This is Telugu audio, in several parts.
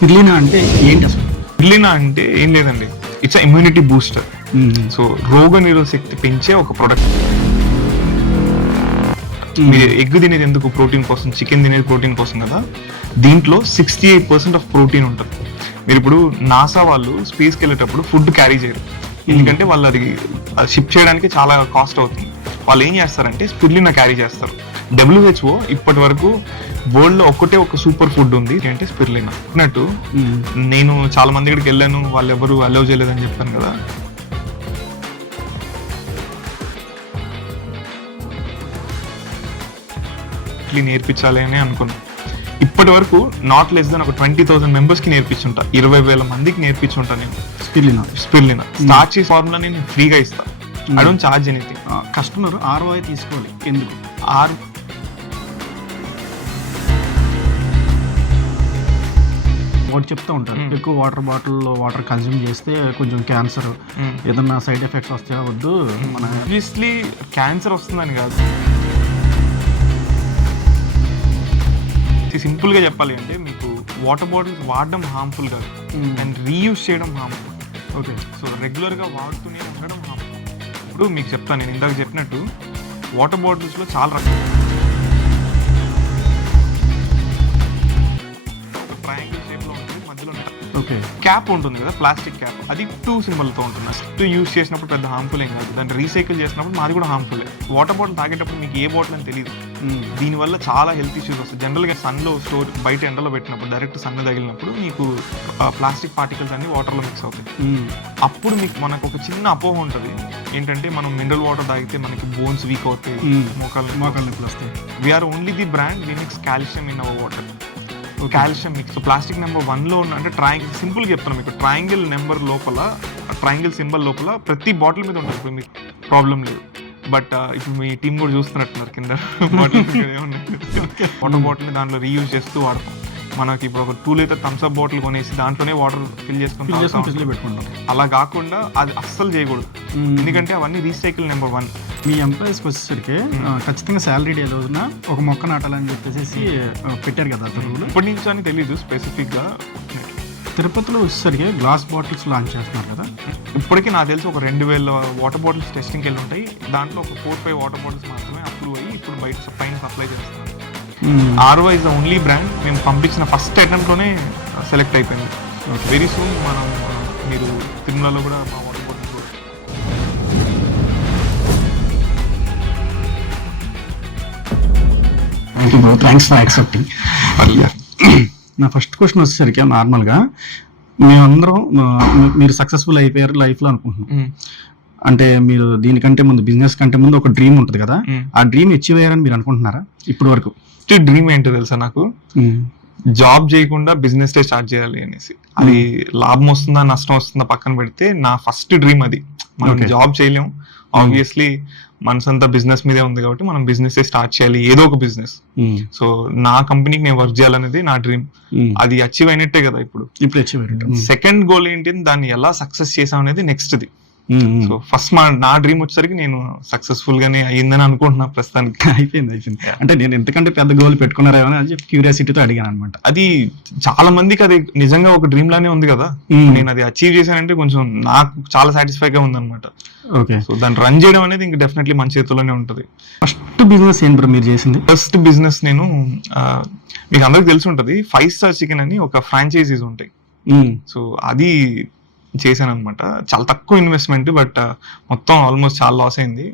స్పిరులినా అంటే ఏంటి అసలు? స్పిరులినా అంటే ఏం లేదండి, ఇట్స్ ఇమ్యూనిటీ బూస్టర్. సో రోగ నిరోధక శక్తి పెంచే ఒక ప్రొడక్ట్. మీరు ఎగ్ తినేది ఎందుకు? ప్రోటీన్ కోసం. చికెన్ తినేది ప్రోటీన్ కోసం కదా. దీంట్లో 68% ఆఫ్ ప్రోటీన్ ఉంటుంది. మీరు ఇప్పుడు నాసా వాళ్ళు స్పేస్కి వెళ్ళేటప్పుడు ఫుడ్ క్యారీ చేయరు, ఎందుకంటే వాళ్ళు అది షిప్ చేయడానికి చాలా కాస్ట్ అవుతుంది. వాళ్ళు ఏం చేస్తారంటే స్పిరులినా క్యారీ చేస్తారు. WHO ఇప్పటి వరకు వరల్డ్ లో ఒక్కటే ఒక సూపర్ ఫుడ్ ఉంది, అంటే స్పిరులినా. అన్నట్టు నేను చాలా మంది దగ్గరికి వెళ్ళాను, వాళ్ళు ఎవరు అలౌ చేయలేదని చెప్పాను కదా. నేర్పించాలి అని అనుకున్నాను. ఇప్పటి వరకు నాట్ లెస్ దాన్ ఒక 20,000 మెంబర్స్ కి నేర్పించుంటా, 20,000 మందికి నేర్పించుంటా నేను స్పిరులినా. స్టార్ట్ చేసే ఫార్ములా నేను ఫ్రీగా ఇస్తా. I don't charge anything. Customer ROI తీసుకోవాలి. ఎందుకు? వాడు చెప్తూ ఉంటారు, ఎక్కువ వాటర్ కన్జ్యూమ్ చేస్తే కొంచెం క్యాన్సర్ ఏదన్నా సైడ్ ఎఫెక్ట్స్ వస్తే వద్దు. మన ఆబ్వియస్లీ క్యాన్సర్ వస్తుందని కాదు, సింపుల్ గా చెప్పాలి అంటే మీకు వాటర్ బాటిల్స్ వాడడం హార్మ్ఫుల్ కాదు, అండ్ రీయూజ్ చేయడం హార్మ్ఫుల్. ఓకే. సో రెగ్యులర్ గా వాడుతూనే ఉండడం హార్మ్ఫుల్. ఇప్పుడు మీకు చెప్తాను, నేను ఇందాక చెప్పినట్టు వాటర్ బాటిల్స్ లో చాలా రకాలు ట్రయాంగిల్ షేప్ లో ఉంటుంది, మధ్యలో క్యాప్ ఉంటుంది కదా, ప్లాస్టిక్ క్యాప్, అది 2 సింబల్తో ఉంటుంది. ఫస్ట్ యూజ్ చేసినప్పుడు పెద్ద హార్మ్ఫుల్ ఏం కాదు, దాన్ని రీసైకిల్ చేసినప్పుడు మాది కూడా హార్మ్ఫుల్. వాటర్ బాటిల్ తాగేటప్పుడు మీకు ఏ బాటిల్ అని తెలియదు, దీనివల్ల చాలా హెల్త్ ఇష్యూస్ వస్తాయి. జనరల్గా సన్లో బయట ఎండలో పెట్టినప్పుడు, డైరెక్ట్ సన్ తగిలినప్పుడు మీకు ప్లాస్టిక్ పార్టికల్స్ అన్ని వాటర్లో మిక్స్ అవుతాయి. అప్పుడు మీకు మనకు ఒక చిన్న అపోహ ఉంటుంది ఏంటంటే, మనం మినరల్ వాటర్ తాగితే మనకి బోన్స్ వీక్ అవుతాయి, మోకాలు నొప్పులు వస్తాయి. We're only the brand we mix calcium in our water. Calcium mix. Plastic number 1లో ఉన్న, అంటే ట్రయాంగిల్, సింపుల్గా చెప్తాను మీకు, ట్రయాంగిల్ నెంబర్ లోపల, ట్రయాంగిల్ సింబల్ లోపల ప్రతి బాటిల్ మీద ఉంటుంది. ఇప్పుడు మీకు ప్రాబ్లం లేదు, బట్ ఇప్పుడు మీ టీం కూడా చూస్తున్నట్టున్నారు కింద బాటిల్ వాటర్ బాటిల్ని దాంట్లో రీయూజ్ చేస్తూ వాడతాం. మనకి ఇప్పుడు ఒక 2 లీటర్ థమ్స్అప్ బాటిల్ కొనేసి దాంట్లోనే వాటర్ ఫిల్ చేసుకుని పెట్టుకుంటాం. అలా కాకుండా అది అస్సలు చేయకూడదు, ఎందుకంటే అవన్నీ రీసైకిల్ నెంబర్ 1. మీ ఎంప్లాయీస్కి వచ్చేసరికి ఖచ్చితంగా శాలరీ డే రోజున ఒక మొక్క నాటాలని చెప్పేసి పెట్టారు కదా తెలుగులో. ఇప్పటి నుంచి అని తెలీదు స్పెసిఫిక్గా. తిరుపతిలో వచ్చేసరికి గ్లాస్ బాటిల్స్ లాంచ్ చేస్తున్నారు కదా. ఇప్పటికీ నాకు తెలిసి ఒక 2,000 వాటర్ బాటిల్స్ టెస్టింగ్కి వెళ్ళి ఉంటాయి. దాంట్లో ఒక 4-5 వాటర్ బాటిల్స్ మాత్రమే అప్రూవ్ అయ్యి ఇప్పుడు బయట పైన సప్లై చేస్తున్నారు. ROI is the only brand. మేము పంపించిన ఫస్ట్ అటెంప్ట్లోనే సెలెక్ట్ అయిపోయింది. వెరీ సూన్ మనం మీరు తిరుమలలో కూడా మా వాటర్ బాటిల్స్ కూడా. Thank you bro, thanks for accepting. నా ఫస్ట్ క్వశ్చన్ వచ్చేసరికి నార్మల్గా మేమందరం మీరు సక్సెస్ఫుల్ అయిపోయారు లైఫ్లో అనుకుంటున్నాం. అంటే మీరు దీనికంటే ముందు, బిజినెస్ కంటే ముందు ఒక డ్రీమ్ ఉంటుంది కదా, ఆ డ్రీమ్ అచీవ్ అయ్యారని మీరు అనుకుంటున్నారా ఇప్పటి వరకు? డ్రీమ్ ఏంటో తెలుసా నాకు, జాబ్ చేయకుండా బిజినెస్ స్టార్ట్ చేయాలి అనేసి. అది లాభం వస్తుందా నష్టం వస్తుందా పక్కన పెడితే నా ఫస్ట్ డ్రీమ్ అది. మనం జాబ్ చేయలేం, ఆబ్వియస్లీ మనసంతా బిజినెస్ మీదే ఉంది కాబట్టి మనం బిజినెస్ స్టార్ట్ చేయాలి, ఏదో ఒక బిజినెస్. సో నా కంపెనీకి నేను వర్క్ చేయాలనేది నా డ్రీమ్. అది అచీవ్ అయినట్టే కదా ఇప్పుడు అచీవ్ అయినట్టు. సెకండ్ గోల్ ఏంటి, దాన్ని ఎలా సక్సెస్ చేసాం అనేది నెక్స్ట్ది. సో ఫస్ట్ నా డ్రీమ్ వచ్చేసరికి నేను సక్సెస్ఫుల్ గానే అయ్యిందని అనుకుంటున్నా ప్రస్తుతానికి. అయిపోయింది. అంటే నేను ఎంతకంటే పెద్ద గోల్ పెట్టుకున్నారేమో అని చెప్పి క్యూరియాసిటీతో అడిగాను అనమాట. అది చాలా మందికి అది నిజంగా ఒక డ్రీమ్ లానే ఉంది కదా. నేను అది అచీవ్ చేశానంటే కొంచెం నాకు చాలా సాటిస్ఫై గా ఉందన్నమాట. ఓకే. సో దాన్ని రన్ చేయడం అనేది ఇంకా డెఫినెట్లీ మన చేతిలోనే ఉంటుంది. ఫస్ట్ బిజినెస్ ఏంటి మీరు చేసింది? ఫస్ట్ బిజినెస్ నేను మీకు అందరికి తెలిసి ఉంటుంది, 5 Star Chicken అని ఒక ఫ్రాంచైజీస్ ఉంటాయి. సో అది చేశాను అనమాట. చాలా తక్కువ ఇన్వెస్ట్మెంట్, బట్ మొత్తం ఆల్మోస్ట్ చాలా లాస్ అయింది.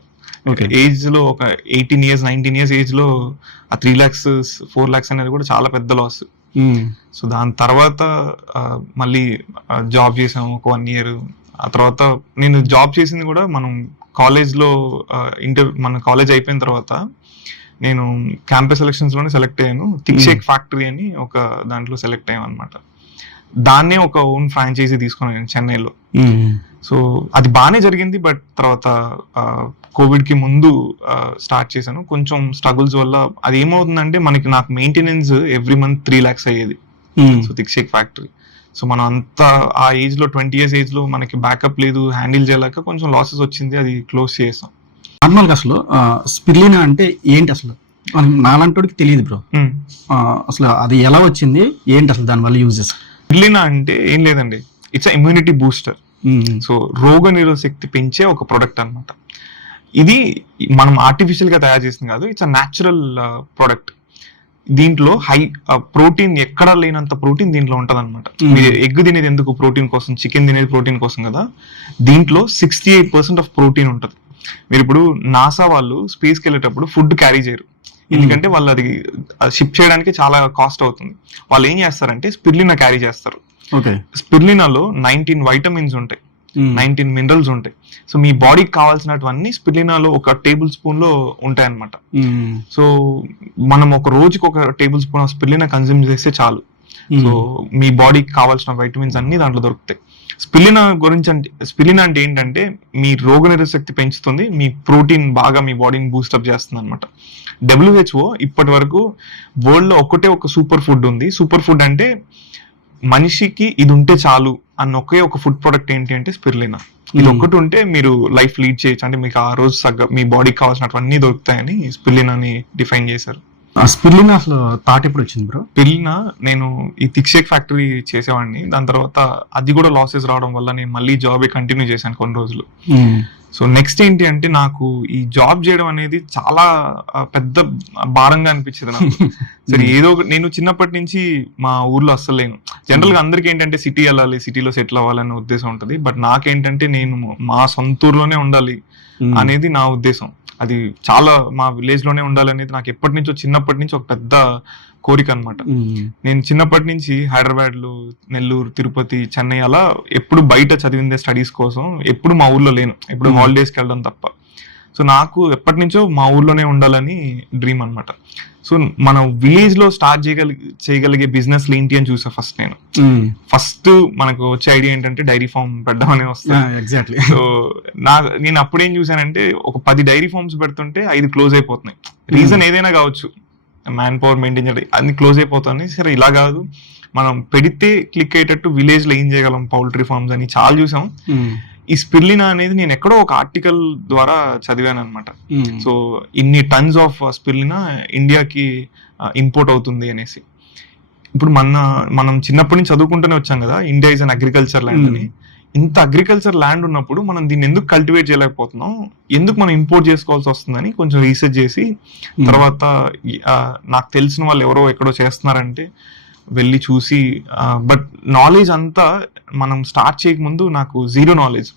ఏజ్ లో ఒక 18 years 19 years ఏజ్ లో ఆ 3 lakhs 4 lakhs అనేది కూడా చాలా పెద్ద లాస్. సో దాని తర్వాత మళ్ళీ జాబ్ చేసాము ఒక 1 year. ఆ తర్వాత నేను జాబ్ చేసింది కూడా మనం కాలేజ్లో మన కాలేజ్ అయిపోయిన తర్వాత నేను క్యాంపస్ సెలక్షన్స్ లోనే సెలెక్ట్ అయ్యాను. థిక్ షేక్ ఫ్యాక్టరీ అని ఒక దాంట్లో సెలెక్ట్ అయ్యాను అనమాట. దాన్నే ఒక ఓన్ ఫ్రాంచైజీ తీసుకున్నాను చెన్నైలో. సో అది బాగానే జరిగింది, బట్ తర్వాత కోవిడ్ కి ముందు స్టార్ట్ చేశాను. కొంచెం స్ట్రగుల్స్ వల్ల అది ఏమవుతుందంటే నాకు మెయింటెనెన్స్ ఎవ్రీ మంత్ 3 lakhs అయ్యేది. So thick shake factory. So మనం అంతా ఆ ఏజ్ లో 20 years ఏజ్ లో మనకి బ్యాకప్ లేదు, హ్యాండిల్ చేయలేక కొంచెం లాసెస్ వచ్చింది, అది క్లోజ్ చేసాం. నార్మల్గా అసలు స్పిరులినా అంటే ఏంటి అసలు? నాలంటోడికి తెలియదు బ్రో. అసలు అది ఎలా వచ్చింది, ఏంటి అసలు దాని వల్ల యూజెస్? స్పిరులినా అంటే ఏం లేదండి, ఇట్స్ ఇమ్యూనిటీ బూస్టర్. సో రోగ నిరోధక శక్తి పెంచే ఒక ప్రొడక్ట్ అన్నమాట. ఇది మనం ఆర్టిఫిషియల్ గా తయారు చేసింది కాదు, ఇట్స్ అ న్యాచురల్ ప్రొడక్ట్. దీంట్లో హై ప్రోటీన్ ఎక్కడా లేనంత ప్రోటీన్ దీంట్లో ఉంటది అనమాట. మీరు ఎగ్ తినేది ఎందుకు? ప్రోటీన్ కోసం. చికెన్ తినేది ప్రోటీన్ కోసం కదా. దీంట్లో 68% ఆఫ్ ప్రోటీన్ ఉంటది. మీరు ఇప్పుడు నాసా వాళ్ళు స్పేస్కి వెళ్ళేటప్పుడు ఫుడ్ క్యారీ చేయరు, ఎందుకంటే వాళ్ళు అది షిప్ చేయడానికి చాలా కాస్ట్ అవుతుంది. వాళ్ళు ఏం చేస్తారంటే స్పిరులినా క్యారీ చేస్తారు. స్పిరులినాలో 19 వైటమిన్స్ ఉంటాయి, 19 మినరల్స్ ఉంటాయి. సో మీ బాడీకి కావాల్సినటువన్నీ స్పిరులినాలో ఒక టేబుల్ స్పూన్ లో ఉంటాయి అన్నమాట. సో మనం ఒక రోజుకి ఒక table spoon of spirulina consume చేస్తే చాలు. సో మీ బాడీకి కావాల్సిన వైటమిన్స్ అన్ని దాంట్లో దొరుకుతాయి. స్పిరులినా అంటే ఏంటంటే మీ రోగనిరోధక శక్తి పెంచుతుంది, మీ ప్రోటీన్ బాగా మీ బాడీని బూస్టప్ చేస్తుంది అనమాట. WHO ఇప్పటి వరకు వరల్డ్ లో ఒకటే ఒక సూపర్ ఫుడ్ ఉంది. సూపర్ ఫుడ్ అంటే మనిషికి ఇది ఉంటే చాలు అన్న ఒకే ఒక ఫుడ్ ప్రొడక్ట్ ఏంటి అంటే స్పిరులినా. ఇది ఒక్కటి ఉంటే మీరు లైఫ్ లీడ్ చేయొచ్చు, అంటే మీకు ఆ రోజు మీ బాడీకి కావాల్సినవన్నీ దొరుకుతాయని స్పిరులినాని డిఫైన్ చేశారు. స్పిరులినా అసలు థాట్ ఎప్పుడు వచ్చింది బ్రో? స్పిరులినా నేను ఈ థిక్ షేక్ ఫ్యాక్టరీ చేసేవాడిని. దాని తర్వాత అది కూడా లాసెస్ రావడం వల్ల నేను మళ్ళీ జాబే కంటిన్యూ చేశాను కొన్ని రోజులు. సో నెక్స్ట్ ఏంటి అంటే నాకు ఈ జాబ్ చేయడం అనేది చాలా పెద్ద భారంగా అనిపించేది నాకు. సరే ఏదో నేను చిన్నప్పటి నుంచి మా ఊర్లో అస్సలు లేను. జనరల్ గా అందరికి ఏంటంటే సిటీ వెళ్ళాలి, సిటీలో సెటిల్ అవ్వాలనే ఉద్దేశం ఉంటుంది. బట్ నాకేంటంటే నేను మా సొంత ఊర్లోనే ఉండాలి అనేది నా ఉద్దేశం. అది చాలా మా విలేజ్ లోనే ఉండాలనేది నాకు చిన్నప్పటి నుంచి ఒక పెద్ద కోరిక అనమాట. నేను చిన్నప్పటి నుంచి హైదరాబాద్ లో, నెల్లూరు, తిరుపతి, చెన్నై అలా ఎప్పుడు బయట చదివిందే స్టడీస్ కోసం. ఎప్పుడు మా ఊర్లో లేను, ఎప్పుడు హాలిడేస్కి వెళ్ళడం తప్ప. సో నాకు ఎప్పటి నుంచో మా ఊర్లోనే ఉండాలని డ్రీమ్ అనమాట. సో మనం విలేజ్ లో స్టార్ట్ చేయగలిగే బిజినెస్ ఏంటి అని చూసా ఫస్ట్ నేను. ఫస్ట్ మనకు వచ్చే ఐడియా ఏంటంటే డైరీ ఫార్మ్ పెట్టడం ఎగ్జాక్ట్లీ. సో నేను అప్పుడేం చూసానంటే ఒక 10 డైరీ ఫార్మ్స్ పెడుతుంటే 5 క్లోజ్ అయిపోతున్నాయి. రీజన్ ఏదైనా కావచ్చు, మ్యాన్ పవర్ మెయింటైన్ చేయడం, అన్ని క్లోజ్ అయిపోతుంది. సరే ఇలా కాదు, మనం పెడితే క్లిక్ అయ్యేటట్టు విలేజ్ లో ఏం చేయగలం, పౌల్ట్రీ ఫార్మ్స్ అని చాలా చూసాం. ఈ స్పిరులినా అనేది నేను ఎక్కడో ఒక ఆర్టికల్ ద్వారా చదివాను అనమాట. సో ఇన్ని టన్స్ ఆఫ్ స్పిరులినా ఇండియాకి ఇంపోర్ట్ అవుతుంది అనేసి. ఇప్పుడు మనం చిన్నప్పటి నుంచి చదువుకుంటూనే వచ్చాం కదా, India is an agriculture land అని. ఇంత అగ్రికల్చర్ ల్యాండ్ ఉన్నప్పుడు మనం దీన్ని ఎందుకు కల్టివేట్ చేయలేకపోతున్నాం, ఎందుకు మనం ఇంపోర్ట్ చేసుకోవాల్సి వస్తుందని కొంచెం రీసెర్చ్ చేసి తర్వాత నాకు తెలిసిన వాళ్ళు ఎవరో ఎక్కడో చేస్తున్నారంటే వెళ్ళి చూసి, బట్ నాలెడ్జ్ అంతా మనం స్టార్ట్ చేయకముందు నాకు జీరో నాలెడ్జ్.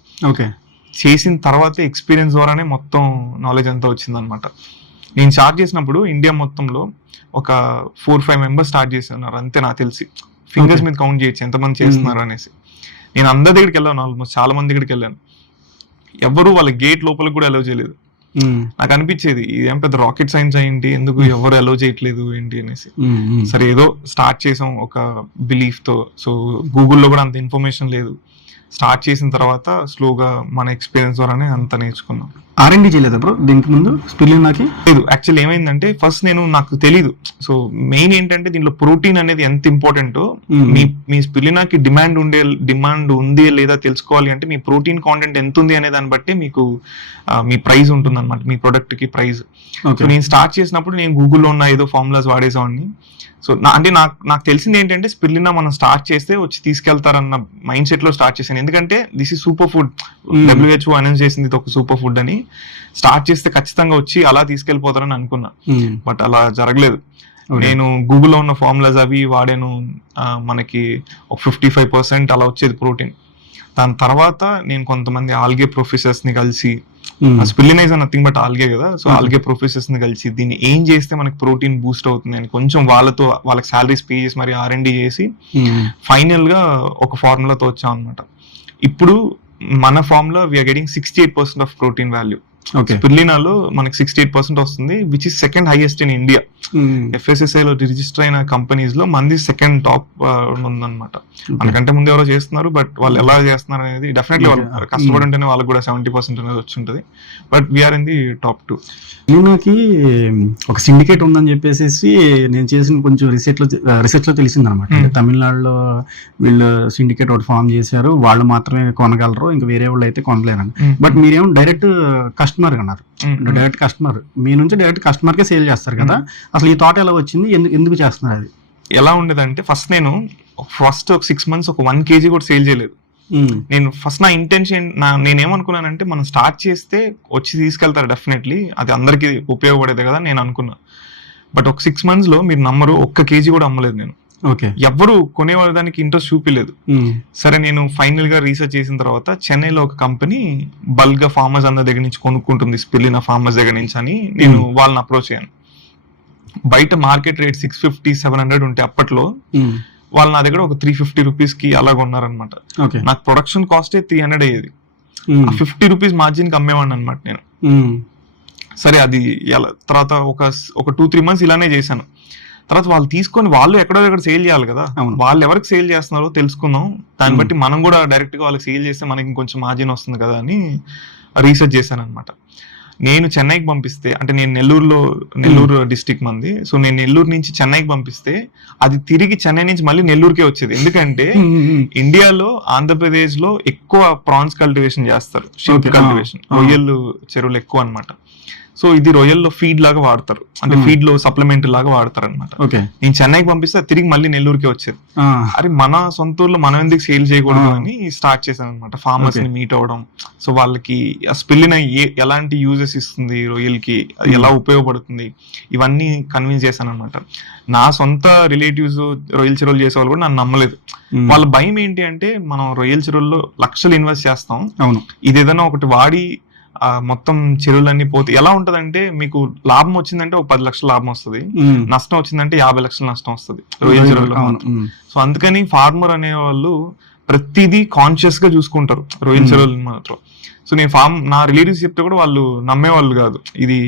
చేసిన తర్వాతే ఎక్స్పీరియన్స్ ద్వారానే మొత్తం నాలెడ్జ్ అంతా వచ్చిందనమాట. నేను స్టార్ట్ చేసినప్పుడు ఇండియా మొత్తంలో ఒక 4-5 మెంబర్స్ స్టార్ట్ చేస్తున్నారు అంతే, నాకు తెలిసి ఫింగర్స్ మీద కౌంట్ చేయొచ్చు ఎంతమంది చేస్తున్నారు అనేసి. నేను అందరి దగ్గరికి వెళ్ళాను, ఆల్మోస్ట్ చాలా మంది దగ్గరికి వెళ్ళాను. ఎవరు వాళ్ళ గేట్ లోపలికి కూడా అలౌ చేయలేదు. నాకు అనిపించేది ఇదేం పెద్ద రాకెట్ సైన్స్ అయ్యింది, ఎందుకు ఎవరు అలౌ చేయట్లేదు ఏంటి అనేసి. సరే ఏదో స్టార్ట్ చేసాం ఒక బిలీఫ్ తో. సో గూగుల్లో కూడా అంత ఇన్ఫర్మేషన్ లేదు. స్టార్ట్ చేసిన తర్వాత స్లోగా మన ఎక్స్పీరియన్స్ ద్వారానే అంత నేర్చుకున్నాం. R&D చేయలేదా బ్రో దీనికి ముందు స్పిరులినాకి? లేదు, యాక్చువల్లీ ఏమైందంటే ఫస్ట్ నాకు తెలీదు. సో మెయిన్ ఏంటంటే దీంట్లో ప్రోటీన్ అనేది ఎంత ఇంపార్టెంటో, మీ స్పిరులినాకి డిమాండ్ ఉంది లేదా తెలుసుకోవాలి అంటే మీ ప్రోటీన్ కాంటెంట్ ఎంత ఉంది అనే దాన్ని బట్టి మీకు మీ ప్రైస్ ఉంటుంది అనమాట, మీ ప్రొడక్ట్ కి ప్రైస్. సో నేను స్టార్ట్ చేసినప్పుడు నేను గూగుల్లో ఉన్న ఏదో ఫార్ములాస్ వాడేసామని. సో నాకు తెలిసింది ఏంటంటే స్పిరులినా మనం స్టార్ట్ చేస్తే వచ్చి తీసుకెళ్తారన్న మైండ్ సెట్ లో స్టార్ట్ చేశాను. ఎందుకంటే this is super food, WHO announce చేసింది ఇది ఒక సూపర్ ఫుడ్ అని. స్టార్ట్ చేస్తే ఖచ్చితంగా వచ్చి అలా తీసుకెళ్లిపోతారని అనుకున్నా, బట్ అలా జరగలేదు. నేను గూగుల్లో ఉన్న ఫార్ములాస్ అవి వాడాను, మనకి ఒక 55% అలా వచ్చేది ప్రోటీన్. దాని తర్వాత నేను కొంతమంది ఆల్గే ప్రొఫెసర్స్ ని కలిసి, spirulina is nothing but algae కదా, సో ఆల్గే ప్రొఫెసర్స్ ని కలిసి దీన్ని ఏం చేస్తే మనకి ప్రోటీన్ బూస్ట్ అవుతుంది అని కొంచెం వాళ్ళకి సాలరీస్ పే చేసి మరి R&D చేసి ఫైనల్ గా ఒక ఫార్ములాతో వచ్చాం అనమాట. ఇప్పుడు మన formula we're getting 68% of protein value. స్పిరులినాలో మనకి 68% వస్తుంది, which is second highest in India. FSSAI లో రిజిస్టర్ అయిన కంపెనీస్ లో మంది సెకండ్ టాప్ ఉందన్నమాట. మనకంటే ముందు ఎవరో చేస్తున్నారు, బట్ వాళ్ళు ఎలా చేస్తున్నారు అనేది డెఫినెట్లీ వాళ్ళు కష్టపడి ఉంటేనే వాళ్ళకి కూడా 70% అనేది వచ్చి ఉంటుంది. But we're in the top 2. స్పిరులినాకి ఒక సిండికేట్ ఉందని చెప్పేసి నేను చేసిన కొంచెం రీసెర్చ్ లో తెలిసిందనమాట. తమిళనాడులో వీళ్ళు సిండికేట్ ఒకటి ఫామ్ చేశారు, వాళ్ళు మాత్రమే కొనగలరు, ఇంకా వేరే వాళ్ళు అయితే కొనలేరని. బట్ మీరేమో డైరెక్ట్ కస్టమర్ అన్నారు, డైరెక్ట్ కస్టమర్ మీ నుంచి డైరెక్ట్ కస్టమర్ కే సేల్ చేస్తారు కదా. అసలు ఈ థాట్ ఎలా వచ్చింది, ఎందుకు చేస్తున్నారు అది? ఎలా ఉండేదంటే ఫస్ట్ ఒక 6 months ఒక 1 kg కూడా సేల్ చేయలేదు. నేను ఫస్ట్ నా ఇంటెన్షన్ నేనేమనుకున్నానంటే మనం స్టార్ట్ చేస్తే వచ్చి తీసుకెళ్తారు డెఫినెట్లీ, అది అందరికీ ఉపయోగపడేది కదా నేను అనుకున్నా. బట్ ఒక 6 months లో మీరు నమ్మరు, 1 kg కూడా అమ్మలేదు నేను. ఓకే. ఎవ్వరు కొనేవాళ్ళదానికి ఇంట్రెస్ట్ చూపిలేదు. సరే నేను ఫైనల్ గా రీసెర్చ్ చేసిన తర్వాత చెన్నైలో ఒక కంపెనీ బల్క్ గా ఫార్మర్స్ అందరి దగ్గర నుంచి కొనుక్కుంటుంది, స్పిల్లినా ఫార్మర్స్ దగ్గర నుంచి అని నేను వాళ్ళని అప్రోచ్ అయ్యాను. బయట మార్కెట్ రేట్ 650-700 ఉంటే అప్పట్లో వాళ్ళు నా దగ్గర ఒక 350 రూపీస్ కి అలా కొన్నారనమాట. నాకు ప్రొడక్షన్ కాస్టే 300 అయ్యేది, 50 రూపీస్ మార్జిన్ కి అమ్మేవాడిని అనమాట నేను. సరే అది తర్వాత ఒక 2-3 months ఇలానే చేశాను. తర్వాత వాళ్ళు తీసుకొని వాళ్ళు ఎక్కడో దగ్గర సేల్ చేయాలి కదా, వాళ్ళు ఎవరికి సేల్ చేస్తున్నారో తెలుసుకుందాం, దాన్ని బట్టి మనం కూడా డైరెక్ట్ గా వాళ్ళకి సేల్ చేస్తే మనకి ఇంకొంచెం మార్జిన్ వస్తుంది కదా అని రీసెర్చ్ చేశాను అనమాట. నేను చెన్నైకి పంపిస్తే, అంటే నేను నెల్లూరు డిస్ట్రిక్ట్ మంది, సో నేను నెల్లూరు నుంచి చెన్నైకి పంపిస్తే అది తిరిగి చెన్నై నుంచి మళ్ళీ నెల్లూరుకే వచ్చేది. ఎందుకంటే ఇండియాలో ఆంధ్రప్రదేశ్ లో ఎక్కువ ప్రాన్స్ కల్టివేషన్ చేస్తారు, షిప్ కల్టివేషన్, రొయ్యలు చెరువులు ఎక్కువ అనమాట. సో ఇది రొయ్యల్లో ఫీడ్ లాగా వాడతారు, అంటే ఫీడ్ లో సప్లిమెంట్ లాగా వాడతారు అనమాట. నేను చెన్నైకి పంపిస్తే తిరిగి మళ్ళీ నెల్లూరుకి వచ్చేది. అరే మన సొంత ఊర్లో మనం ఎందుకు సేల్ చేయకూడదు అని స్టార్ట్ చేశాను అనమాట. ఫార్మర్స్ ని మీట్ అవ్వడం, సో వాళ్ళకి స్పిల్లిన ఎలాంటి యూజెస్ ఇస్తుంది రొయ్యలకి, అది ఎలా ఉపయోగపడుతుంది, ఇవన్నీ కన్విన్స్ చేశాను అనమాట. నా సొంత రిలేటివ్స్ రొయ్యల చెరువులు చేసే వాళ్ళు కూడా నన్ను నమ్మలేదు. వాళ్ళ భయం ఏంటి అంటే మనం రొయ్యల చెరువుల్లో లక్షలు ఇన్వెస్ట్ చేస్తాం, ఇది ఏదైనా ఒకటి వాడి మొత్తం చెరువులన్నీ పోతే ఎలా ఉంటదంటే, మీకు లాభం వచ్చిందంటే ఒక 10 లక్షల లాభం వస్తుంది, నష్టం వచ్చిందంటే 50 లక్షల నష్టం వస్తుంది రొయ్యల చెరువులో. సో అందుకని ఫార్మర్ అనే వాళ్ళు ప్రతిదీ కాన్షియస్ గా చూసుకుంటారు రొయ్యల చెరువులు మాత్రం. సో నేను నా రిలేటివ్స్ చెప్తే కూడా వాళ్ళు నమ్మేవాళ్ళు కాదు, ఇది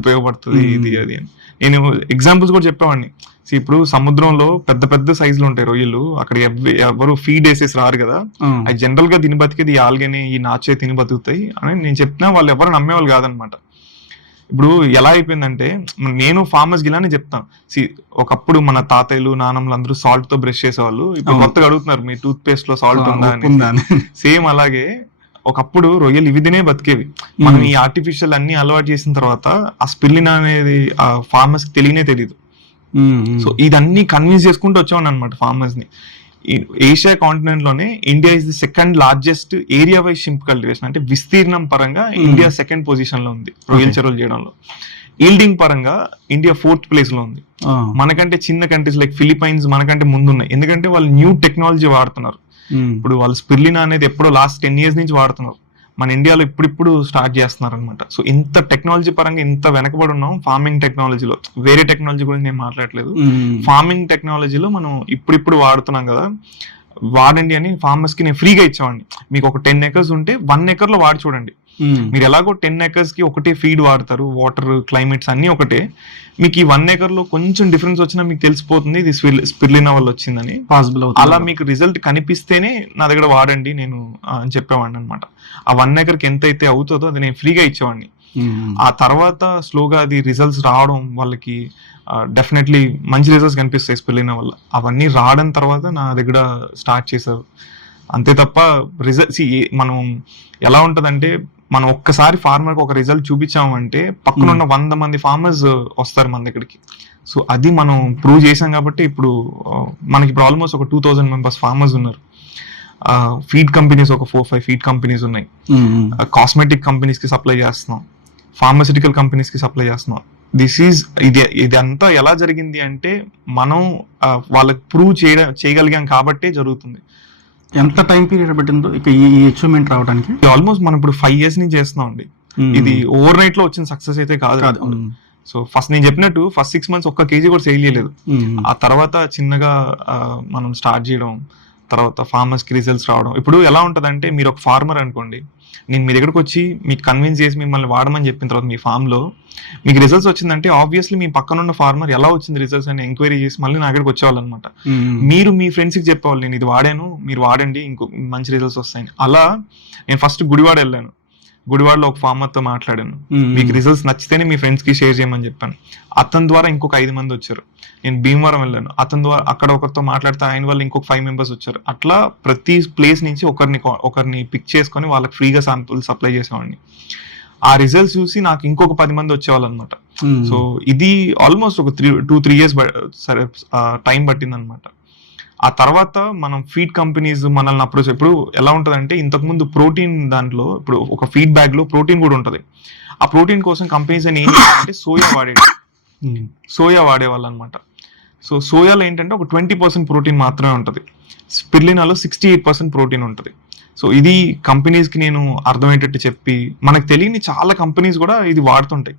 ఉపయోగపడుతుంది ఇది అది అని. నేను ఎగ్జాంపుల్స్ కూడా చెప్పేవాడిని. ఇప్పుడు సముద్రంలో పెద్ద పెద్ద సైజులు ఉంటాయి రొయ్యలు, అక్కడ ఎవరు ఫీడ్ వేసేసి రారు కదా, అది జనరల్ గా తిని బతికేది ఆల్గని ఈ నాచే తిని బతుకుతాయి అని నేను చెప్పినా వాళ్ళు ఎవరు నమ్మేవాళ్ళు కాదనమాట. ఇప్పుడు ఎలా అయిపోయిందంటే, నేను ఫార్మర్స్ గిలానే చెప్తాను. ఒకప్పుడు మన తాతయ్యలు నాన్నమ్మలు అందరూ సాల్ట్ తో బ్రష్ చేసేవాళ్ళు, ఇప్పుడు కొత్తగా అడుగుతున్నారు మీ టూత్ పేస్ట్ లో సాల్ట్ ఉందా అని. సేమ్ అలాగే ఒకప్పుడు రొయ్యలు ఇవి తినే బతికేవి. మనం ఈ ఆర్టిఫిషియల్ అన్ని అలవాటు చేసిన తర్వాత ఆ స్పిల్లినా అనేది ఆ ఫార్మర్స్ కి తెలియదు. సో ఇదన్నీ కన్విన్స్ చేసుకుంటూ వచ్చాను అనమాట ఫార్మర్స్ ని. ఏషియా కాంటినెంట్ లోనే India is the 2nd largest area wise shrimp cultivation, అంటే విస్తీర్ణం పరంగా ఇండియా 2nd పొజిషన్ లో ఉంది రొయ్యల చెరువులు చేయడంలో. ఈల్డింగ్ పరంగా ఇండియా 4th ప్లేస్ లో ఉంది. మనకంటే చిన్న కంట్రీస్ లైక్ ఫిలిప్పైన్స్ మనకంటే ముందున్నాయి, ఎందుకంటే వాళ్ళు న్యూ టెక్నాలజీ వాడుతున్నారు. ఇప్పుడు వాళ్ళు స్పిర్లినా అనేది ఎప్పుడో లాస్ట్ 10 years నుంచి వాడుతున్నారు, మన ఇండియాలో ఇప్పుడిప్పుడు స్టార్ట్ చేస్తున్నారు అనమాట. సో ఇంత టెక్నాలజీ పరంగా ఇంత వెనకబడి ఉన్నాం ఫార్మింగ్ టెక్నాలజీలో. వేరే టెక్నాలజీ గురించి నేను మాట్లాడలేదు, ఫార్మింగ్ టెక్నాలజీలో మనం ఇప్పుడిప్పుడు వాడుతున్నాం కదా, వాడండి అని ఫార్మర్స్ కి నేను ఫ్రీగా ఇచ్చేవాడిని. మీకు ఒక 10 acres ఉంటే 1 acre లో వాడి చూడండి. మీరు ఎలాగో 10 acres కి ఒకటే ఫీడ్ వాడతారు, వాటర్ క్లైమేట్స్ అన్ని ఒకటే, మీకు ఈ 1 acre లో కొంచెం డిఫరెన్స్ వచ్చినా మీకు తెలిసిపోతుంది ఇది స్పిర్లినా వల్ల వచ్చిందని. పాసిబుల్ అలా మీకు రిజల్ట్ కనిపిస్తేనే నా దగ్గర వాడండి నేను అని చెప్పేవాడిని అనమాట. ఆ 1 acre కి ఎంత అయితే అవుతుందో అది నేను ఫ్రీగా ఇచ్చేవాడిని. ఆ తర్వాత స్లోగా అది రిజల్ట్స్ రావడం, వాళ్ళకి డెఫినెట్లీ మంచి రిజల్ట్స్ కనిపిస్తాయి స్పిల్లినా వల్ల. అవన్నీ రావడం తర్వాత నా దగ్గర స్టార్ట్ చేశారు. అంతే తప్ప రిజల్ట్స్ మనం ఎలా ఉంటదంటే, మనం ఒక్కసారి ఫార్మర్ కి ఒక రిజల్ట్ చూపించామంటే పక్కనున్న 100 మంది ఫార్మర్స్ వస్తారు మన దగ్గరికి. సో అది మనం ప్రూవ్ చేసాం కాబట్టి ఇప్పుడు మనకి ఇప్పుడు ఆల్మోస్ట్ ఒక 2000 members ఫార్మర్స్ ఉన్నారు. ఫీడ్ కంపెనీస్ ఒక 4-5 ఫీడ్ కంపెనీస్ ఉన్నాయి, కాస్మెటిక్ కంపెనీస్ కి సప్లై చేస్తున్నాం, ఫార్మస్యూటికల్ కంపెనీస్ కి సప్లై చేస్తున్నాం. ఇది అంతా ఎలా జరిగింది అంటే మనం వాళ్ళకి ప్రూవ్ చేయగలిగాం కాబట్టే జరుగుతుంది. ఎంత టైం పీరియడ్ పట్టిందో ఇక ఈ అచీవ్మెంట్ రావడానికి? ఆల్మోస్ట్ మనం ఇప్పుడు 5 years నుంచి చేస్తున్నాం అండి. ఇది ఓవర్ నైట్ లో వచ్చిన సక్సెస్ అయితే కాదు. సో ఫస్ట్ నేను చెప్పినట్టు ఫస్ట్ 6 months 1 kg కూడా సేల్ చేయలేదు. ఆ తర్వాత చిన్నగా మనం స్టార్ట్ చేయడం, తర్వాత ఫార్మర్స్ కి రిజల్ట్స్ రావడం. ఇప్పుడు ఎలా ఉంటదంటే, మీరు ఒక ఫార్మర్ అనుకోండి, నేను మీ దగ్గరకు వచ్చి మీకు కన్విన్స్ చేసి మిమ్మల్ని వాడమని చెప్పిన తర్వాత మీ ఫామ్ లో మీకు రిజల్ట్స్ వచ్చిందంటే ఆబ్వియస్లీ మీ పక్కన ఉన్న ఫార్మర్ ఎలా వచ్చింది రిజల్ట్స్ అని ఎంక్వైరీ చేసి మళ్ళీ నా దగ్గరకు వచ్చేవాళ్ళనమాట. మీరు మీ ఫ్రెండ్స్ కి చెప్పేవాళ్ళు నేను ఇది వాడాను, మీరు వాడండి ఇంకో మంచి రిజల్ట్స్ వస్తాయని. అలా నేను ఫస్ట్ గుడివాడ వెళ్ళాను, గుడివాడలో ఒక ఫార్మర్ తో మాట్లాడాను, మీకు రిజల్ట్స్ నచ్చితేనే మీ ఫ్రెండ్స్ కి షేర్ చేయమని చెప్పాను. అతని ద్వారా ఇంకొక 5 మంది వచ్చారు. నేను భీమవరం వెళ్ళాను, అతని ద్వారా అక్కడ ఒకరితో మాట్లాడితే ఆయన వల్ల ఇంకొక 5 members వచ్చారు. అట్లా ప్రతి ప్లేస్ నుంచి ఒకరిని పిక్ చేసుకొని వాళ్ళకి ఫ్రీగా శాంపుల్ సప్లై చేసేవాడిని. ఆ రిజల్ట్స్ చూసి నాకు ఇంకొక 10 మంది వచ్చేవాళ్ళు అనమాట. సో ఇది ఆల్మోస్ట్ ఒక 2-3 years సరే టైం పట్టింది అనమాట. ఆ తర్వాత మనం ఫీడ్ కంపెనీస్ మనల్ని అప్రోచ్, ఇప్పుడు ఎలా ఉంటుందంటే ఇంతకుముందు ప్రోటీన్ దాంట్లో ఇప్పుడు ఒక ఫీడ్ బ్యాగ్ లో ప్రోటీన్ కూడా ఉంటుంది. ఆ ప్రోటీన్ కోసం కంపెనీస్ అని ఏం చేయాలంటే సోయా వాడేవాళ్ళు అనమాట. సో సోయాలో ఏంటంటే ఒక 20% ప్రోటీన్ మాత్రమే ఉంటుంది, స్పిర్లినాలో 68% ప్రోటీన్ ఉంటుంది. సో ఇది కంపెనీస్కి నేను అర్థమయ్యేటట్టు చెప్పి, మనకు తెలియని చాలా కంపెనీస్ కూడా ఇది వాడుతుంటాయి,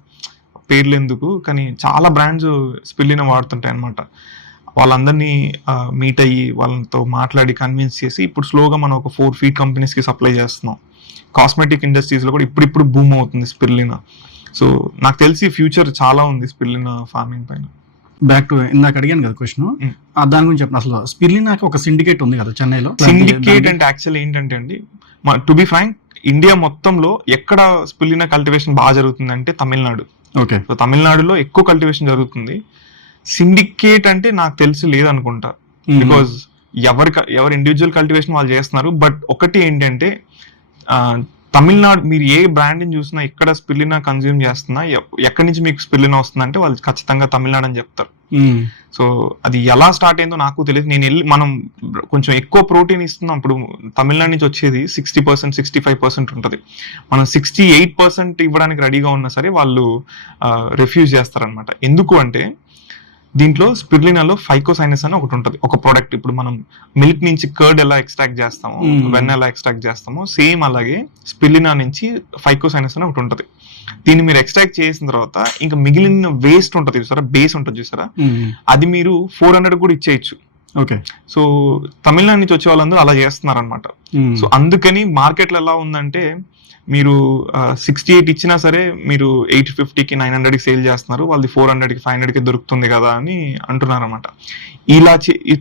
పేర్లు ఎందుకు కానీ చాలా బ్రాండ్స్ స్పిర్లినా వాడుతుంటాయి అనమాట. వాళ్ళందరినీ మీట్ అయ్యి వాళ్ళతో మాట్లాడి కన్విన్స్ చేసి ఇప్పుడు స్లోగా మనం ఒక 4 ఫీడ్ కంపెనీస్కి సప్లై చేస్తున్నాం. కాస్మెటిక్ ఇండస్ట్రీస్లో కూడా ఇప్పుడిప్పుడు బూమ్ అవుతుంది స్పిర్లినా. సో నాకు తెలిసి ఫ్యూచర్ చాలా ఉంది స్పిర్లినా ఫార్మింగ్ పైన. బ్యాక్ టు ఇందాక అడిగాను కదా క్వశ్చన్, దాని గురించి చెప్పండి. అసలు స్పిర్లినాకి ఒక సిండికేట్ ఉంది కదా చెన్నైలో. సిండికేట్ అంటే యాక్చువల్ ఏంటంటే అండి, టు బి ఫ్రాంక్, ఇండియా మొత్తంలో ఎక్కడ స్పిర్లినా కల్టివేషన్ బాగా జరుగుతుంది అంటే తమిళనాడు. ఓకే. సో తమిళనాడులో ఎక్కువ కల్టివేషన్ జరుగుతుంది. సిండికేట్ అంటే నాకు తెలిసి లేదనుకుంటా, బికాజ్ ఎవరి ఇండివిజువల్ కల్టివేషన్ వాళ్ళు చేస్తున్నారు. బట్ ఒకటి ఏంటంటే తమిళనాడు మీరు ఏ బ్రాండ్ ని చూసినా, ఎక్కడ స్పిర్లినా కన్జ్యూమ్ చేస్తున్నా, ఎక్కడి నుంచి మీకు స్పిర్లినా వస్తుందంటే వాళ్ళు ఖచ్చితంగా తమిళనాడు అని చెప్తారు. సో అది ఎలా స్టార్ట్ అయిందో నాకు తెలియదు. మనం కొంచెం ఎక్కువ ప్రోటీన్ ఇస్తున్నాం. ఇప్పుడు తమిళనాడు నుంచి వచ్చేది 60%, 65% ఉంటుంది. మనం 68% ఇవ్వడానికి రెడీగా ఉన్నా సరే వాళ్ళు రిఫ్యూజ్ చేస్తారనమాట. ఎందుకు అంటే దీంట్లో స్పిర్లినాలో ఫైకోసైనస్ అని ఒకటి ఉంటుంది, ఒక ప్రోడక్ట్. ఇప్పుడు మనం మిల్క్ నుంచి కర్డ్ ఎలా ఎక్స్ట్రాక్ట్ చేస్తామో, వెన్న ఎలా ఎక్స్ట్రాక్ట్ చేస్తామో, సేమ్ అలాగే స్పిర్లినా నుంచి ఫైకోసైనస్ అని ఒకటి ఉంటుంది. దీన్ని మీరు ఎక్స్ట్రాక్ట్ చేసిన తర్వాత ఇంకా మిగిలిన వేస్ట్ ఉంటుంది చూసారా, బేస్ ఉంటుంది చూసారా, అది మీరు 400 కూడా ఇచ్చేయచ్చు. ఓకే. సో తమిళనాడు నుంచి వచ్చే వాళ్ళందరూ అలా చేస్తున్నారు అనమాట. సో అందుకని మార్కెట్లో ఎలా ఉందంటే మీరు 68 ఇచ్చినా సరే మీరు 850కి 900కి సేల్ చేస్తున్నారు, వాళ్ళది 400కి 500కి దొరుకుతుంది కదా అని అంటున్నారు అనమాట. ఇలా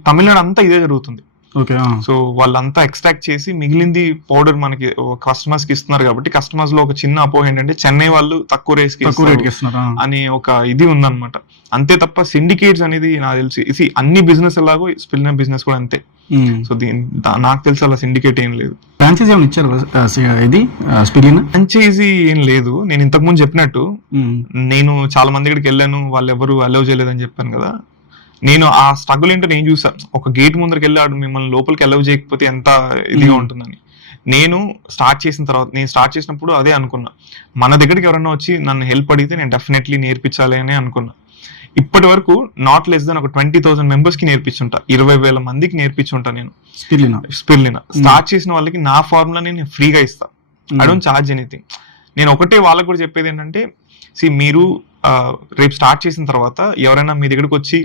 తమిళనాడు అంతా ఇదే జరుగుతుంది. ఓకే. సో వాళ్ళంతా ఎక్స్ట్రాక్ట్ చేసి మిగిలింది పౌడర్ మనకి కస్టమర్స్ కి ఇస్తున్నారు. కాబట్టి కస్టమర్స్ లో ఒక చిన్న అపోహ ఏంటంటే చెన్నై వాళ్ళు తక్కువ రేట్కి ఇస్తున్నారు అనే ఒక ఇది ఉందన్నమాట. అంతే తప్ప సిండికేట్స్ అనేది నాకు తెలిసి అన్ని బిజినెస్ ఎలాగో స్పిర్లినా బిజినెస్ కూడా అంతే. సో నాకు తెలిసి అలా సిండికేట్ ఏం లేదు. ఫ్రాంచైజీ ఏమైనా ఇచ్చారు ఇది స్పిర్లినా? ఫ్రాంచైజీ ఏం లేదు. నేను ఇంతకు ముందు చెప్పినట్టు నేను చాలా మంది దగ్గరికి వెళ్ళాను, వాళ్ళు ఎవరు అలౌ చేయలేదని చెప్పాను కదా. నేను ఆ స్ట్రగుల్ ఏంటో నేను చూసాను. ఒక గేట్ ముందరికి వెళ్ళాడు, మిమ్మల్ని లోపలికి అలౌ చేయకపోతే ఎంత ఇదిగా ఉంటుందని. నేను స్టార్ట్ చేసినప్పుడు అదే అనుకున్నా, మన దగ్గరికి ఎవరన్నా వచ్చి నన్ను హెల్ప్ అడిగితే నేను డెఫినెట్లీ నేర్పించాలి అని అనుకున్నా. ఇప్పటి వరకు నాట్ లెస్ దాన్ ఒక 20,000 మెంబర్స్ కి నేర్పించుంటా, 20,000 మందికి నేర్పించుంటా నేను స్పిర్లినా. స్టార్ట్ చేసిన వాళ్ళకి నా ఫార్ములా నేను ఫ్రీగా ఇస్తా, ఐ డోంట్ చార్జ్ ఎనీథింగ్. నేను ఒకటే వాళ్ళకి కూడా చెప్పేది ఏంటంటే, మీరు రేపు స్టార్ట్ చేసిన తర్వాత ఎవరైనా మీ దగ్గరకు వచ్చి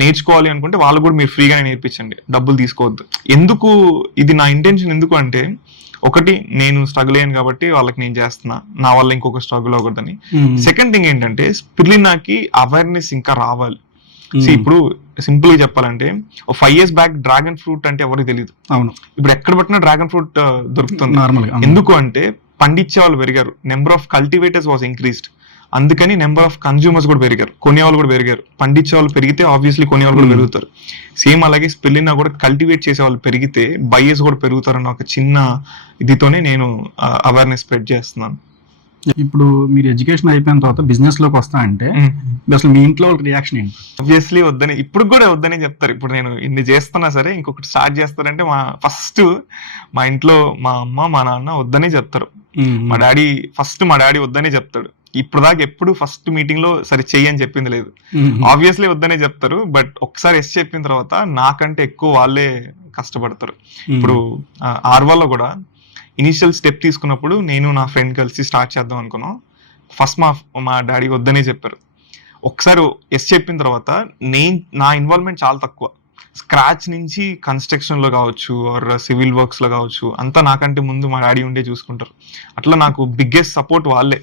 నేర్చుకోవాలి అనుకుంటే వాళ్ళు కూడా మీరు ఫ్రీగానే నేర్పించండి, డబ్బులు తీసుకోవద్దు. ఎందుకు ఇది నా ఇంటెన్షన్ ఎందుకు అంటే, ఒకటి నేను స్ట్రగుల్ అయ్యాను కాబట్టి వాళ్ళకి నేను చేస్తున్నా, నా వల్ల ఇంకొక స్ట్రగుల్ అవ్వకూడదని. సెకండ్ థింగ్ ఏంటంటే స్పిర్లినాకి అవేర్నెస్ ఇంకా రావాలి. ఇప్పుడు సింపుల్ గా చెప్పాలంటే 5 years బ్యాక్ డ్రాగన్ ఫ్రూట్ అంటే ఎవరికి తెలియదు. అవును. ఇప్పుడు ఎక్కడ పట్టినా డ్రాగన్ ఫ్రూట్ దొరుకుతుంది. ఎందుకు అంటే పండించే వాళ్ళు పెరిగారు, number of cultivators was increased. అందుకని నెంబర్ ఆఫ్ కన్జ్యూమర్స్ కూడా పెరిగారు, కొనేవాళ్ళు కూడా పెరిగారు. పండించే వాళ్ళు పెరిగితే ఆబ్వియస్లీ కొనేవాళ్ళు కూడా పెరుగుతారు. సేమ్ అలాగే స్పిర్లినా కూడా కల్టివేట్ చేసే వాళ్ళు పెరిగితే బయర్స్ కూడా పెరుగుతారన్న ఒక చిన్న ఇదితోనే నేను అవేర్నెస్ స్ప్రెడ్ చేస్తున్నాను. ఇప్పుడు మీరు ఎడ్యుకేషన్ అయిపోయిన తర్వాత బిజినెస్ లోకి వస్తా అంటే అసలు మీ ఇంట్లో వాళ్ళకి రియాక్షన్ ఏంటి? ఆబ్వియస్లీ వద్దని, ఇప్పుడు కూడా వద్దని చెప్తారు. ఇప్పుడు నేను ఇన్ని చేస్తున్నా సరే ఇంకొకటి స్టార్ట్ చేస్తారంటే మా ఇంట్లో మా అమ్మ మా నాన్న వద్దనే చెప్తారు. మా డాడీ వద్దనే చెప్తాడు. ఇప్పుడు దాకా ఎప్పుడు ఫస్ట్ మీటింగ్ లో సరే చెయ్యి అని చెప్పింది లేదు. ఆబ్వియస్లీ వద్దనే చెప్తారు. బట్ ఒకసారి ఎస్ చెప్పిన తర్వాత నాకంటే ఎక్కువ వాళ్ళే కష్టపడతారు. ఇప్పుడు ఆర్వాలో కూడా ఇనిషియల్ స్టెప్ తీసుకున్నప్పుడు నేను నా ఫ్రెండ్ కలిసి స్టార్ట్ చేద్దాం అనుకున్నాం. ఫస్ట్ మా డాడీ వద్దనే చెప్పారు. ఒకసారి ఎస్ చెప్పిన తర్వాత నా ఇన్వాల్వ్మెంట్ చాలా తక్కువ. స్క్రాచ్ నుంచి కన్స్ట్రక్షన్ లో కావచ్చు ఆర్ సివిల్ వర్క్స్ లో కావచ్చు అంతా నాకంటే ముందు మా డాడీ ఉండే చూసుకుంటారు. అట్లా నాకు బిగ్గెస్ట్ సపోర్ట్ వాళ్ళే.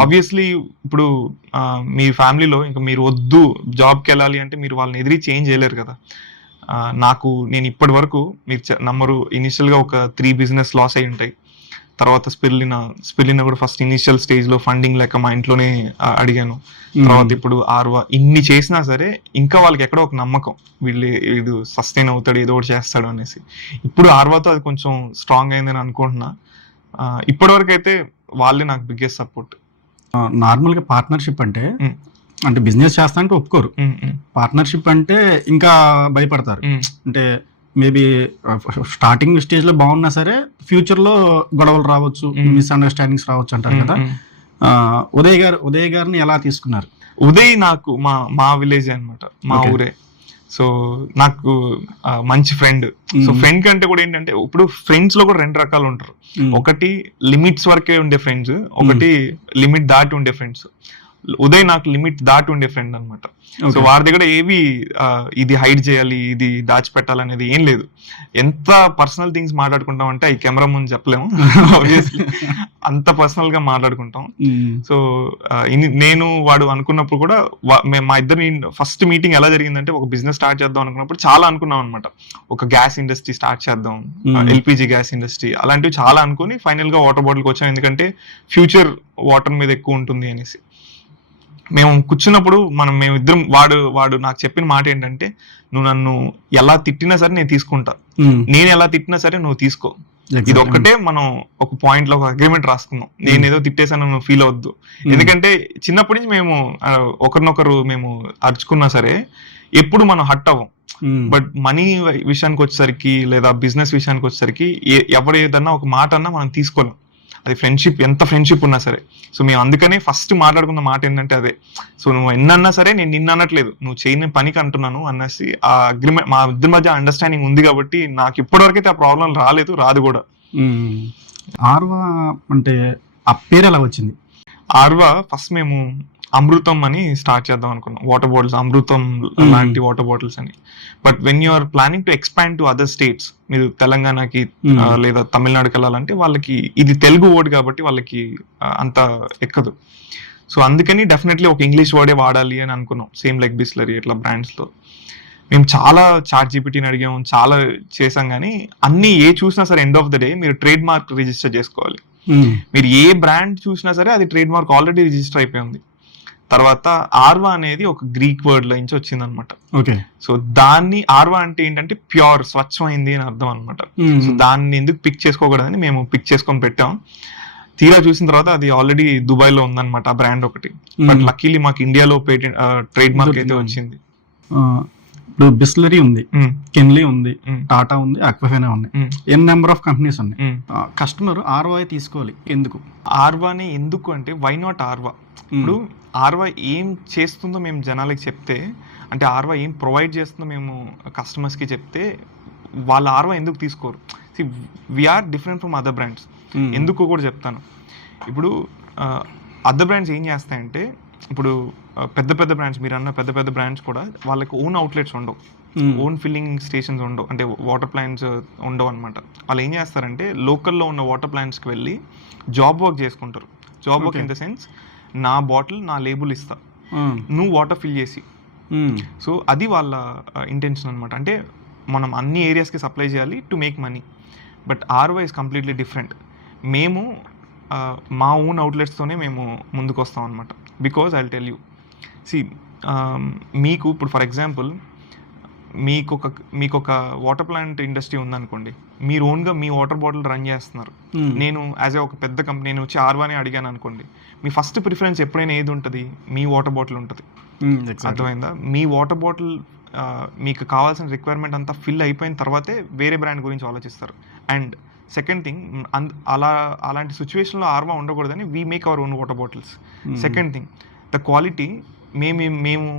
ఆబ్వియస్లీ ఇప్పుడు మీ ఫ్యామిలీలో ఇంకా మీరు వద్దు జాబ్కి వెళ్ళాలి అంటే మీరు వాళ్ళని ఎదిరి చేంజ్ చేయలేరు కదా. నేను ఇప్పటి వరకు మీరు నమ్మరు, ఇనిషియల్ గా ఒక 3 బిజినెస్ లాస్ అయి ఉంటాయి. తర్వాత స్పిర్లినా కూడా ఫస్ట్ ఇనిషియల్ స్టేజ్ లో ఫండింగ్ లెక్క మా ఇంట్లోనే అడిగాను. తర్వాత ఇప్పుడు ఆర్వా ఇన్ని చేసినా సరే ఇంకా వాళ్ళకి ఎక్కడో ఒక నమ్మకం, వీడు సస్టైన్ అవుతాడు, ఏదో ఒకటి చేస్తాడు అనేసి. ఇప్పుడు ఆర్వాతో అది కొంచెం స్ట్రాంగ్ అయిందని అనుకుంటున్నా. ఇప్పటి వరకు అయితే వాళ్ళే నాకు బిగ్గెస్ట్ సపోర్ట్. నార్మల్గా పార్ట్నర్షిప్ అంటే ఉమ్, అంటే బిజినెస్ చేస్తా అంటే ఒప్పుకోరు. ఉమ్, ఉమ్, పార్ట్నర్షిప్ అంటే ఇంకా భయపడతారు. ఉమ్, అంటే మేబీ స్టార్టింగ్ స్టేజ్ లో బాగున్నా సరే ఫ్యూచర్ లో గొడవలు రావచ్చు, మిస్అండర్స్టాండింగ్స్ రావచ్చు అంటారు కదా. ఉమ్. ఉదయ్ గారిని ఎలా తీసుకున్నారు? ఉదయ్ నాకు మా విలేజ్ అన్నమాట, మా Okay. ఊరే. సో నాకు మంచి ఫ్రెండ్. సో ఫ్రెండ్ కంటే కూడా ఏంటంటే ఇప్పుడు ఫ్రెండ్స్ లో కూడా 2 రకాలు ఉంటారు. ఒకటి లిమిట్స్ వరకే ఉండే ఫ్రెండ్స్, ఒకటి లిమిట్ దాటి ఉండే ఫ్రెండ్స్. ఉదయ్ నాకు లిమిట్ దాటి ఉండే ఫ్రెండ్ అనమాట. So Okay. వారి దగ్గర ఏవి ఇది హైడ్ చేయాలి, ఇది దాచిపెట్టాలనేది ఏం లేదు. ఎంత పర్సనల్ థింగ్స్ మాట్లాడుకుంటాం అంటే ఈ కెమెరా ముందు చెప్పలేము. ఆబ్వియస్లీ అంత పర్సనల్ గా మాట్లాడుకుంటాం. సో నేను వాడు అనుకున్నప్పుడు కూడా మా ఇద్దరు ఫస్ట్ మీటింగ్ ఎలా జరిగిందంటే, ఒక బిజినెస్ స్టార్ట్ చేద్దాం అనుకున్నప్పుడు చాలా అనుకున్నాం అనమాట. ఒక గ్యాస్ ఇండస్ట్రీ స్టార్ట్ చేద్దాం, ఎల్పిజి గ్యాస్ ఇండస్ట్రీ, అలాంటివి చాలా అనుకుని ఫైనల్ గా వాటర్ బాటిల్కి వచ్చాం. ఎందుకంటే ఫ్యూచర్ వాటర్ మీద ఎక్కువ ఉంటుంది అనేసి. మేము కూర్చున్నప్పుడు మేమిద్దరం వాడు నాకు చెప్పిన మాట ఏంటంటే, నువ్వు నన్ను ఎలా తిట్టినా సరే నేను తీసుకుంటా, నేను ఎలా తిట్టినా సరే నువ్వు తీసుకో. ఇది ఒక్కటే మనం ఒక పాయింట్ లో ఒక అగ్రిమెంట్ రాసుకున్నాం. నేను ఏదో తిట్టేసాను నువ్వు ఫీల్ అవద్దు. ఎందుకంటే చిన్నప్పటి నుంచి మేము ఒకరినొకరు మేము అరుచుకున్నా సరే ఎప్పుడు మనం హట్ అవ్వం. బట్ మనీ విషయానికి వచ్చేసరికి లేదా బిజినెస్ విషయానికి వచ్చేసరికి ఎవరు ఏదన్నా ఒక మాట అన్నా మనం తీసుకోలేం. అది ఫ్రెండ్షిప్, ఎంత ఫ్రెండ్షిప్ ఉన్నా సరే. సో మేము అందుకనే ఫస్ట్ మాట్లాడుకున్న మాట ఏంటంటే అదే. సో నువ్వు ఎన్నన్నా సరే నేను నిన్ను అనట్లేదు, నువ్వు చేయని పనికి అంటున్నాను అనేసి ఆ అగ్రిమెంట్ మా ఇద్దరి మధ్య అండర్స్టాండింగ్ ఉంది కాబట్టి నాకు ఇప్పటివరకైతే ఆ ప్రాబ్లం రాదు కూడా. ఆర్వా అంటే ఆ పేరు ఎలా వచ్చింది? ఆర్వా ఫస్ట్ మేము అమృతం అని స్టార్ట్ చేద్దాం అనుకున్నాం. వాటర్ బాటిల్స్, అమృతం లాంటి వాటర్ బాటిల్స్ అని. But when you are planning to expand to other states, మీరు తెలంగాణకి లేదా తమిళనాడుకి వెళ్ళాలంటే వాళ్ళకి ఇది తెలుగు వర్డ్ కాబట్టి వాళ్ళకి అంత ఎక్కదు. సో అందుకని డెఫినెట్లీ ఒక ఇంగ్లీష్ వర్డే వాడాలి అని అనుకున్నాం. సేమ్ లైక్ బిస్లరీ ఇట్లా బ్రాండ్స్లో మేము చాలా ChatGPTని అడిగాము, చాలా చేసాం. కానీ అన్ని చూసినా సరే ఎండ్ ఆఫ్ ద డే మీరు ట్రేడ్ మార్క్ రిజిస్టర్ చేసుకోవాలి. మీరు ఏ బ్రాండ్ చూసినా సరే అది ట్రేడ్ మార్క్ ఆల్రెడీ రిజిస్టర్ అయిపోయింది. తర్వాత ఆర్వా అనేది ఒక గ్రీక్ వర్డ్ లో నుంచి వచ్చింది అనమాట. ఓకే. సో దాన్ని ఆర్వా అంటే ఏంటంటే ప్యూర్, స్వచ్ఛమైంది అని అర్థం అనమాట. సో దాన్ని ఎందుకు పిక్ చేసుకోకూడదని మేము పిక్ చేసుకొని పెట్టాం. తీరా చూసిన తర్వాత అది ఆల్రెడీ దుబాయ్ లో ఉందన్నమాట ఆ బ్రాండ్ ఒకటి. బట్ లక్కీలీ మాకు ఇండియాలో పేటెంట్ ట్రేడ్ మార్క్ అయితే వచ్చింది. ఇప్పుడు బిస్లరీ ఉంది, కెన్లీ ఉంది, టాటా ఉంది, అక్వాఫైనా ఉన్నాయి, నెంబర్ ఆఫ్ కంపెనీస్ ఉన్నాయి. కస్టమర్ ఆర్వా తీసుకోవాలి ఎందుకు? ఆర్వాని ఎందుకు అంటే వై నాట్ ఆర్వా? ఇప్పుడు ఆర్వా ఏం చేస్తుందో మేము జనాలకి చెప్తే, అంటే ఆర్వా ఏం ప్రొవైడ్ చేస్తుందో మేము కస్టమర్స్కి చెప్తే వాళ్ళ ఆర్వా ఎందుకు తీసుకోరు? We're different from other brands. ఎందుకు కూడా చెప్తాను. ఇప్పుడు అదర్ బ్రాండ్స్ ఏం చేస్తాయంటే, ఇప్పుడు పెద్ద పెద్ద బ్రాండ్స్, మీరు అన్న పెద్ద పెద్ద బ్రాండ్స్ కూడా వాళ్ళకి ఓన్ అవుట్లెట్స్ ఉండవు, ఓన్ ఫిల్లింగ్ స్టేషన్స్ ఉండవు, అంటే వాటర్ ప్లాంట్స్ ఉండవు అనమాట. వాళ్ళు ఏం చేస్తారంటే లోకల్లో ఉన్న వాటర్ ప్లాంట్స్కి వెళ్ళి జాబ్ వర్క్ చేసుకుంటారు. Job work in the sense, నా బాటిల్ నా లేబుల్ ఇస్తా, నువ్వు వాటర్ ఫిల్ చేసి. సో అది వాళ్ళ ఇంటెన్షన్ అనమాట. అంటే మనం అన్ని ఏరియాస్కి సప్లై చేయాలి to make money. But Arva is completely different. మేము మా ఓన్ అవుట్లెట్స్తోనే మేము ముందుకు వస్తాం అనమాట. బికాజ్ ఐ టెల్ యూ, మీకు ఇప్పుడు ఫర్ ఎగ్జాంపుల్ మీకు ఒక వాటర్ ప్లాంట్ ఇండస్ట్రీ ఉందనుకోండి, మీరు ఓన్గా మీ వాటర్ బాటిల్ రన్ చేస్తున్నారు. నేను యాజ్ ఏ ఒక పెద్ద కంపెనీ నేను వచ్చి ఆర్వానే అడిగాను అనుకోండి, మీ ఫస్ట్ ప్రిఫరెన్స్ ఎప్పుడైనా ఏది ఉంటుంది? మీ వాటర్ బాటిల్ ఉంటుంది. అర్థమైందా? మీ వాటర్ బాటిల్ మీకు కావాల్సిన రిక్వైర్మెంట్ అంతా ఫిల్ అయిపోయిన తర్వాతే వేరే బ్రాండ్ గురించి ఆలోచిస్తారు. అండ్ సెకండ్ థింగ్, అలాంటి సిచ్యువేషన్లో ఆర్వా ఉండకూడదని we make our own water bottles. Second thing, the quality. మేము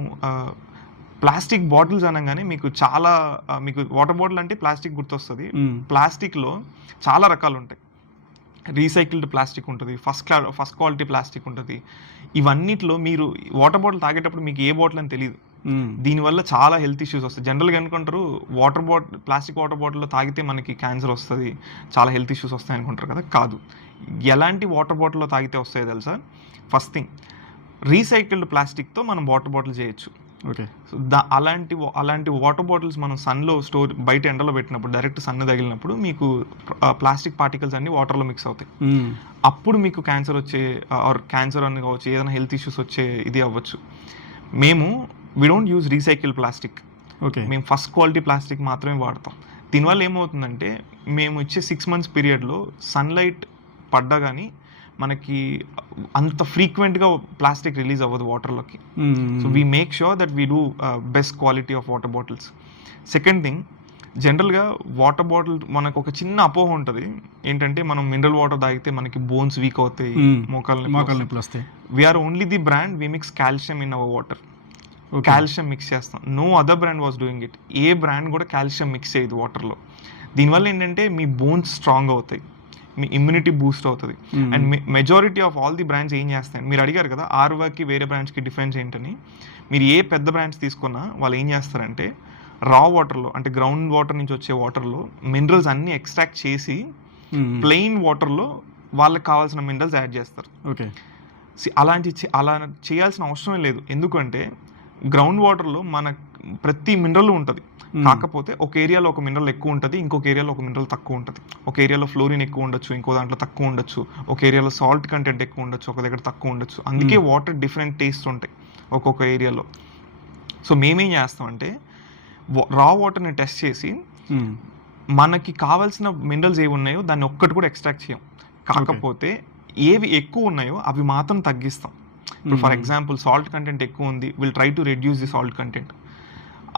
ప్లాస్టిక్ బాటిల్స్ అనగానే మీకు వాటర్ బాటిల్ అంటే ప్లాస్టిక్ గుర్తొస్తుంది. ప్లాస్టిక్లో చాలా రకాలు ఉంటాయి. రీసైకిల్డ్ ప్లాస్టిక్ ఉంటుంది, ఫస్ట్ క్వాలిటీ ప్లాస్టిక్ ఉంటుంది. ఇవన్నిట్లో మీరు వాటర్ బాటిల్ తాగేటప్పుడు మీకు ఏ బాటిల్ అని తెలియదు. దీనివల్ల చాలా హెల్త్ ఇష్యూస్ వస్తాయి. జనరల్గా అనుకుంటారు ప్లాస్టిక్ వాటర్ బాటిల్లో తాగితే మనకి క్యాన్సర్ వస్తుంది, చాలా హెల్త్ ఇష్యూస్ వస్తాయి అనుకుంటారు కదా. కాదు, ఎలాంటి వాటర్ బాటిల్లో తాగితే వస్తాయో తెలుసా? ఫస్ట్ థింగ్, రీసైకిల్డ్ ప్లాస్టిక్తో మనం వాటర్ బాటిల్ చేయొచ్చు. ఓకే. సో అలాంటి వాటర్ బాటిల్స్ మనం సన్లో బయట ఎండలో పెట్టినప్పుడు, డైరెక్ట్ సన్ తగిలినప్పుడు మీకు ప్లాస్టిక్ పార్టికల్స్ అన్ని వాటర్లో మిక్స్ అవుతాయి. అప్పుడు మీకు క్యాన్సర్ అని కావచ్చు, ఏదైనా హెల్త్ ఇష్యూస్ వచ్చే ఇది అవ్వచ్చు. We don't use recycle plastic. Okay. మేము ఫస్ట్ క్వాలిటీ ప్లాస్టిక్ మాత్రమే వాడతాం. దీనివల్ల ఏమవుతుందంటే, మేము ఇచ్చే 6 months పీరియడ్లో సన్లైట్ పడ్డా కానీ మనకి అంత ఫ్రీక్వెంట్గా ప్లాస్టిక్ రిలీజ్ అవ్వదు వాటర్లోకి. So we make sure that we do best quality of water bottles. Second thing, జనరల్గా వాటర్ బాటిల్ మనకు ఒక చిన్న అపోహ ఉంటుంది ఏంటంటే, మనం మినరల్ వాటర్ తాగితే మనకి బోన్స్ వీక్ అవుతాయి, మోకాలు నొప్పులు వస్తాయి. We're only the brand we mix calcium in our water. Calcium mix చేస్తాం. No other brand was doing it. ఏ బ్రాండ్ కూడా కాల్షియం మిక్స్ చేయదు వాటర్లో. దీనివల్ల ఏంటంటే మీ బోన్స్ స్ట్రాంగ్ అవుతాయి, మీ ఇమ్యూనిటీ బూస్ట్ అవుతుంది. And majority of all the brands ఏం చేస్తాయి, మీరు అడిగారు కదా ఆర్వాకి వేరే బ్రాండ్స్కి డిఫరెన్స్ ఏంటని. మీరు ఏ పెద్ద బ్రాండ్స్ తీసుకున్నా వాళ్ళు ఏం చేస్తారంటే, రా వాటర్లో అంటే గ్రౌండ్ వాటర్ నుంచి వచ్చే వాటర్లో మినరల్స్ అన్ని ఎక్స్ట్రాక్ట్ చేసి ప్లెయిన్ వాటర్లో వాళ్ళకి కావాల్సిన మినరల్స్ యాడ్ చేస్తారు. ఓకే, అలా చేయాల్సిన అవసరం లేదు. ఎందుకంటే గ్రౌండ్ వాటర్లో మన ప్రతి మినరల్ ఉంటుంది. కాకపోతే ఒక ఏరియాలో ఒక మినరల్ ఎక్కువ ఉంటుంది, ఇంకొక ఏరియాలో ఒక మినరల్ తక్కువ ఉంటుంది. ఒక ఏరియాలో ఫ్లోరిన్ ఎక్కువ ఉండొచ్చు, ఇంకో దాంట్లో తక్కువ ఉండొచ్చు. ఒక ఏరియాలో సాల్ట్ కంటెంట్ ఎక్కువ ఉండొచ్చు, ఒక దగ్గర తక్కువ ఉండొచ్చు. అందుకే వాటర్ డిఫరెంట్ టేస్ట్ ఉంటాయి ఒక్కొక్క ఏరియాలో. సో మేమేం చేస్తామంటే రా వాటర్ని టెస్ట్ చేసి మనకి కావాల్సిన మినరల్స్ ఏవి ఉన్నాయో దాన్ని ఒక్కటి కూడా ఎక్స్ట్రాక్ట్ చేయం. కాకపోతే ఏవి ఎక్కువ ఉన్నాయో అవి మాత్రం తగ్గిస్తాం. ఇప్పుడు ఫర్ ఎగ్జాంపుల్ సాల్ట్ కంటెంట్ ఎక్కువ ఉంది, will try to reduce the salt content.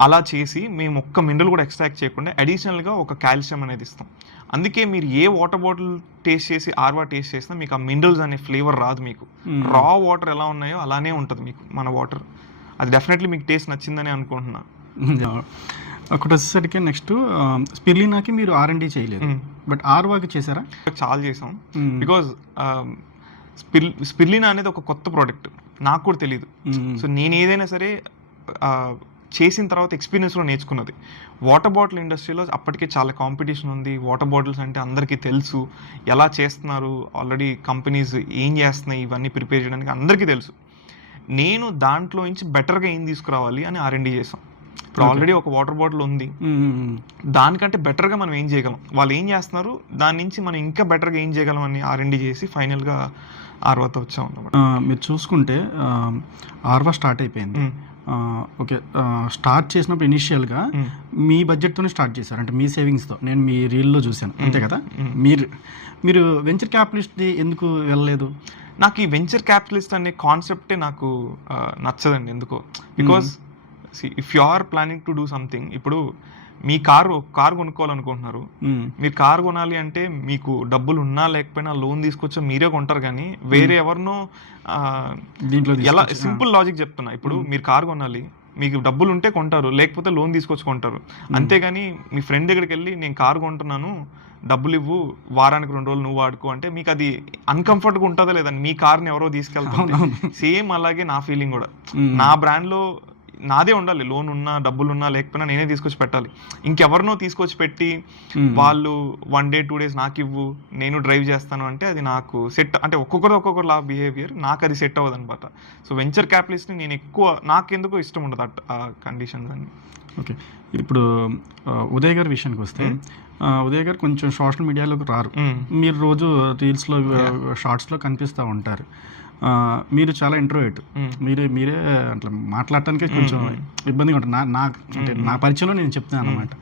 అలా చేసి మేము ఒక్క మినరల్ కూడా ఎక్స్ట్రాక్ట్ చేయకుండా అడిషనల్గా ఒక కాల్షియం అనేది ఇస్తాం. అందుకే మీరు ఏ వాటర్ బాటిల్ టేస్ట్ చేసి ఆర్వా టేస్ట్ చేసినా మీకు ఆ మినరల్స్ అనే ఫ్లేవర్ రాదు. మీకు రా వాటర్ ఎలా ఉన్నాయో అలానే ఉంటుంది మీకు మన వాటర్. అది డెఫినెట్లీ మీకు టేస్ట్ నచ్చిందని అనుకుంటున్నా. ఒకటి వచ్చేసరికి నెక్స్ట్ స్పిర్లినాకి మీరు R&D చేయలేదు, బట్ ఆర్వాకి చేశారా? చాలా చేసాం. బికాజ్ స్పిర్లినా అనేది ఒక కొత్త ప్రోడక్ట్, నాకు కూడా తెలియదు. సో నేను ఏదైనా సరే చేసిన తర్వాత ఎక్స్పీరియన్స్లో నేర్చుకున్నది. వాటర్ బాటిల్ ఇండస్ట్రీలో అప్పటికే చాలా కాంపిటీషన్ ఉంది. వాటర్ బాటిల్స్ అంటే అందరికీ తెలుసు, ఎలా చేస్తున్నారు, ఆల్రెడీ కంపెనీస్ ఏం చేస్తున్నాయి ఇవన్నీ ప్రిపేర్ చేయడానికి అందరికీ తెలుసు. నేను దాంట్లో నుంచి బెటర్గా ఏం తీసుకురావాలి అని R&D చేసాం. ఇప్పుడు ఆల్రెడీ ఒక వాటర్ బాటిల్ ఉంది, దానికంటే బెటర్గా మనం ఏం చేయగలం, వాళ్ళు ఏం చేస్తున్నారు దాని నుంచి మనం ఇంకా బెటర్గా ఏం చేయగలం అని R&D చేసి ఫైనల్గా ఆర్వాతో వచ్చాం అన్నమాట. మీరు చూసుకుంటే ఆర్వా స్టార్ట్ అయిపోయింది. ఓకే, స్టార్ట్ చేసినప్పుడు ఇనిషియల్గా మీ బడ్జెట్తోనే స్టార్ట్ చేశారు, అంటే మీ సేవింగ్స్తో. నేను మీ రీల్లో చూశాను, అంతే కదా? మీరు వెంచర్ క్యాపిటలిస్ట్ది ఎందుకు వెళ్ళలేదు? నాకు ఈ వెంచర్ క్యాపిటలిస్ట్ అనే కాన్సెప్టే నాకు నచ్చదండి ఎందుకో. Because if you are planning to do something, ఇప్పుడు మీ కారు కొనుక్కోవాలనుకుంటున్నారు, మీరు కారు కొనాలి అంటే మీకు డబ్బులు ఉన్నా లేకపోయినా లోన్ తీసుకొచ్చా మీరే కొంటారు, కానీ వేరే ఎవరినో దీంట్లో ఎలా సింపుల్ లాజిక్ చెప్తున్నా. ఇప్పుడు మీరు కారు కొనాలి, మీకు డబ్బులు ఉంటే కొంటారు, లేకపోతే లోన్ తీసుకొచ్చి కొంటారు. అంతేగాని మీ ఫ్రెండ్ దగ్గరికి వెళ్ళి నేను కారు కొంటున్నాను డబ్బులు ఇవ్వు, వారానికి 2 రోజులు నువ్వు వాడుకో అంటే మీకు అది అన్కంఫర్ట్గా ఉంటుందా లేదండి? మీ కార్ని ఎవరో తీసుకెళ్తారు. సేమ్ అలాగే నా ఫీలింగ్ కూడా. నా బ్రాండ్లో నాదే ఉండాలి, లోన్ ఉన్నా డబ్బులు ఉన్నా లేకపోయినా నేనే తీసుకొచ్చి పెట్టాలి. ఇంకెవరినో తీసుకొచ్చి పెట్టి వాళ్ళు 1 day 2 days నాకు ఇవ్వు నేను డ్రైవ్ చేస్తాను అంటే అది నాకు సెట్, అంటే ఒక్కొక్కరు బిహేవియర్ నాకు అది సెట్ అవ్వదు అనమాట. సో వెంచర్ క్యాపిటలిస్ట్ని నేను ఎక్కువ నాకెందుకో ఇష్టం ఉండదు ఆ కండిషన్స్ అన్ని. ఓకే, ఇప్పుడు ఉదయ్ గారి విషయానికి వస్తే, ఉదయ్ గారు కొంచెం సోషల్ మీడియాలోకి రారు, మీరు రోజు రీల్స్లో షార్ట్స్లో కనిపిస్తూ ఉంటారు. మీరు చాలా ఇంట్రోవర్ట్, మీరే అట్లా మాట్లాడటానికి కొంచెం ఇబ్బందిగా ఉంటుంది. అంటే నా పరిచయంలో నేను చెప్తాను అనమాట.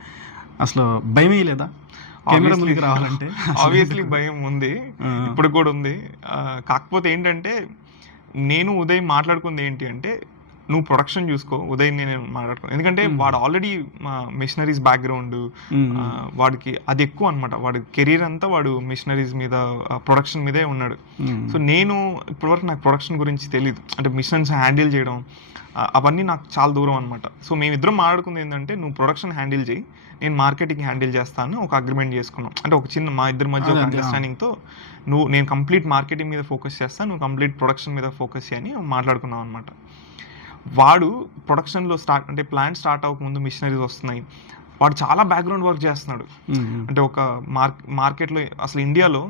అసలు భయమే లేదా కెమెరా ముందుకు రావాలంటే? ఆబ్వియస్లీ భయం ఉంది, ఇప్పుడు కూడా ఉంది. కాకపోతే ఏంటంటే నేను ఉదయ్ మాట్లాడుకుంది ఏంటి అంటే, నువ్వు ప్రొడక్షన్ చూసుకో, ఉదయ్ నేను మాట్లాడుకో. ఎందుకంటే వాడు ఆల్రెడీ మిషనరీస్ బ్యాక్గ్రౌండ్, వాడికి అది ఎక్కువ అనమాట. వాడి కెరీర్ అంతా వాడు మిషనరీస్ మీద ప్రొడక్షన్ మీదే ఉన్నాడు. సో నేను ఇప్పటివరకు నాకు ప్రొడక్షన్ గురించి తెలియదు, అంటే మిషన్స్ హ్యాండిల్ చేయడం అవన్నీ నాకు చాలా దూరం అనమాట. సో మేమిద్దరం మాట్లాడుకుంది ఏంటంటే, నువ్వు ప్రొడక్షన్ హ్యాండిల్ చేయి, నేను మార్కెటింగ్ హ్యాండిల్ చేస్తాను ఒక అగ్రిమెంట్ చేసుకున్నాం. అంటే ఒక చిన్న మా ఇద్దరి మధ్య ఒక అండర్స్టాండింగ్తో నేను కంప్లీట్ మార్కెటింగ్ మీద ఫోకస్ చేస్తాను, నువ్వు కంప్లీట్ ప్రొడక్షన్ మీద ఫోకస్ చేయని మాట్లాడుకున్నాం అనమాట. వాడు ప్రొడక్షన్లో అంటే ప్లాంట్ స్టార్ట్ అవ్వకముందు మిషనరీస్ వస్తున్నాయి, వాడు చాలా బ్యాక్గ్రౌండ్ వర్క్ చేస్తున్నాడు. అంటే ఒక మార్కెట్లో అసలు ఇండియాలో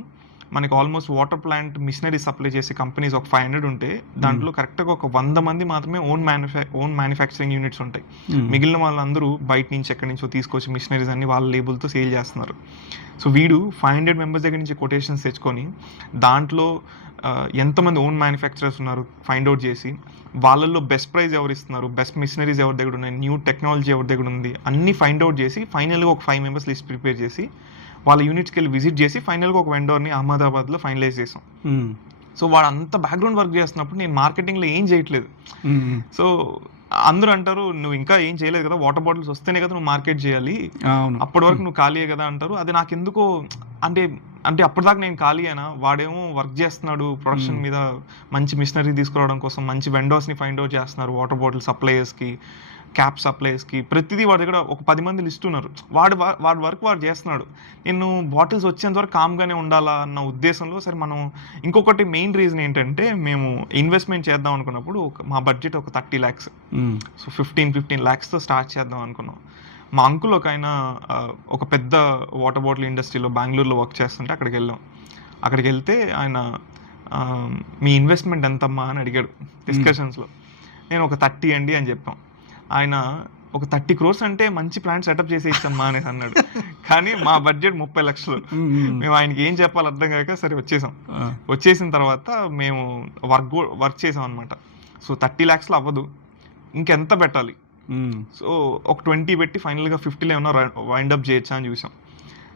మనకి almost water plant machinery supply చేసే కంపెనీస్ ఒక 500 ఉంటే దాంట్లో కరెక్ట్గా ఒక 100 మంది మాత్రమే ఓన్ మ్యానుఫ్యాక్చరింగ్ యూనిట్స్ ఉంటాయి. మిగిలిన వాళ్ళందరూ బయట నుంచి ఎక్కడి నుంచో తీసుకొచ్చి మిషనరీస్ అన్ని వాళ్ళ లేబుల్తో సేల్ చేస్తున్నారు. సో వీడు 500 మెంబర్స్ దగ్గర నుంచి కొటేషన్స్ తెచ్చుకొని దాంట్లో ఎంతమంది ఓన్ మ్యానుఫ్యాక్చరర్స్ ఉన్నారు ఫైండ్ అవుట్ చేసి, వాళ్ళల్లో బెస్ట్ ప్రైస్ ఎవరు ఇస్తున్నారు, బెస్ట్ మిషనరీస్ ఎవరి దగ్గర ఉన్నాయి, న్యూ టెక్నాలజీ ఎవరి దగ్గర ఉంది అన్నీ ఫైండ్ అవుట్ చేసి ఫైనల్గా ఒక 5 మెంబర్స్ లిస్ట్ ప్రిపేర్ చేసి వాళ్ళ యూనిట్స్కి వెళ్ళి విజిట్ చేసి ఫైనల్గా ఒక వెండర్ని అహ్మదాబాద్లో ఫైనలైజ్ చేసాం. సో వాడు అంత బ్యాక్గ్రౌండ్ వర్క్ చేస్తున్నప్పుడు నేను మార్కెటింగ్లో ఏం చేయట్లేదు. సో అందరూ అంటారు నువ్వు ఇంకా ఏం చేయలేదు కదా, వాటర్ బాటిల్స్ వస్తేనే కదా నువ్వు మార్కెట్ చేయాలి, అప్పటి వరకు నువ్వు ఖాళీయే కదా అంటారు. అది నాకు ఎందుకో అంటే అంటే అప్పటిదాకా నేను ఖాళీ అయినా, వాడేమో వర్క్ చేస్తున్నాడు ప్రొడక్షన్ మీద, మంచి మిషనరీ తీసుకురావడం కోసం మంచి వెండర్స్ని ఫైండ్ అవుట్ చేస్తున్నారు, వాటర్ బాటిల్ సప్లయర్స్కి, క్యాప్ సప్లయర్స్కి, ప్రతిదీ వాడి దగ్గర ఒక 10 మంది లిస్ట్ ఉన్నారు. వాడి వర్క్ వాడు చేస్తున్నాడు. నేను బాటిల్స్ వచ్చేంత వరకు కామ్గానే ఉండాలా అన్న ఉద్దేశంలో సరే మనం ఇంకొకటి మెయిన్ రీజన్ ఏంటంటే మేము ఇన్వెస్ట్మెంట్ చేద్దాం అనుకున్నప్పుడు మా బడ్జెట్ ఒక 30 lakhs. సో 15 lakhsతో స్టార్ట్ చేద్దాం అనుకున్నాం. మా అంకుల్ ఒక ఆయన ఒక పెద్ద వాటర్ బాటిల్ ఇండస్ట్రీలో బెంగళూరులో వర్క్ చేస్తుంటే అక్కడికి వెళ్ళాం. అక్కడికి వెళ్తే ఆయన మీ ఇన్వెస్ట్మెంట్ ఎంతమ్మా అని అడిగాడు డిస్కషన్స్లో. నేను ఒక 30 అండి అని చెప్పాం. ఆయన ఒక 30 crores అంటే మంచి ప్లాన్ సెటప్ చేసి ఇచ్చమ్మా అని అన్నాడు. కానీ మా బడ్జెట్ 30 lakhs. మేము ఆయనకి ఏం చెప్పాలి అర్థం కాక సరే వచ్చేసిన తర్వాత మేము వర్క్ చేసాం అనమాట. సో 30 lakhsలో అవ్వదు, ఇంకెంత పెట్టాలి, సో ఒక 20 పెట్టి ఫైనల్గా 50లో ఏమన్నా వైండప్ చేయొచ్చా అని చూసాం.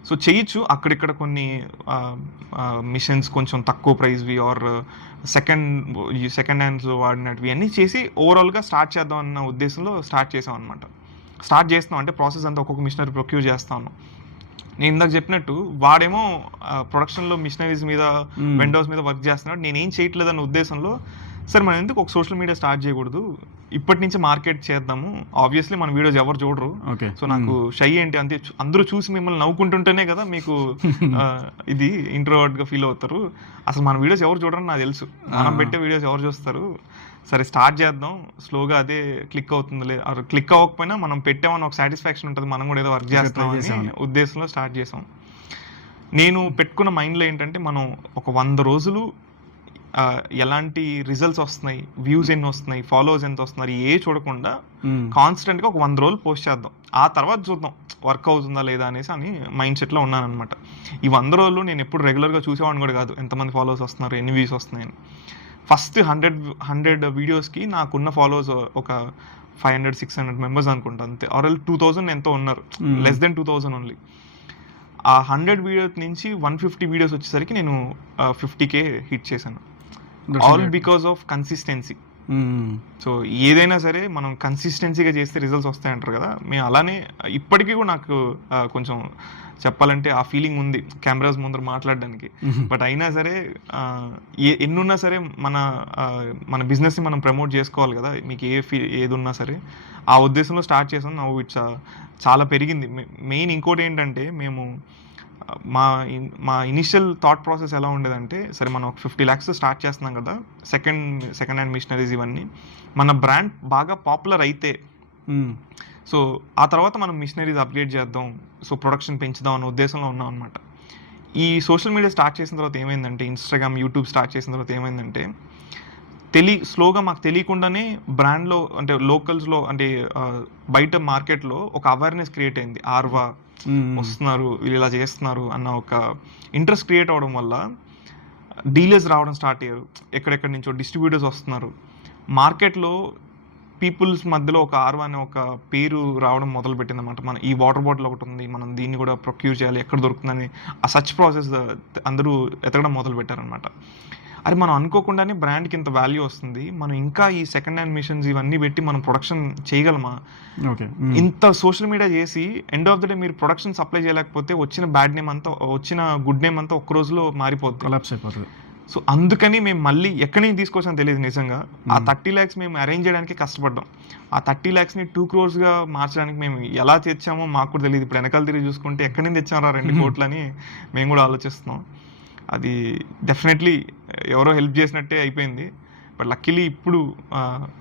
సో చేయొచ్చు, అక్కడిక్కడ కొన్ని మిషన్స్ కొంచెం తక్కువ ప్రైస్వి ఆర్ సెకండ్ హ్యాండ్స్ వాడినవి అన్నీ చేసి ఓవరాల్గా స్టార్ట్ చేద్దాం అన్న ఉద్దేశంలో స్టార్ట్ చేసాం అనమాట. స్టార్ట్ చేస్తున్నాం అంటే ప్రాసెస్ అంతా ఒక్కొక్క మిషనరీ ప్రొక్యూర్ చేస్తాను. నేను ఇందాక చెప్పినట్టు వాడేమో ప్రొడక్షన్లో మిషనరీస్ మీద వెండర్స్ మీద వర్క్ చేస్తున్నాడు, నేనేం చేయట్లేదు అన్న ఉద్దేశంలో సరే మనం ఎందుకు ఒక సోషల్ మీడియా స్టార్ట్ చేయకూడదు, ఇప్పటి నుంచి మార్కెట్ చేద్దాము. ఆబ్వియస్లీ మన వీడియోస్ ఎవరు చూడరు, సో నాకు షై ఏంటి అంతే, అందరూ చూసి మిమ్మల్ని నవ్వుకుంటుంటేనే కదా మీకు ఇది ఇంట్రోవర్ట్గా ఫీల్ అవుతారు. అసలు మన వీడియోస్ ఎవరు చూడరని నాకు తెలుసు, మనం పెట్టే వీడియోస్ ఎవరు చూస్తారు. సరే స్టార్ట్ చేద్దాం, స్లోగా అదే క్లిక్ అవుతుందిలే, క్లిక్ అవ్వకపోయినా మనం పెట్టామని ఒక సాటిస్ఫాక్షన్ ఉంటుంది, మనం కూడా ఏదో వర్క్ చేస్తాం అనే ఉద్దేశంలో స్టార్ట్ చేసాం. నేను పెట్టుకున్న మైండ్లో ఏంటంటే మనం ఒక 100 రోజులు ఎలాంటి రిజల్ట్స్ వస్తున్నాయి, వ్యూస్ ఎన్ని వస్తున్నాయి, ఫాలోవర్స్ ఎంత వస్తున్నారు ఏ చూడకుండా కాన్స్టెంట్గా ఒక 100 రోజులు పోస్ట్ చేద్దాం, ఆ తర్వాత చూద్దాం వర్క్ అవుతుందా లేదా అనేసి అని మైండ్ సెట్లో ఉన్నాను అనమాట. ఈ 100 రోజులు నేను ఎప్పుడు రెగ్యులర్గా చూసేవాడిని కూడా కాదు ఎంతమంది ఫాలోవర్స్ వస్తున్నారు, ఎన్ని వ్యూస్ వస్తున్నాయని. ఫస్ట్ 100 వీడియోస్కి నాకున్న ఫాలోవర్స్ ఒక 500-600 మెంబర్స్ అనుకుంటా అంతే, ఆర్ 2000 ఎంతో ఉన్నారు, లెస్ దెన్ 2000 ఓన్లీ. ఆ 100 వీడియోస్ నుంచి 150 వీడియోస్ వచ్చేసరికి నేను 50K హిట్ చేశాను, all because of consistency. So ఏదైనా సరే మనం కన్సిస్టెన్సీగా చేస్తే రిజల్ట్స్ వస్తాయంటారు కదా, మేము అలానే ఇప్పటికీ కూడా నాకు కొంచెం చెప్పాలంటే ఆ ఫీలింగ్ ఉంది కెమెరాస్ ముందర మాట్లాడడానికి. బట్ అయినా సరే ఎన్నున్నా సరే మన బిజినెస్ని మనం ప్రమోట్ చేసుకోవాలి కదా, మీకు ఏది ఉన్నా సరే ఆ ఉద్దేశంలో స్టార్ట్ చేసాం. నవ్వు ఇట్స్ చాలా పెరిగింది. మెయిన్ ఇంకోటి ఏంటంటే మేము మా ఇనిషియల్ థాట్ ప్రాసెస్ ఎలా ఉండేదంటే సరే మనం ఒక 50 lakhs స్టార్ట్ చేస్తున్నాం కదా, సెకండ్ హ్యాండ్ మిషనరీస్ ఇవన్నీ మన బ్రాండ్ బాగా పాపులర్ అయితే సో ఆ తర్వాత మనం మిషనరీస్ అప్గ్రేడ్ చేద్దాం, సో ప్రొడక్షన్ పెంచుదాం అన్న ఉద్దేశంలో ఉన్నాం అనమాట. ఈ సోషల్ మీడియా స్టార్ట్ చేసిన తర్వాత ఏమైందంటే, ఇన్స్టాగ్రామ్, యూట్యూబ్ స్టార్ట్ చేసిన తర్వాత ఏమైందంటే స్లోగా మాకు తెలియకుండానే బ్రాండ్లో అంటే లోకల్స్లో అంటే బయట మార్కెట్లో ఒక అవేర్నెస్ క్రియేట్ అయింది. ఆర్వా వస్తున్నారు, వీళ్ళు ఇలా చేస్తున్నారు అన్న ఒక ఇంట్రెస్ట్ క్రియేట్ అవ్వడం వల్ల డీలర్స్ రావడం స్టార్ట్ అయ్యారు, ఎక్కడెక్కడి నుంచో డిస్ట్రిబ్యూటర్స్ వస్తున్నారు. మార్కెట్లో పీపుల్స్ మధ్యలో ఒక ఆర్వా అనే ఒక పేరు రావడం మొదలు పెట్టింది అనమాట. మన ఈ వాటర్ బాటిల్ ఒకటి ఉంది, మనం దీన్ని కూడా ప్రొక్యూర్ చేయాలి, ఎక్కడ దొరుకుతుందని ఆ సర్చ్ ప్రాసెస్ అందరూ ఎతకడం మొదలు పెట్టారనమాట. అది మనం అనుకోకుండానే బ్రాండ్కి ఇంత వాల్యూ వస్తుంది, మనం ఇంకా ఈ సెకండ్ హ్యాండ్ మిషన్స్ ఇవన్నీ పెట్టి మనం ప్రొడక్షన్ చేయగలమా? ఇంత సోషల్ మీడియా చేసి ఎండ్ ఆఫ్ ద డే మీరు ప్రొడక్షన్ సప్లై చేయలేకపోతే వచ్చిన బ్యాడ్ నేమ్ అంతా, వచ్చిన గుడ్ నేమ్ అంతా ఒక్క రోజులో మారిపోతుంది. సో అందుకని మేము మళ్ళీ ఎక్కడి నుంచి తీసుకొచ్చామో తెలియదు నిజంగా. ఆ 30 lakhs మేము అరేంజ్ చేయడానికి కష్టపడ్డాం. ఆ 30 lakhsని 2 crores మార్చడానికి మేము ఎలా తెచ్చామో మాకు కూడా తెలియదు. ఇప్పుడు వెనకాల తిరిగి చూసుకుంటే ఎక్కడి నుంచి తెచ్చామో 2 కోట్లని మేము కూడా ఆలోచిస్తున్నాం. అది డెఫినెట్లీ ఎవరో హెల్ప్ చేసినట్టే అయిపోయింది. బట్ లక్కీలీ ఇప్పుడు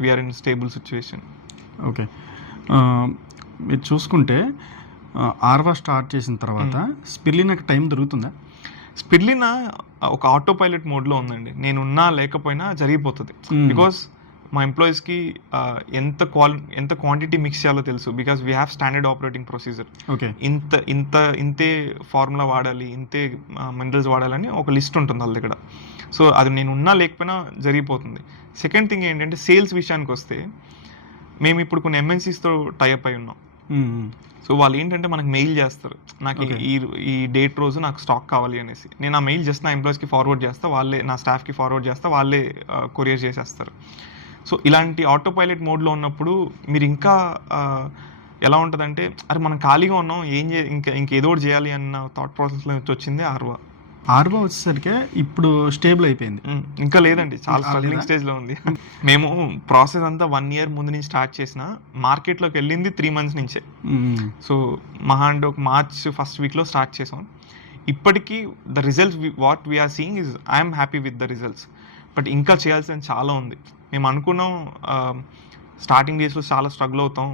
we're in stable situation. Okay, మీరు చూసుకుంటే ఆర్వా స్టార్ట్ చేసిన తర్వాత స్పిర్లినాకి టైం దొరుకుతుందా? స్పిర్లినా ఒక ఆటో పైలట్ మోడ్లో ఉందండి. నేను ఉన్నా లేకపోయినా జరిగిపోతుంది. బికాస్ మా ఎంప్లాయీస్కి ఎంత క్వాంటిటీ మిక్స్ చేయాలో తెలుసు. Because we have standard operating procedure. Okay, ఇంతే ఫార్ములా వాడాలి, ఇంతే మినరల్స్ వాడాలని ఒక లిస్ట్ ఉంటుంది వాళ్ళ దగ్గర. సో అది నేను ఉన్నా లేకపోయినా జరిగిపోతుంది. సెకండ్ థింగ్ ఏంటంటే సేల్స్ విషయానికి వస్తే మేము ఇప్పుడు కొన్ని MNCస్తో టైఅప్ అయి ఉన్నాం. సో వాళ్ళు ఏంటంటే మనకి మెయిల్ చేస్తారు, నాకు ఈ డేట్ రోజు నాకు స్టాక్ కావాలి అనేసి. నేను ఆ మెయిల్ జస్ట్ నా ఎంప్లాయీస్కి ఫార్వర్డ్ చేస్తా, వాళ్ళే నా స్టాఫ్కి ఫార్వర్డ్ చేస్తా, వాళ్ళే కొరియర్ చేసేస్తారు. సో ఇలాంటి ఆటో పైలట్ మోడ్లో ఉన్నప్పుడు మీరు ఇంకా ఎలా ఉంటుందంటే, అరే మనం ఖాళీగా ఉన్నాం, ఇంకేదో ఒకటి చేయాలి అన్న థాట్ ప్రాసెస్లో వచ్చింది ఆర్వా వచ్చేసరికి ఇప్పుడు స్టేబుల్ అయిపోయింది. ఇంకా లేదండి, చాలా స్ట్రగ్లింగ్ స్టేజ్లో ఉంది. మేము ప్రాసెస్ అంతా 1 year ముందు నుంచి స్టార్ట్ చేసిన, మార్కెట్లోకి వెళ్ళింది 3 months నుంచే. సో మహా అంటే ఒక March 1st weekలో స్టార్ట్ చేసాం. ఇప్పటికీ the results what we're seeing is I'm happy with the results. But ఇంకా చేయాల్సిన చాలా ఉంది. మేము అనుకున్నాం స్టార్టింగ్ డేస్లో చాలా స్ట్రగుల్ అవుతాం,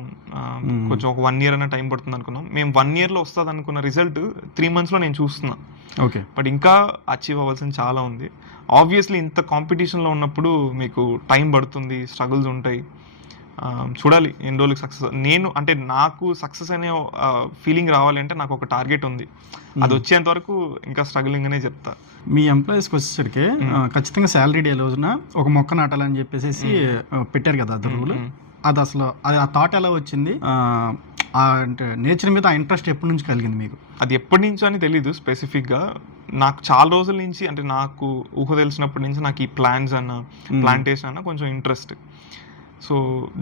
కొంచెం ఒక 1 year అన్న టైం పడుతుంది అనుకున్నాం. మేము 1 yearలో వస్తుంది అనుకున్న రిజల్ట్ 3 monthsలో నేను చూస్తున్నా. ఓకే, బట్ ఇంకా అచీవ్ అవ్వాల్సిన చాలా ఉంది. ఆబ్వియస్లీ ఇంత కాంపిటీషన్లో ఉన్నప్పుడు మీకు టైం పడుతుంది, స్ట్రగుల్స్ ఉంటాయి. చూడాలి ఎన్ని రోజులకి సక్సెస్. నాకు సక్సెస్ అనే ఫీలింగ్ రావాలి అంటే నాకు ఒక టార్గెట్ ఉంది, అది వచ్చేంత వరకు ఇంకా స్ట్రగులింగ్ అనే చెప్తా. మీ ఎంప్లాయీస్కి వచ్చేసరికి ఖచ్చితంగా శాలరీ డే రోజున ఒక మొక్క నాటాలని చెప్పేసి పెట్టారు కదా అది రూల్. అది అసలు ఆ థాట్ ఎలా వచ్చింది, అంటే నేచర్ మీద ఆ ఇంట్రెస్ట్ ఎప్పటి నుంచి కలిగింది మీకు? అది ఎప్పటి నుంచో అని తెలీదు స్పెసిఫిక్గా. నాకు చాలా రోజుల నుంచి, అంటే నాకు ఊహ తెలిసినప్పటి నుంచి నాకు ఈ ప్లాంట్స్ అన్న ప్లాంటేషన్ అన్న కొంచెం ఇంట్రెస్ట్. సో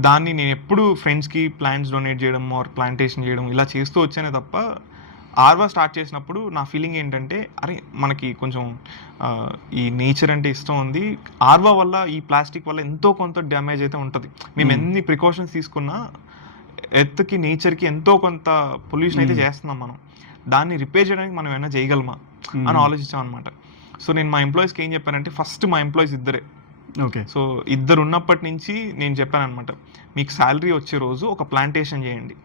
దాన్ని నేను ఎప్పుడు ఫ్రెండ్స్కి ప్లాంట్స్ డొనేట్ చేయడం ఆర్ ప్లాంటేషన్ చేయడం ఇలా చేస్తూ వచ్చానే తప్ప, ఆర్వా స్టార్ట్ చేసినప్పుడు నా ఫీలింగ్ ఏంటంటే, అరే మనకి కొంచెం ఈ నేచర్ అంటే ఇష్టం ఉంది, ఆర్వా వల్ల ఈ ప్లాస్టిక్ వల్ల ఎంతో కొంత డ్యామేజ్ అయితే ఉంటుంది. మేము ఎన్ని ప్రికాషన్స్ తీసుకున్నా ఎర్త్కి నేచర్కి ఎంతో కొంత పొల్యూషన్ అయితే చేస్తున్నాం మనం, దాన్ని రిపేర్ చేయడానికి మనం ఏమైనా చేయగలమా అని ఆలోచించాం అనమాట. సో నేను మా ఎంప్లాయీస్కి ఏం చెప్పానంటే, ఫస్ట్ మా ఎంప్లాయీస్ ఇద్దరే. ఓకే, సో ఇద్దరు ఉన్నప్పటి నుంచి నేను చెప్పాను అనమాట, మీకు శాలరీ వచ్చే రోజు ఒక ప్లాంటేషన్ చేయండి,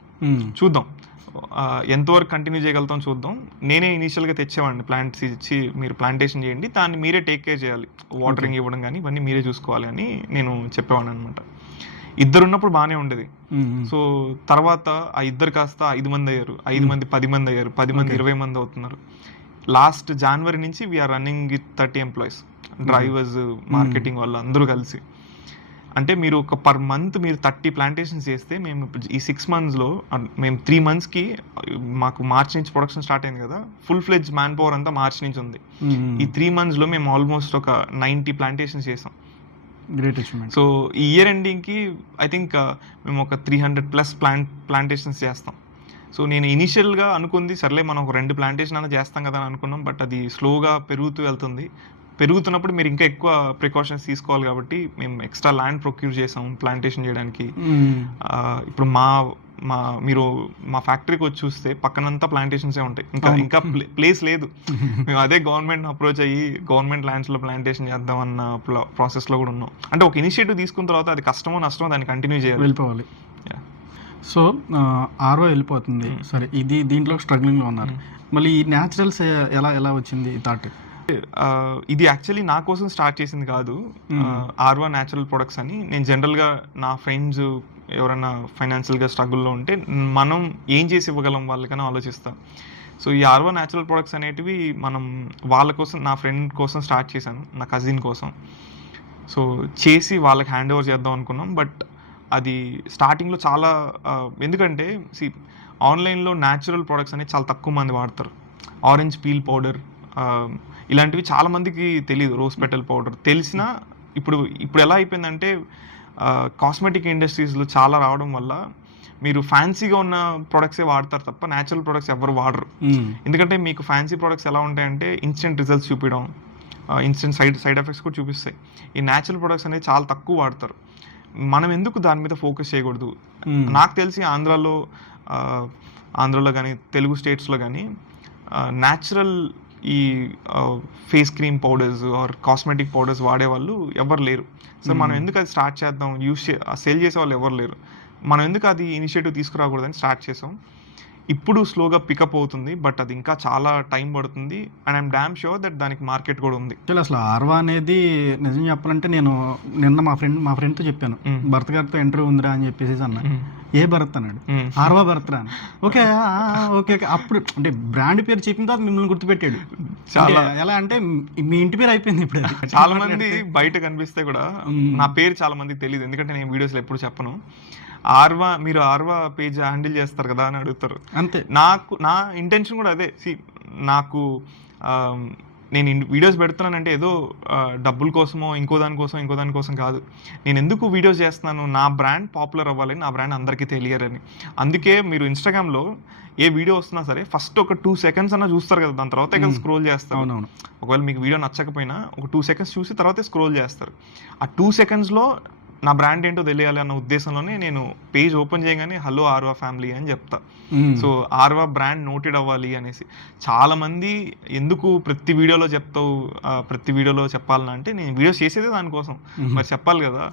చూద్దాం ఎంతవరకు కంటిన్యూ చేయగలుగుతాం చూద్దాం. నేనే ఇనీషియల్గా తెచ్చేవాడిని ప్లాంట్స్ ఇచ్చి, మీరు ప్లాంటేషన్ చేయండి, దాన్ని మీరే టేక్ కేర్ చేయాలి, వాటరింగ్ ఇవ్వడం కానీ ఇవన్నీ మీరే చూసుకోవాలి అని నేను చెప్పేవాడిని అనమాట. ఇద్దరు ఉన్నప్పుడు బాగానే ఉండేది. సో తర్వాత ఆ ఇద్దరు కాస్త 5 మంది అయ్యారు, 5 మంది 10 మంది అయ్యారు, 10 మంది 20 మంది అవుతున్నారు. లాస్ట్ January నుంచి we're running with 30 employees, drivers, marketing వాళ్ళు అందరూ కలిసి. అంటే మీరు ఒక పర్ మంత్ మీరు 30 ప్లాంటేషన్స్ చేస్తే, మేము ఈ 6 monthsలో మేము 3 monthsకి మాకు మార్చ్ నుంచి ప్రొడక్షన్ స్టార్ట్ అయింది కదా, ఫుల్ ఫ్లెడ్జ్ మ్యాన్ పవర్ అంతా మార్చ్ నుంచి ఉంది. ఈ 3 monthsలో మేము ఆల్మోస్ట్ ఒక 90 ప్లాంటేషన్స్ చేసాం. Great achievement. సో ఈ ఇయర్ ఎండింగ్కి ఐ థింక్ మేము ఒక 300+ ప్లాంటేషన్స్ చేస్తాం. సో నేను ఇనిషియల్గా అనుకుంది, సర్లే మనం ఒక 2 ప్లాంటేషన్ అయినా చేస్తాం కదా అని అనుకున్నాం. బట్ అది స్లోగా పెరుగుతూ వెళ్తుంది. పెరుగుతున్నప్పుడు మీరు ఇంకా ఎక్కువ ప్రికాషన్స్ తీసుకోవాలి కాబట్టి మేము ఎక్స్ట్రా ల్యాండ్ ప్రొక్యూర్ చేసాం ప్లాంటేషన్ చేయడానికి. ఇప్పుడు మీరు మా ఫ్యాక్టరీకి వచ్చి చూస్తే పక్కనంతా ప్లాంటేషన్సే ఉంటాయి, ఇంకా ప్లేస్ లేదు. మేము అదే గవర్నమెంట్ అప్రోచ్ అయ్యి గవర్నమెంట్ ల్యాండ్స్లో ప్లాంటేషన్ చేద్దాం అన్న ప్రాసెస్లో కూడా ఉన్నాం. అంటే ఒక ఇనిషియేటివ్ తీసుకున్న తర్వాత అది కష్టమో నష్టమో దాన్ని కంటిన్యూ చేయాలి, వెళ్ళిపోవాలి. సో ఆర్వో వెళ్ళిపోతుంది, సరే, దీంట్లో స్ట్రగ్లింగ్లో ఉన్నారు. మళ్ళీ ఈ న్యాచురల్స్ ఎలా వచ్చింది ఈ థాట్? ఇది యాక్చువల్లీ నా కోసం స్టార్ట్ చేసింది కాదు, ఆర్వా న్యాచురల్ ప్రొడక్ట్స్ అని. నేను జనరల్గా నా ఫ్రెండ్స్ ఎవరైనా ఫైనాన్షియల్గా స్ట్రగుల్లో ఉంటే మనం ఏం చేసి ఇవ్వగలం వాళ్ళకైనా ఆలోచిస్తాను. సో ఈ ఆర్వా న్యాచురల్ ప్రొడక్ట్స్ అనేటివి మనం వాళ్ళ కోసం, నా ఫ్రెండ్ కోసం స్టార్ట్ చేశాను, నా కజిన్ కోసం. సో చేసి వాళ్ళకి హ్యాండ్ ఓవర్ చేద్దాం అనుకున్నాం. బట్ అది స్టార్టింగ్లో చాలా, ఎందుకంటే ఆన్లైన్లో న్యాచురల్ ప్రొడక్ట్స్ అనేది చాలా తక్కువ మంది వాడతారు. ఆరెంజ్ పీల్ పౌడర్ ఇలాంటివి చాలామందికి తెలియదు, రోజ్ పెటల్ పౌడర్ తెలిసినా ఇప్పుడు ఎలా అయిపోయిందంటే, కాస్మెటిక్ ఇండస్ట్రీస్లో చాలా రావడం వల్ల మీరు ఫ్యాన్సీగా ఉన్న ప్రొడక్ట్సే వాడతారు తప్ప న్యాచురల్ ప్రొడక్ట్స్ ఎవరు వాడరు. ఎందుకంటే మీకు ఫ్యాన్సీ ప్రొడక్ట్స్ ఎలా ఉంటాయంటే ఇన్స్టెంట్ రిజల్ట్స్ చూపించడం, ఇన్స్టెంట్ సైడ్ ఎఫెక్ట్స్ కూడా చూపిస్తాయి. ఈ న్యాచురల్ ప్రొడక్ట్స్ అనేది చాలా తక్కువ వాడతారు. మనం ఎందుకు దాని మీద ఫోకస్ చేయకూడదు? నాకు తెలిసి ఆంధ్రాలో కానీ తెలుగు స్టేట్స్లో కానీ న్యాచురల్ ఈ face cream powders or cosmetic powders వాడేవాళ్ళు ఎవరు లేరు. సో మనం ఎందుకు అది స్టార్ట్ చేద్దాం, సేల్ చేసే వాళ్ళు ఎవరు లేరు, మనం ఎందుకు అది ఇనిషియేటివ్ తీసుకురాకూడదని స్టార్ట్ చేసాం. ఇప్పుడు స్లోగా పికప్ అవుతుంది, బట్ అది ఇంకా చాలా టైం పడుతుంది. And I'm damn sure that దానికి మార్కెట్ కూడా ఉంది. అసలు ఆర్వా అనేది నిజం చెప్పాలంటే, నేను నిన్న మా ఫ్రెండ్తో చెప్పాను, భరత్ గారితో ఇంటర్వ్యూ ఉందిరా అని చెప్పేసి అన్న. ఏ భరత్ అన్నాడు, ఆర్వా భరత్ రా. ఓకే ఓకే అప్పుడు అంటే బ్రాండ్ పేరు చెప్పిన తర్వాత మిమ్మల్ని గుర్తుపెట్టాడు. చాలా ఎలా అంటే మీ ఇంటి పేరు అయిపోయింది ఇప్పుడు. చాలా మంది బయట కనిపిస్తే కూడా నా పేరు చాలా మందికి తెలియదు, ఎందుకంటే నేను వీడియోస్లో ఎప్పుడు చెప్పను. మీరు ఆర్వా పేజ్ హ్యాండిల్ చేస్తారు కదా అని అడుగుతారు. అంతే. నా ఇంటెన్షన్ కూడా అదే. నాకు నేను వీడియోస్ పెడుతున్నానంటే ఏదో డబ్బుల కోసమో ఇంకో దానికోసం కాదు. నేను ఎందుకు వీడియోస్ చేస్తున్నాను, నా బ్రాండ్ పాపులర్ అవ్వాలని, నా బ్రాండ్ అందరికీ తెలియాలని. అందుకే మీరు ఇన్స్టాగ్రామ్లో ఏ వీడియో వస్తున్నా సరే ఫస్ట్ ఒక 2 seconds అన్న చూస్తారు కదా, దాని తర్వాతే కదా స్క్రోల్ చేస్తారు. అవునవును. ఒకవేళ మీకు వీడియో నచ్చకపోయినా ఒక 2 seconds చూసి తర్వాతే స్క్రోల్ చేస్తారు. ఆ 2 secondsలో నా బ్రాండ్ ఏంటో తెలియాలి అన్న ఉద్దేశంలోనే నేను పేజ్ ఓపెన్ చేయగానే హలో ఆర్వా ఫ్యామిలీ అని చెప్తా. సో ఆర్వా బ్రాండ్ నోటెడ్ అవ్వాలి అనేసి. చాలా మంది ఎందుకు ప్రతి వీడియోలో చెప్తావు, ప్రతి వీడియోలో చెప్పాలని అంటే నేను వీడియోస్ చేసేదే దానికోసం, మరి చెప్పాలి కదా.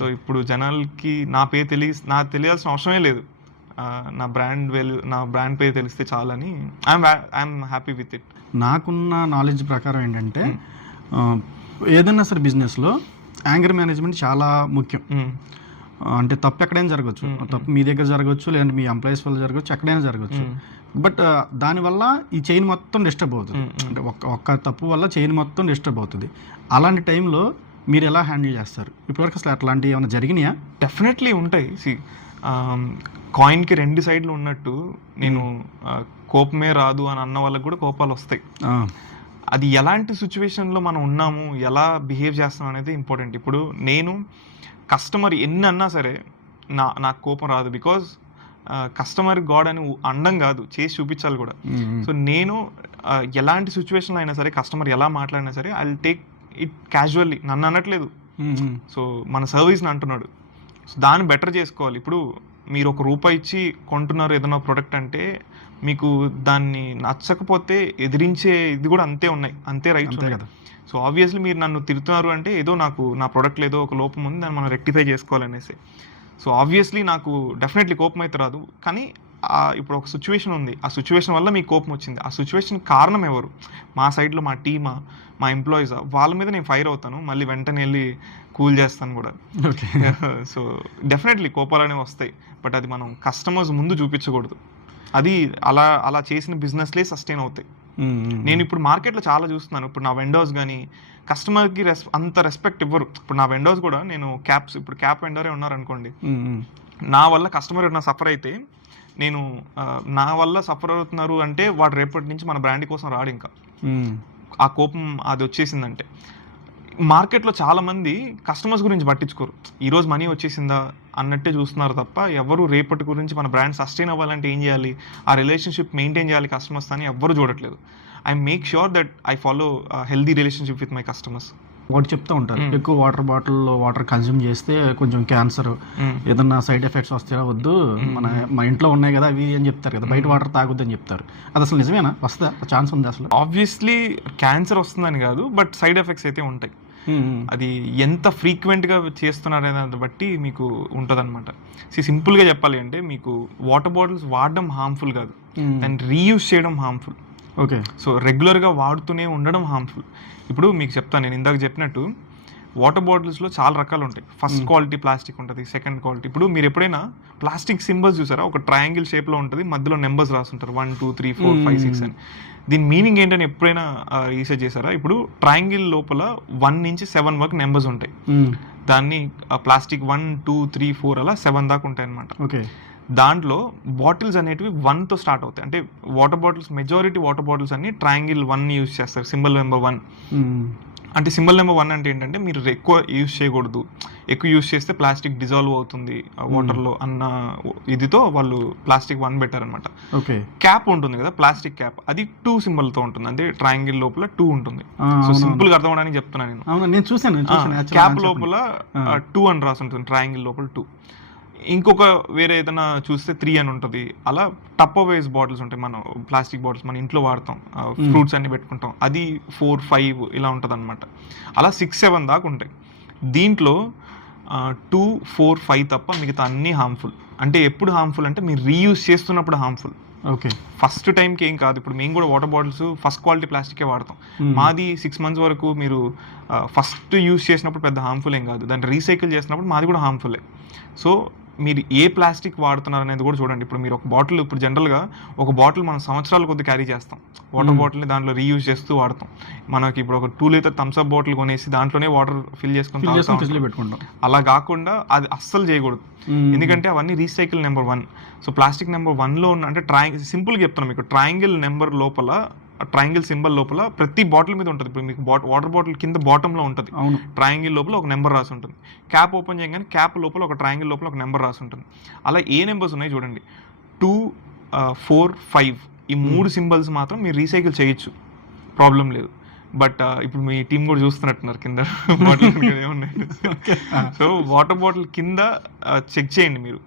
సో ఇప్పుడు జనాలకి నా పేరు తెలియాల్సిన అవసరమే లేదు. నా బ్రాండ్ పేరు తెలిస్తే చాలని ఐఎమ్ హ్యాపీ విత్ ఇట్. నాకున్న నాలెడ్జ్ ప్రకారం ఏంటంటే ఏదైనా సరే బిజినెస్లో యాంగర్ మేనేజ్మెంట్ చాలా ముఖ్యం. అంటే తప్పు ఎక్కడైనా జరగచ్చు, తప్పు మీ దగ్గర జరగచ్చు, లేదంటే మీ ఎంప్లాయీస్ వల్ల జరగచ్చు, ఎక్కడైనా జరగచ్చు. బట్ దానివల్ల ఈ చైన్ మొత్తం డిస్టర్బ్ అవుతుంది. అంటే ఒక్క తప్పు వల్ల చైన్ మొత్తం డిస్టర్బ్ అవుతుంది. అలాంటి టైంలో మీరు ఎలా హ్యాండిల్ చేస్తారు? ఇప్పటివరకు అసలు అట్లాంటివి ఏమైనా జరిగినాయా? డెఫినెట్లీ ఉంటాయి. కాయిన్కి 2 సైడ్లు ఉన్నట్టు నేను కోపమే రాదు అని అన్న వాళ్ళకి కూడా కోపాలు వస్తాయి. అది ఎలాంటి సిచ్యువేషన్లో మనం ఉన్నాము, ఎలా బిహేవ్ చేస్తాం అనేది ఇంపార్టెంట్. ఇప్పుడు నేను కస్టమర్ ఎన్ని అన్నా సరే నాకు కోపం రాదు. బికాజ్ కస్టమర్ గాడ్ అని అండం కాదు, చేసి చూపించాలి కూడా. సో నేను ఎలాంటి సిచ్యువేషన్లో అయినా సరే కస్టమర్ ఎలా మాట్లాడినా సరే I will take it casually. నన్ను అనట్లేదు, సో మన సర్వీస్ని అంటున్నాడు. సో దాన్ని బెటర్ చేసుకోవాలి. ఇప్పుడు మీరు ₹1 ఇచ్చి కొంటున్నారు ఏదైనా ప్రోడక్ట్ అంటే మీకు దాన్ని నచ్చకపోతే ఎదిరించే ఇది కూడా అంతే రైట్స్ ఉన్నాయి కదా. సో ఆబ్వియస్లీ మీరు నన్ను తిడుతున్నారు అంటే ఏదో నా ప్రోడక్ట్లో ఏదో ఒక లోపం ఉంది, దాన్ని మనం రెక్టిఫై చేసుకోవాలనేసి. సో ఆబ్వియస్లీ నాకు డెఫినెట్లీ కోపం అయితే రాదు. కానీ ఇప్పుడు ఒక సిచ్యువేషన్ ఉంది, ఆ సిచ్యువేషన్ వల్ల మీకు కోపం వచ్చింది. ఆ సిచ్యువేషన్ కారణం ఎవరు? మా సైడ్లో మా టీమా, మా ఎంప్లాయీసా? వాళ్ళ మీద నేను ఫైర్ అవుతాను, మళ్ళీ వెంటనే వెళ్ళి కూల్ చేస్తాను కూడా. సో డెఫినెట్లీ కోపాలు అనేవి వస్తాయి, బట్ అది మనం కస్టమర్స్ ముందు చూపించకూడదు. అది అలా చేసిన బిజినెస్లే సస్టైన్ అవుతాయి. నేను ఇప్పుడు మార్కెట్లో చాలా చూస్తున్నాను. ఇప్పుడు నా వెండర్స్ కానీ కస్టమర్కి అంత రెస్పెక్ట్ ఇవ్వరు. ఇప్పుడు నా వెండర్స్ కూడా నేను క్యాప్ వెండరే ఉన్నారనుకోండి, నా వల్ల కస్టమర్ ఏమైనా సఫర్ అయితే నేను నా వల్ల సఫర్ అవుతున్నారు అంటే వాడు రేపటి నుంచి మన బ్రాండ్ కోసం రాడు. ఇంకా ఆ కోపం అది వచ్చేసిందంటే. మార్కెట్లో చాలామంది కస్టమర్స్ గురించి పట్టించుకోరు. ఈరోజు మనీ వచ్చేసిందా అన్నట్టే చూస్తున్నారు తప్ప ఎవరు రేపటి గురించి మన బ్రాండ్ సస్టైన్ అవ్వాలంటే ఏం చేయాలి, ఆ రిలేషన్షిప్ మెయింటైన్ చేయాలి కస్టమర్స్ అని ఎవ్వరు చూడట్లేదు. I make sure that I follow healthy relationship with my customers. ఒకటి చెప్తూ ఉంటారు, ఎక్కువ వాటర్ కన్జ్యూమ్ చేస్తే కొంచెం క్యాన్సర్ ఏదన్నా సైడ్ ఎఫెక్ట్స్ వస్తాయా, వద్దు మన ఇంట్లో ఉన్నాయి కదా అవి అని చెప్తారు కదా, బయట వాటర్ తాగొద్దు అని చెప్తారు. అది అసలు నిజమేనా? వస్తుందా? ఛాన్స్ ఉంది అసలు? ఆబ్వియస్లీ క్యాన్సర్ వస్తుందని కాదు, బట్ సైడ్ ఎఫెక్ట్స్ అయితే ఉంటాయి. అది ఎంత ఫ్రీక్వెంట్గా చేస్తున్నారనే దాన్ని బట్టి మీకు ఉంటుంది అనమాట. సింపుల్గా చెప్పాలి అంటే మీకు వాటర్ బాటిల్స్ వాడడం హార్మ్ఫుల్ కాదు, దాన్ని రీయూజ్ చేయడం హార్మ్ఫుల్. ఓకే. సో రెగ్యులర్గా వాడుతూనే ఉండడం హార్మ్ఫుల్. ఇప్పుడు మీకు చెప్తాను, నేను ఇందాక చెప్పినట్టు వాటర్ బాటిల్స్లో చాలా రకాలు ఉంటాయి. ఫస్ట్ క్వాలిటీ ప్లాస్టిక్ ఉంటుంది, సెకండ్ క్వాలిటీ. ఇప్పుడు మీరు ఎప్పుడైనా ప్లాస్టిక్ సింబల్స్ చూసారా? ఒక ట్రయాంగిల్ షేప్లో ఉంటుంది, మధ్యలో నెంబర్స్ రాస్తుంటారు 1 2 3 4 5 6 అని. దీని మీనింగ్ ఏంటని ఎప్పుడైనా రీసెర్చ్ చేశారా? ఇప్పుడు ట్రయాంగిల్ లోపల 1 నుంచి 7 వరకు నెంబర్స్ ఉంటాయి. దాన్ని ప్లాస్టిక్ 1 2 3 4 అలా 7 దాకా ఉంటాయి అనమాట. ఓకే. దాంట్లో బాటిల్స్ అనేటివి 1తో స్టార్ట్ అవుతాయి. అంటే water bottles, majority water bottles అన్ని ట్రయాంగిల్ 1 యూజ్ చేస్తారు, సింబల్ నెంబర్ 1. అంటే సింబల్ నెంబర్ 1 అంటే ఏంటంటే మీరు ఎక్కువ యూజ్ చేయకూడదు, ఎక్కువ యూజ్ చేస్తే ప్లాస్టిక్ డిజాల్వ్ అవుతుంది వాటర్లో అన్న ఇదితో వాళ్ళు ప్లాస్టిక్ 1 పెట్టారనమాట. ఓకే. క్యాప్ ఉంటుంది కదా, ప్లాస్టిక్ క్యాప్, అది 2 సింబల్తో ఉంటుంది. అంటే ట్రయాంగిల్ లోపల 2 ఉంటుంది. సో సింపుల్గా అర్థం అవడానికి చెప్తున్నాను నేను. చూసాను. క్యాప్ లోపల 2 అని రాసి ఉంటుంది, ట్రయాంగిల్ లోపల 2. ఇంకొక వేరే ఏదైనా చూస్తే 3 అని ఉంటుంది. అలా టప్పర్వేర్ బాటిల్స్ ఉంటాయి, మన ప్లాస్టిక్ బాటిల్స్ మన ఇంట్లో వాడతాం, ఫ్రూట్స్ అన్ని పెట్టుకుంటాం, అది 4 5 ఇలా ఉంటుంది అనమాట. అలా 6 7 దాకా ఉంటాయి. దీంట్లో 2 4 5 తప్ప మిగతా అన్నీ హార్మ్ఫుల్. అంటే ఎప్పుడు హార్మ్ఫుల్ అంటే మీరు రీయూజ్ చేస్తున్నప్పుడు హార్మ్ఫుల్. ఓకే. ఫస్ట్ టైంకి ఏం కాదు. ఇప్పుడు మేము కూడా వాటర్ బాటిల్స్ ఫస్ట్ క్వాలిటీ ప్లాస్టికే వాడతాం. మాది 6 months వరకు మీరు ఫస్ట్ యూజ్ చేసినప్పుడు పెద్ద హార్మ్ఫుల్ ఏం కాదు, దాన్ని రీసైకిల్ చేసినప్పుడు మాది కూడా హార్మ్ఫుల్లే. సో మీరు ఏ ప్లాస్టిక్ వాడుతున్నారు అనేది కూడా చూడండి. ఇప్పుడు మీరు ఒక బాటిల్, ఇప్పుడు జనరల్గా ఒక బాటిల్ మనం సంవత్సరాల కొద్ది క్యారీ చేస్తాం. వాటర్ బాటిల్ని దాంట్లో రీయూజ్ చేస్తూ వాడతాం. మనకి ఇప్పుడు ఒక 2 లీటర్ థమ్స్అప్ బాటిల్ కొనేసి దాంట్లోనే వాటర్ ఫిల్ చేసుకుని పెట్టుకుంటాం. అలా కాకుండా అది అస్సలు చేయకూడదు. ఎందుకంటే అవన్నీ recycle number 1. So plastic number 1లో ఉన్న, అంటే సింపుల్గా చెప్తాను మీకు, ట్రయాంగిల్ నెంబర్ లోపల, ట్రయాంగిల్ సింబల్ లోపల ప్రతి బాటిల్ మీద ఉంటుంది. ఇప్పుడు మీకు వాటర్ బాటిల్ కింద బాటంలో ఉంటుంది, ట్రయాంగిల్ లోపల ఒక నెంబర్ రాసి ఉంటుంది. క్యాప్ ఓపెన్ చేయగానే క్యాప్ లోపల ఒక ట్రయాంగిల్ లోపల ఒక నెంబర్ రాసి ఉంటుంది. అలా ఏ నెంబర్స్ ఉన్నాయి చూడండి, 2, 4, 5 ఈ 3 సింబల్స్ మాత్రం మీరు రీసైకిల్ చేయొచ్చు, ప్రాబ్లం లేదు. బట్ ఇప్పుడు మీ టీం కూడా చూస్తున్నట్టున్నారు కింద బాటిల్ ఏమున్నాయి. సో వాటర్ బాటిల్ కింద చెక్ చేయండి మీరు.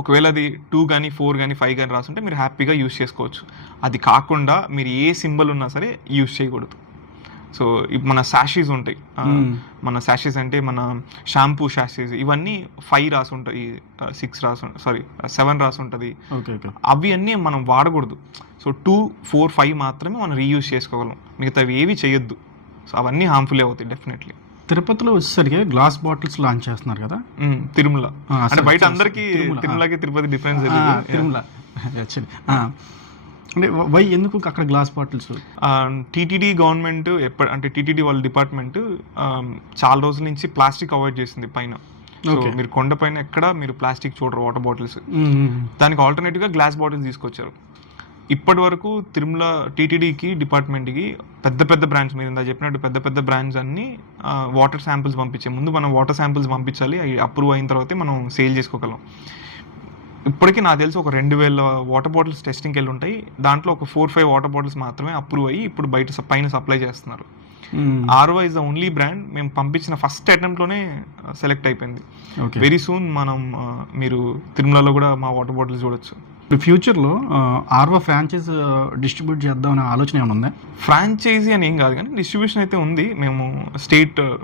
ఒకవేళ అది 2 కానీ 4 కానీ 5 కానీ రాసుంటే మీరు హ్యాపీగా యూజ్ చేసుకోవచ్చు. అది కాకుండా మీరు ఏ సింబల్ ఉన్నా సరే యూజ్ చేయకూడదు. సో ఇప్పుడు మన శాషీస్ ఉంటాయి, మన శాషీస్ అంటే మన షాంపూ శాషీస్, ఇవన్నీ 5 రాసి ఉంటుంది, 7 రాసి ఉంటుంది. అవి అన్నీ మనం వాడకూడదు. సో 2, 4, 5 మాత్రమే మనం రీయూజ్ చేసుకోగలం, మిగతావి ఏవి చేయొద్దు. సో అవన్నీ హార్మ్ఫుల్ అవుతాయి డెఫినెట్లీ. తిరుపతిలో వచ్చేసరికి గ్లాస్ బాటిల్స్ లాంచ్ చేస్తున్నారు కదా, తిరుమల అంటే బయట అందరికి తిరుమలకి తిరుపతి డిఫరెన్స్. తిరుమల అంటే వై, ఎందుకు అక్కడ గ్లాస్ బాటిల్స్? టీటీడీ గవర్నమెంట్ అంటే టీటీడీ వాళ్ళ డిపార్ట్మెంట్ చాలా రోజుల నుంచి ప్లాస్టిక్ అవాయిడ్ చేసింది పైన. సో మీరు కొండ పైన ఎక్కడ మీరు ప్లాస్టిక్ చూడరు వాటర్ బాటిల్స్. దానికి ఆల్టర్నేటివ్గా గ్లాస్ బాటిల్స్ తీసుకొచ్చారు. ఇప్పటి వరకు తిరుమల టీటీడీకి డిపార్ట్మెంట్కి పెద్ద పెద్ద బ్రాండ్స్, మీరు ఇందా చెప్పినట్టు పెద్ద పెద్ద బ్రాండ్స్ అన్ని వాటర్ శాంపిల్స్ పంపించే ముందు మనం వాటర్ శాంపిల్స్ పంపించాలి. అవి అప్రూవ్ అయిన తర్వాతే మనం సేల్ చేసుకోగలం. ఇప్పటికీ నాకు తెలిసి ఒక 2000 వాటర్ బాటిల్స్ టెస్టింగ్కి వెళ్ళి ఉంటాయి. దాంట్లో ఒక 4-5 వాటర్ బాటిల్స్ మాత్రమే అప్రూవ్ అయ్యి ఇప్పుడు పైన సప్లై చేస్తున్నారు. ఆర్వా ఇస్ ద ఓన్లీ బ్రాండ్ మేము పంపించిన ఫస్ట్ అటెంప్ట్లోనే సెలెక్ట్ అయిపోయింది. వెరీ సూన్ మీరు తిరుమలలో కూడా మా వాటర్ బాటిల్స్ చూడొచ్చు. ఫ్యూచర్లో ఆర్వా ఫ్రాంచైజ్ డిస్ట్రిబ్యూట్ చేద్దాం అనే ఆలోచన ఏమైనా ఉందా? ఫ్రాంచైజీ అని ఏం కాదు, కానీ డిస్ట్రిబ్యూషన్ అయితే ఉంది. మేము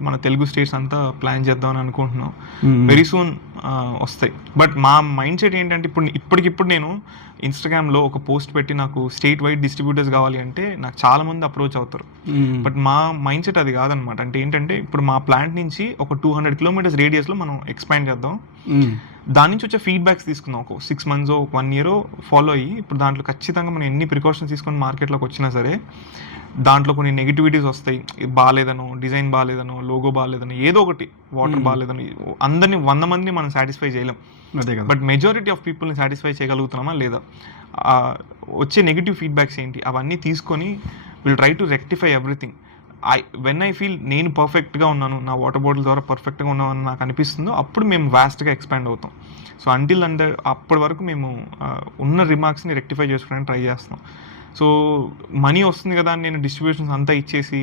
మన తెలుగు స్టేట్స్ అంతా ప్లాన్ చేద్దామని అనుకుంటున్నాం. వెరీ సూన్ వస్తాయి. బట్ మా మైండ్ సెట్ ఏంటంటే ఇప్పటికిప్పుడు నేను ఇన్స్టాగ్రామ్లో ఒక పోస్ట్ పెట్టి నాకు స్టేట్ వైడ్ డిస్ట్రిబ్యూటర్స్ కావాలి అంటే నాకు చాలా మంది అప్రోచ్ అవుతారు. బట్ మా మైండ్ సెట్ అది కాదనమాట. అంటే ఏంటంటే ఇప్పుడు మా ప్లాంట్ నుంచి ఒక 200 కిలోమీటర్స్ రేడియస్లో మనం ఎక్స్పాండ్ చేద్దాం. దాని నుంచి వచ్చే ఫీడ్బ్యాక్స్ తీసుకుందాం. ఒక 6 months 1 year ఫాలో అయ్యి ఇప్పుడు దాంట్లో ఖచ్చితంగా మనం ఎన్ని ప్రికాషన్స్ తీసుకొని మార్కెట్లోకి వచ్చినా సరే దాంట్లో కొన్ని నెగిటివిటీస్ వస్తాయి. బాగాలేదనో, డిజైన్ బాగాలేదనో, లోగో బాగాలేదనో, ఏదో ఒకటి, వాటర్ బాగాలేదనో, అందరినీ 100 మందిని మనం సాటిస్ఫై చేయలేం. బట్ మెజారిటీ ఆఫ్ పీపుల్ని సాటిస్ఫై చేయగలుగుతున్నామా లేదా, వచ్చే నెగిటివ్ ఫీడ్బ్యాక్స్ ఏంటి, అవన్నీ తీసుకొని will try to rectify everything. When I feel నేను పర్ఫెక్ట్గా ఉన్నాను, నా వాటర్ బాటిల్ ద్వారా పర్ఫెక్ట్గా ఉన్నాను నాకు అనిపిస్తుందో అప్పుడు మేము వాస్ట్గా ఎక్స్పాండ్ అవుతాం. సో అప్పటి వరకు మేము ఉన్న రిమార్క్స్ని రెక్టిఫై చేసుకోవడానికి ట్రై చేస్తాం. సో మనీ వస్తుంది కదా అని నేను డిస్ట్రిబ్యూషన్స్ అంతా ఇచ్చేసి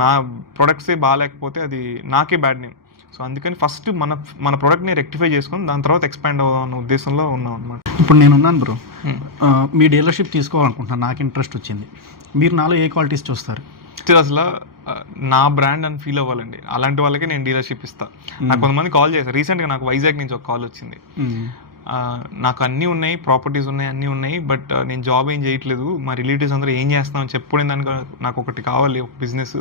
నా ప్రొడక్ట్సే బాగాలేకపోతే అది నాకే బ్యాడ్ నేమ్. సో అందుకని ఫస్ట్ మన ప్రోడక్ట్ని రెక్టిఫై చేసుకొని దాని తర్వాత ఎక్స్పాండ్ అవుదాం అన్న ఉద్దేశంలో ఉన్నాం అనమాట. ఇప్పుడు నేను ఉన్నాను బ్రో, మీ డీలర్షిప్ తీసుకోవాలనుకుంటున్నాను, నాకు ఇంట్రెస్ట్ వచ్చింది. మీరు నాలో ఏ క్వాలిటీస్ చూస్తారు? అసలు నా బ్రాండ్ అని ఫీల్ అవ్వాలండి, అలాంటి వాళ్ళకి నేను డీలర్షిప్ ఇస్తాను. నాకు కొంతమంది కాల్ చేశారు రీసెంట్గా, నాకు వైజాగ్ నుంచి ఒక కాల్ వచ్చింది. నాకు అన్నీ ఉన్నాయి, ప్రాపర్టీస్ ఉన్నాయి, అన్నీ ఉన్నాయి, బట్ నేను జాబ్ ఏం చేయట్లేదు, మా రిలేటివ్స్ అందరూ ఏం చేస్తున్నామని చెప్పుకునే దానికి నాకు ఒకటి కావాలి, ఒక బిజినెస్,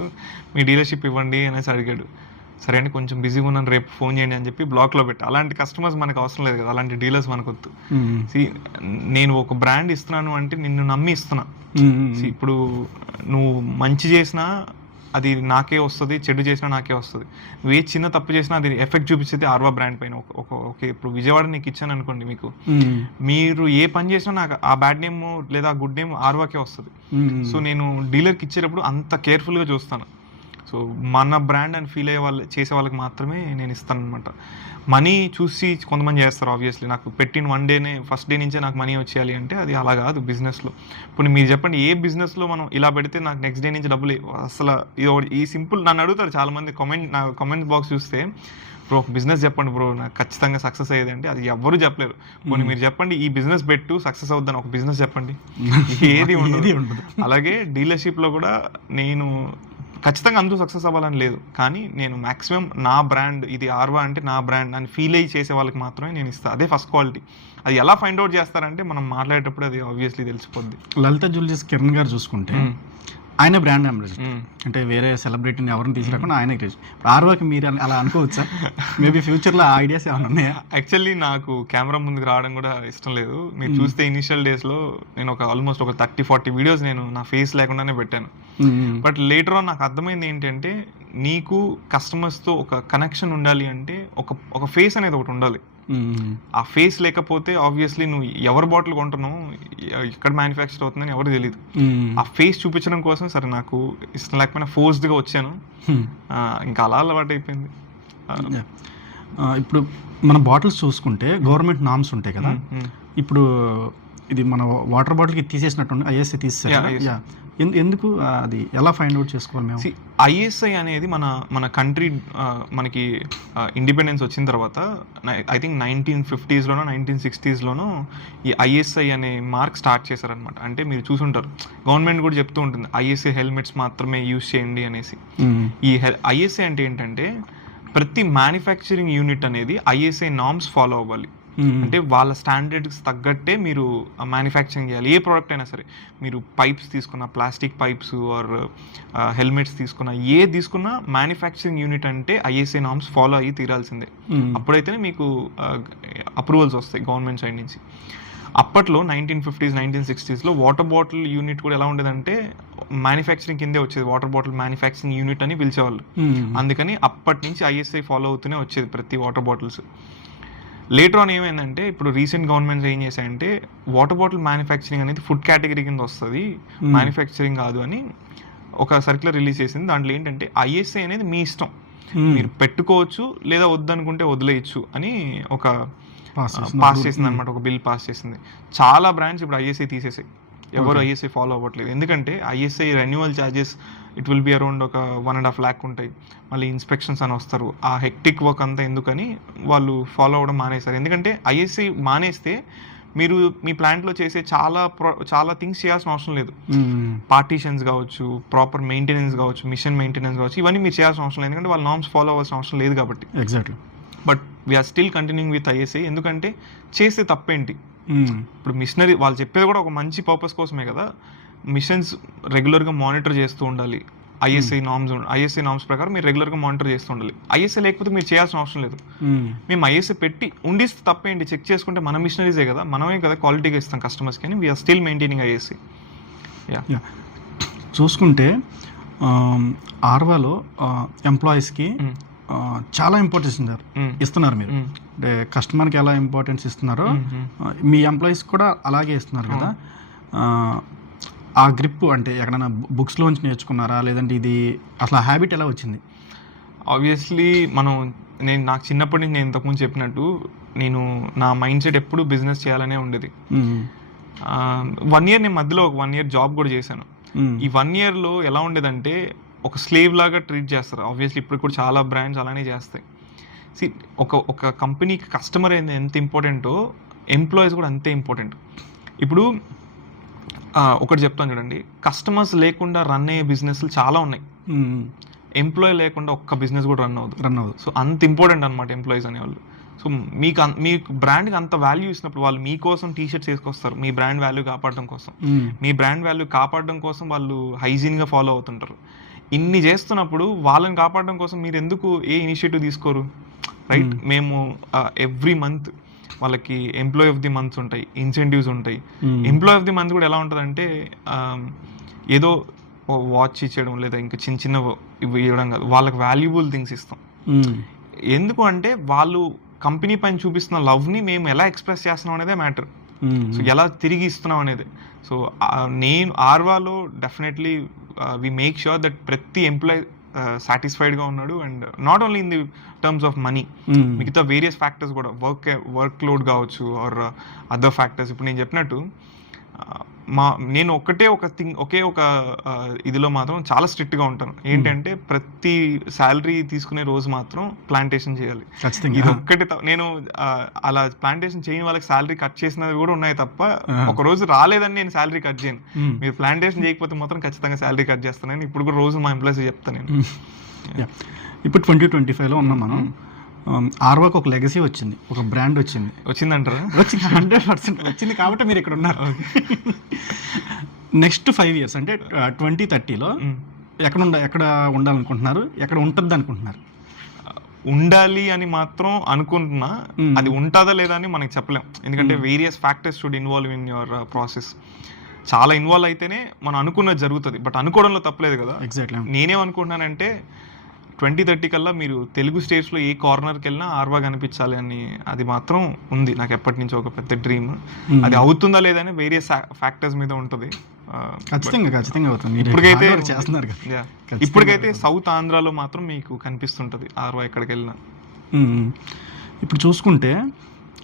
మీ డీలర్షిప్ ఇవ్వండి అనేసి అడిగాడు. సరే అండి కొంచెం బిజీగా ఉన్నాను, రేపు ఫోన్ చేయండి అని చెప్పి బ్లాక్లో పెట్టి. అలాంటి కస్టమర్స్ మనకు అవసరం లేదు కదా, అలాంటి డీలర్స్ మనకు వద్దు. నేను ఒక బ్రాండ్ ఇస్తున్నాను అంటే నిన్ను నమ్మి ఇస్తున్నా. ఇప్పుడు నువ్వు మంచి చేసినా అది నాకే వస్తుంది, చెడు చేసినా నాకే వస్తుంది. నువ్వు ఏ చిన్న తప్పు చేసినా అది ఎఫెక్ట్ చూపించేది ఆర్వా బ్రాండ్ పైన. ఓకే ఇప్పుడు విజయవాడ నీకు ఇచ్చాను అనుకోండి, మీకు మీరు ఏ పని చేసినా నాకు ఆ బ్యాడ్ నేమ్ లేదా ఆ గుడ్ నేమ్ ఆర్వాకే వస్తుంది. సో నేను డీలర్కి ఇచ్చేటప్పుడు అంత కేర్ఫుల్గా చూస్తాను. సో మన బ్రాండ్ అని ఫీల్ అయ్యే చేసే వాళ్ళకి మాత్రమే నేను ఇస్తాను అనమాట. మనీ చూసి కొంతమంది చేస్తారు ఆబ్వియస్లీ, నాకు పెట్టిన 1 day ఫస్ట్ డే నుంచే నాకు మనీ వచ్చేయాలి అంటే అది అలా కాదు బిజినెస్లో. ఇప్పుడు మీరు చెప్పండి ఏ బిజినెస్లో మనం ఇలా పెడితే నాకు నెక్స్ట్ డే నుంచి డబ్బులు అసలు ఈ సింపుల్. నన్ను అడుగుతారు చాలామంది నా కామెంట్ బాక్స్ చూస్తే, బ్రో బిజినెస్ చెప్పండి బ్రో నాకు ఖచ్చితంగా సక్సెస్ అయ్యేది అంటే అది ఎవ్వరూ చెప్పలేరు. కొన్ని మీరు చెప్పండి ఈ బిజినెస్ పెట్టు సక్సెస్ అవుద్దని ఒక బిజినెస్ చెప్పండి, ఏది ఉండదు. అలాగే డీలర్షిప్లో కూడా నేను ఖచ్చితంగా అందరూ సక్సెస్ అవ్వాలని లేదు, కానీ నేను మ్యాక్సిమం నా బ్రాండ్ ఇది ఆర్వా అంటే నా బ్రాండ్ అని ఫీల్ అయ్యి చేసే వాళ్ళకి మాత్రమే నేను ఇస్తాను. అదే ఫస్ట్ క్వాలిటీ. అది ఎలా ఫైండ్ అవుట్ చేస్తారంటే మనం మాట్లాడేటప్పుడు అది ఆబ్వియస్లీ తెలిసిపోద్ది. లలిత జ్యువెలర్స్ కిరణ్ గారు చూసుకుంటే ఆయన బ్రాండ్ అంబాసిడర్, అంటే వేరే సెలబ్రిటీని ఎవరిని తీసుకురాకుండా ఆయన క్రేజ్. ఆర్వాకి మీరు అలా అనుకోవచ్చా? మేబీ ఫ్యూచర్లో ఆ ఐడియాస్ ఏమైనా ఉన్నాయా? యాక్చువల్లీ నాకు కెమెరా ముందుకు రావడం కూడా ఇష్టం లేదు. మీరు చూస్తే ఇనిషియల్ డేస్లో నేను ఆల్మోస్ట్ ఒక 30-40 వీడియోస్ నేను నా ఫేస్ లేకుండానే పెట్టాను. బట్ లేటర్ ఆన్ నాకు అర్థమైంది ఏంటంటే, నీకు కస్టమర్స్తో ఒక కనెక్షన్ ఉండాలి అంటే ఒక ఫేస్ అనేది ఒకటి ఉండాలి. ఆ ఫేస్ లేకపోతే ఆబ్వియస్లీ నువ్వు ఎవరి బాటిల్ కొంటున్నావు, ఎక్కడ మ్యానుఫ్యాక్చర్ అవుతుందని ఎవరు తెలియదు. ఆ ఫేస్ చూపించడం కోసం సరే నాకు ఇష్టం లేకపోయినా ఫోర్స్డ్గా వచ్చాను. ఇంకా అలా అలవాటు అయిపోయింది. ఇప్పుడు మన బాటిల్స్ చూసుకుంటే గవర్నమెంట్ నామ్స్ ఉంటాయి కదా, ఇప్పుడు ఇది మన వాటర్ బాటిల్కి తీసేసినట్టు ఐఎస్ఐ తీసేసారు. ఎందుకు అది ఎలా ఫైండ్ అవుట్ చేసుకోవాలి మేము? ఐఎస్ఐ అనేది మన కంట్రీ మనకి ఇండిపెండెన్స్ వచ్చిన తర్వాత ఐ థింక్ 1950s 1960s ఈ ఐఎస్ఐ అనే మార్క్ స్టార్ట్ చేశారనమాట. అంటే మీరు చూసుంటారు, గవర్నమెంట్ కూడా చెప్తూ ఉంటుంది ఐఎస్ఐ హెల్మెట్స్ మాత్రమే యూజ్ చేయండి అనేసి. ఈ ఐఎస్ఐ అంటే ఏంటంటే, ప్రతి మ్యానుఫ్యాక్చరింగ్ యూనిట్ అనేది ఐఎస్ఐ నామ్స్ ఫాలో అవ్వాలి. అంటే వాళ్ళ స్టాండర్డ్స్ తగ్గట్టే మీరు మ్యానుఫ్యాక్చరింగ్ చేయాలి. ఏ ప్రోడక్ట్ అయినా సరే, మీరు పైప్స్ తీసుకున్న, ప్లాస్టిక్ పైప్స్ ఆర్ హెల్మెట్స్ తీసుకున్న, తీసుకున్న మ్యానుఫ్యాక్చరింగ్ యూనిట్ అంటే ఐఎస్ఐ నామ్స్ ఫాలో అయ్యి తీరాల్సిందే. అప్పుడైతేనే మీకు అప్రూవల్స్ వస్తాయి గవర్నమెంట్ సైడ్ నుంచి. అప్పట్లో 1950s 1960s water bottle unit కూడా ఎలా ఉండేదంటే, మ్యానుఫ్యాక్చరింగ్ కిందే వచ్చేది. వాటర్ బాటిల్ మ్యానుఫ్యాక్చరింగ్ యూనిట్ అని పిలిచేవాళ్ళు. అందుకని అప్పటి నుంచి ఐఎస్ఐ ఫాలో అవుతూనే వచ్చేది ప్రతి వాటర్ బాటిల్స్. లేటర్ ఆన్ ఏమైందంటే, ఇప్పుడు రీసెంట్ గవర్నమెంట్స్ ఏం చేశాయంటే, వాటర్ బాటిల్ మ్యానుఫ్యాక్చరింగ్ అనేది ఫుడ్ కేటగిరీ కింద వస్తుంది, మ్యానుఫ్యాక్చరింగ్ కాదు అని ఒక సర్క్యులర్ రిలీజ్ చేసింది. దాంట్లో ఏంటంటే ఐఎస్ఐ అనేది మీ ఇష్టం, మీరు పెట్టుకోవచ్చు లేదా వద్దనుకుంటే వదిలేయచ్చు అని ఒక పాస్ చేసింది అనమాట. ఒక బిల్ పాస్ చేసింది. చాలా బ్రాండ్స్ ఇప్పుడు ఐఎస్ఐ తీసేసాయి, ఎవరు ఐఎస్ఐ ఫాలో అవ్వట్లేదు. ఎందుకంటే ISI renewal charges it will be around ఒక 1.5 lakh ఉంటాయి. మళ్ళీ ఇన్స్పెక్షన్స్ అని వస్తారు. ఆ హెక్టిక్ వర్క్ అంతా ఎందుకని వాళ్ళు ఫాలో అవ్వడం మానేశారు. ఎందుకంటే ఐఎస్ఐ మానేస్తే మీరు మీ ప్లాంట్లో చేసే చాలా థింగ్స్ చేయాల్సిన అవసరం లేదు. పార్టీషన్స్ కావచ్చు, ప్రాపర్ మెయింటెనెన్స్ కావచ్చు, మిషన్ మెయింటెనెన్స్ కావచ్చు, ఇవన్నీ మీరు చేయాల్సిన అవసరం లేదు. ఎందుకంటే వాళ్ళ నామ్స్ ఫాలో అవ్వాల్సిన అవసరం లేదు కాబట్టి. Exactly. But we're still continuing with ISI. ఎందుకంటే చేస్తే తప్పేంటి? ఇప్పుడు మిషనరీ వాళ్ళు చెప్పేది కూడా ఒక మంచి పర్పస్ కోసమే కదా. మిషన్స్ రెగ్యులర్గా మానిటర్ చేస్తూ ఉండాలి. ఐఎస్ఐ నామ్స్ ప్రకారం మీరు రెగ్యులర్గా మానిటర్ చేస్తూ ఉండాలి. ఐఎస్ఐ లేకపోతే మీరు చేయాల్సిన అవసరం లేదు. మేము ఐఎస్ఐ పెట్టి ఉండిస్తే తప్పేంటి? చెక్ చేసుకుంటే మన మిషనరీసే కదా, మనమే కదా క్వాలిటీగా ఇస్తాం కస్టమర్స్కి అని. We're still maintaining ISI. చూసుకుంటే ఆర్వాలో ఎంప్లాయీస్కి చాలా ఇంపార్టెన్స్ ఇస్తున్నారు మీరు. అంటే కస్టమర్కి ఎలా ఇంపార్టెన్స్ ఇస్తున్నారో మీ ఎంప్లాయీస్ కూడా అలాగే ఇస్తున్నారు కదా. ఆ గ్రిప్ అంటే ఎక్కడైనా బుక్స్లోంచి నేర్చుకున్నారా, లేదంటే ఇది అసలు ఆ హ్యాబిట్ ఎలా వచ్చింది? ఆబ్వియస్లీ నాకు చిన్నప్పటి నుంచి నేను ఇంతకుముందు చెప్పినట్టు నా మైండ్ సెట్ ఎప్పుడు బిజినెస్ చేయాలనే ఉండేది. 1 year నేను మధ్యలో ఒక 1 year జాబ్ కూడా చేశాను. ఈ 1 yearలో ఎలా ఉండేదంటే, ఒక స్లేవ్ లాగా ట్రీట్ చేస్తారు. ఆబ్వియస్లీ ఇప్పుడు కూడా చాలా బ్రాండ్స్ అలానే చేస్తాయి. ఒక కంపెనీకి కస్టమర్ ఎంత ఇంపార్టెంటో ఎంప్లాయీస్ కూడా అంతే ఇంపార్టెంట్. ఇప్పుడు ఒకటి చెప్తాను చూడండి, కస్టమర్స్ లేకుండా రన్ అయ్యే బిజినెస్లు చాలా ఉన్నాయి. ఎంప్లాయీ లేకుండా ఒక్క బిజినెస్ కూడా రన్ అవ్వదు. సో అంత ఇంపార్టెంట్ అనమాట ఎంప్లాయీస్ అనేవాళ్ళు. సో మీకు బ్రాండ్కి అంత వాల్యూ ఇచ్చినప్పుడు వాళ్ళు మీకోసం టీషర్ట్స్ వేసుకొస్తారు, మీ బ్రాండ్ వాల్యూ కాపాడడం కోసం. మీ బ్రాండ్ వాల్యూ కాపాడడం కోసం వాళ్ళు హైజీన్గా ఫాలో అవుతుంటారు. ఇన్ని చేస్తున్నప్పుడు వాళ్ళని కాపాడడం కోసం మీరు ఎందుకు ఏ ఇనిషియేటివ్ తీసుకోరు? రైట్. మేము ఎవ్రీ మంత్ వాళ్ళకి ఎంప్లాయీ ఆఫ్ ది మంత్స్ ఉంటాయి, ఇన్సెంటివ్స్ ఉంటాయి. ఎంప్లాయీ ఆఫ్ ది మంత్ కూడా ఎలా ఉంటుందంటే, ఏదో వాచ్ ఇచ్చేయడం లేదా ఇంకా చిన్న ఇవ్వడం కాదు, వాళ్ళకి వాల్యుబుల్ థింగ్స్ ఇస్తాం. ఎందుకు అంటే వాళ్ళు కంపెనీ పైన చూపిస్తున్న లవ్ని మేము ఎలా ఎక్స్ప్రెస్ చేస్తున్నాం అనేదే మ్యాటర్. సో ఎలా తిరిగి ఇస్తున్నాం అనేది. సో నేను ఆర్వాలో definitely we make sure that ప్రతి ఎంప్లాయీ సాటిస్ఫైడ్గా ఉన్నాడు. And not only in the terms of money, మిగతా వేరియస్ ఫ్యాక్టర్స్ కూడా, వర్క్ లోడ్ కావచ్చు ఆర్ అదర్ ఫ్యాక్టర్స్. ఇప్పుడు నేను చెప్పినట్టు నేను ఒకే ఒక ఇదిలో మాత్రం చాలా స్ట్రిక్ట్గా ఉంటాను. ఏంటంటే ప్రతి శాలరీ తీసుకునే రోజు మాత్రం ప్లాంటేషన్ చేయాలి. ఇది ఒక్కటి. నేను అలా ప్లాంటేషన్ చేయని వాళ్ళకి శాలరీ కట్ చేసినవి కూడా ఉన్నాయి తప్ప, ఒక రోజు రాలేదని నేను శాలరీ కట్ చేయను. మీరు ప్లాంటేషన్ చేయకపోతే మాత్రం ఖచ్చితంగా శాలరీ కట్ చేస్తానని ఇప్పుడు కూడా రోజు మా ఎంప్లాయీస్ చెప్తాను నేను. ఇప్పుడు 2025లో ఉన్నాం మనం. ఆర్వాకి ఒక లెగసీ వచ్చింది, ఒక బ్రాండ్ వచ్చిందంటారా? వచ్చింది, 100% వచ్చింది కాబట్టి మీరు ఇక్కడ ఉన్నారు. నెక్స్ట్ 5 years అంటే 2030లో ఎక్కడ ఉండాలనుకుంటున్నారు, ఎక్కడ ఉంటుంది అనుకుంటున్నారు? ఉండాలి అని మాత్రం అనుకుంటున్నా, అది ఉంటుందా లేదా అని మనకి చెప్పలేం. ఎందుకంటే various factors should involve in your process. చాలా ఇన్వాల్వ్ అయితేనే మనం అనుకున్నది జరుగుతుంది. బట్ అనుకోవడంలో తప్పలేదు కదా. ఎగ్జాక్ట్లీ. నేనేమనుకుంటున్నానంటే 2030 కల్లా మీరు తెలుగు స్టేట్స్లో ఏ కార్నర్కి వెళ్ళినా ఆర్వా కనిపించాలి అని అది మాత్రం ఉంది నాకు ఎప్పటి నుంచో ఒక పెద్ద డ్రీమ్. అది అవుతుందా లేదా అని వేరియస్ ఫ్యాక్టర్స్ మీద ఉంటుంది. ఖచ్చితంగా అవుతుంది. ఇప్పటికైతే చేస్తున్నారు కదా. ఇప్పటికైతే సౌత్ ఆంధ్రాలో మాత్రం మీకు కనిపిస్తుంటది ఆర్వా ఎక్కడికి వెళ్ళినా. ఇప్పుడు చూసుకుంటే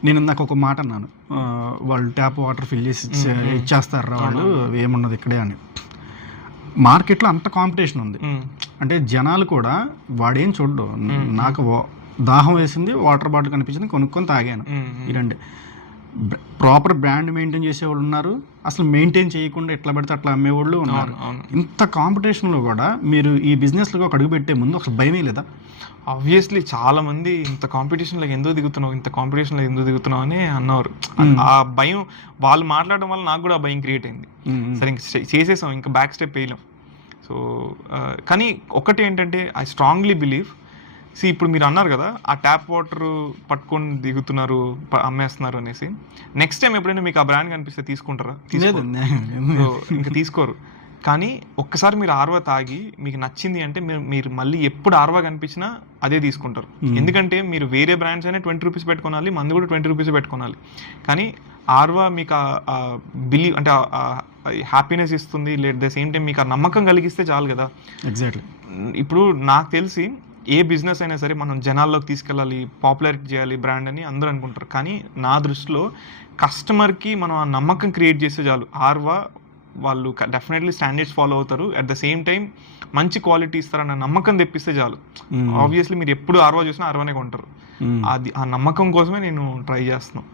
నేను ఇందాక ఒక మాట అన్నాను, వాళ్ళు ట్యాప్ వాటర్ ఫిల్ చేసి ఇచ్చేస్తారా వాళ్ళు, ఏమున్నది ఇక్కడే అని. మార్కెట్లో అంత కాంపిటీషన్ ఉంది. అంటే జనాలు కూడా వాడేం చూడ్డు, నాకు దాహం వేసింది, వాటర్ బాటిల్ కనిపించింది, కొనుక్కొని తాగాను. ఈ రెండే. ప్రాపర్ బ్రాండ్ మెయింటైన్ చేసేవాళ్ళు ఉన్నారు, అసలు మెయింటైన్ చేయకుండా ఎట్లా పడితే అట్లా అమ్మేవాళ్ళు ఉన్నారు. ఇంత కాంపిటీషన్లో కూడా మీరు ఈ బిజినెస్లో ఒక అడుగు పెట్టే ముందు అసలు భయమే లేదా? ఆబ్వియస్లీ చాలా మంది ఇంత కాంపిటీషన్లో ఎందుకు దిగుతున్నావు అని అన్నారు. ఆ భయం వాళ్ళు మాట్లాడడం వల్ల నాకు కూడా ఆ భయం క్రియేట్ అయింది. సరే ఇంక చేసేసాం, ఇంకా బ్యాక్ స్టెప్ వేయలేం. సో కానీ ఒకటి ఏంటంటే ఐ స్ట్రాంగ్లీ బిలీవ్, ఇప్పుడు మీరు అన్నారు కదా ఆ ట్యాప్ వాటర్ పట్టుకొని దిగుతున్నారు, అమ్మేస్తున్నారు అనేసి. నెక్స్ట్ టైం ఎప్పుడైనా మీకు ఆ బ్రాండ్ కనిపిస్తే తీసుకుంటారా? ఇంకా తీసుకోరు. కానీ ఒక్కసారి మీరు ఆర్వా తాగి మీకు నచ్చింది అంటే మీరు మళ్ళీ ఎప్పుడు ఆర్వా కనిపించినా అదే తీసుకుంటారు. ఎందుకంటే మీరు వేరే బ్రాండ్స్ అయినా 20 రూపీస్ పెట్టుకోవాలి, మంది కూడా 20 రూపీస్ పెట్టుకోవాలి. కానీ ఆర్వా మీకు బిలీవ్ అంటే హ్యాపీనెస్ ఇస్తుంది, లేట్ ద సేమ్ టైం మీకు ఆ నమ్మకం కలిగిస్తే చాలు కదా. ఎగ్జాక్ట్లీ. ఇప్పుడు నాకు తెలిసి ఏ బిజినెస్ అయినా సరే మనం జనాల్లోకి తీసుకెళ్ళాలి, పాపులారిటీ చేయాలి బ్రాండ్ అని అందరూ అనుకుంటారు. కానీ నా దృష్టిలో కస్టమర్కి మనం ఆ నమ్మకం క్రియేట్ చేస్తే చాలు. ఆర్వా వాళ్ళు డెఫినెట్లీ స్టాండర్డ్స్ ఫాలో అవుతారు, అట్ ద సేమ్ టైం మంచి క్వాలిటీ ఇస్తారన్న నమ్మకం తెప్పిస్తే చాలు. ఆబ్వియస్లీ మీరు ఎప్పుడు ఆర్వా చూసినా ఆర్వానే కొంటారు. అది ఆ నమ్మకం కోసమే నేను ట్రై చేస్తున్నాను.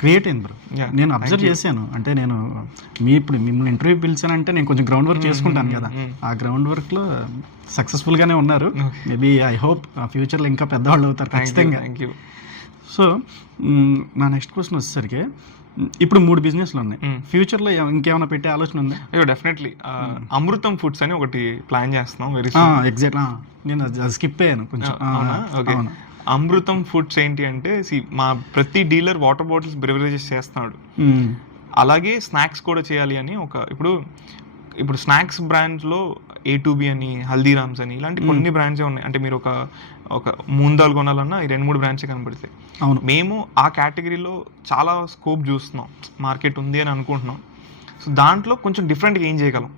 క్రియేట్ అయింది బ్రో. నేను అబ్జర్వ్ చేశాను. అంటే నేను ఇప్పుడు మిమ్మల్ని ఇంటర్వ్యూ పిలిచానంటే నేను కొంచెం గ్రౌండ్ వర్క్ చేసుకుంటాను కదా. ఆ గ్రౌండ్ వర్క్లో సక్సెస్ఫుల్గానే ఉన్నారు. మేబీ ఐ హోప్ ఫ్యూచర్లో ఇంకా పెద్దవాళ్ళు అవుతారు ఖచ్చితంగా. సో నా నెక్స్ట్ క్వశ్చన్ వచ్చేసరికి, ఇప్పుడు 3 బిజినెస్లు ఉన్నాయి, ఫ్యూచర్లో ఇంకేమైనా పెట్టే ఆలోచన ఉందా? అయ్యో డెఫినెట్లీ. అమృతం ఫుడ్స్ అని ఒకటి ప్లాన్ చేస్తున్నాం. ఎగ్జాక్ట్. నేను అది స్కిప్ అయ్యాను కొంచెం. అమృతం ఫుడ్స్ ఏంటి అంటే, మా ప్రతి డీలర్ వాటర్ బాటిల్స్ బ్రివరేజెస్ చేస్తున్నాడు. అలాగే స్నాక్స్ కూడా చేయాలి అని ఇప్పుడు స్నాక్స్ బ్రాండ్స్లో A2B అని, హల్దీరామ్స్ అని, ఇలాంటి కొన్ని బ్రాండ్సే ఉన్నాయి. అంటే మీరు ఒక మూందాలు కొనాలన్నా ఈ 2-3 బ్రాండ్సే కనపడతాయి. మేము ఆ కేటగిరీలో చాలా స్కోప్ చూస్తున్నాం, మార్కెట్ ఉంది అని అనుకుంటున్నాం. సో దాంట్లో కొంచెం డిఫరెంట్గా ఏం చేయగలం.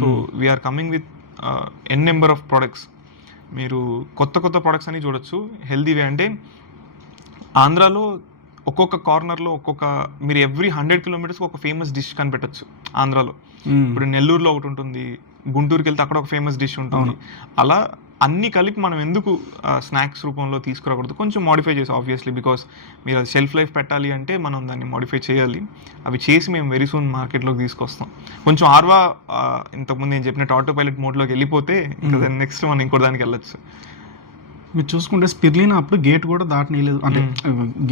So we're coming with n number of products. మీరు కొత్త ప్రొడక్ట్స్ అని చూడొచ్చు. హెల్దీ వే అంటే ఆంధ్రాలో ఒక్కొక్క కార్నర్లో మీరు ఎవ్రీ 100 kilometers ఒక ఫేమస్ డిష్ కనిపెట్టచ్చు ఆంధ్రాలో. ఇప్పుడు నెల్లూరులో ఒకటి ఉంటుంది, గుంటూరుకి వెళ్తే అక్కడ ఒక ఫేమస్ డిష్ ఉంటుంది. అలా అన్ని కలిపి మనం ఎందుకు స్నాక్స్ రూపంలో తీసుకురాకూడదు, కొంచెం మోడిఫై చేసి. ఆబ్వియస్లీ బికాస్ మీరు అది షెల్ఫ్ లైఫ్ పెట్టాలి అంటే మనం దాన్ని మోడిఫై చేయాలి. అవి చేసి మేము వెరీ సూన్ మార్కెట్లోకి తీసుకొస్తాం. కొంచెం ఆర్వా ఇంతకుముందు నేను చెప్పినట్టు ఆటో పైలట్ మోడ్లోకి వెళ్ళిపోతే ఇంకా నెక్స్ట్ మనం ఇంకో దానికి వెళ్ళచ్చు. మీరు చూసుకుంటే స్పిర్లినా అప్పుడు గేట్ కూడా దాటనీయలేదు, అంటే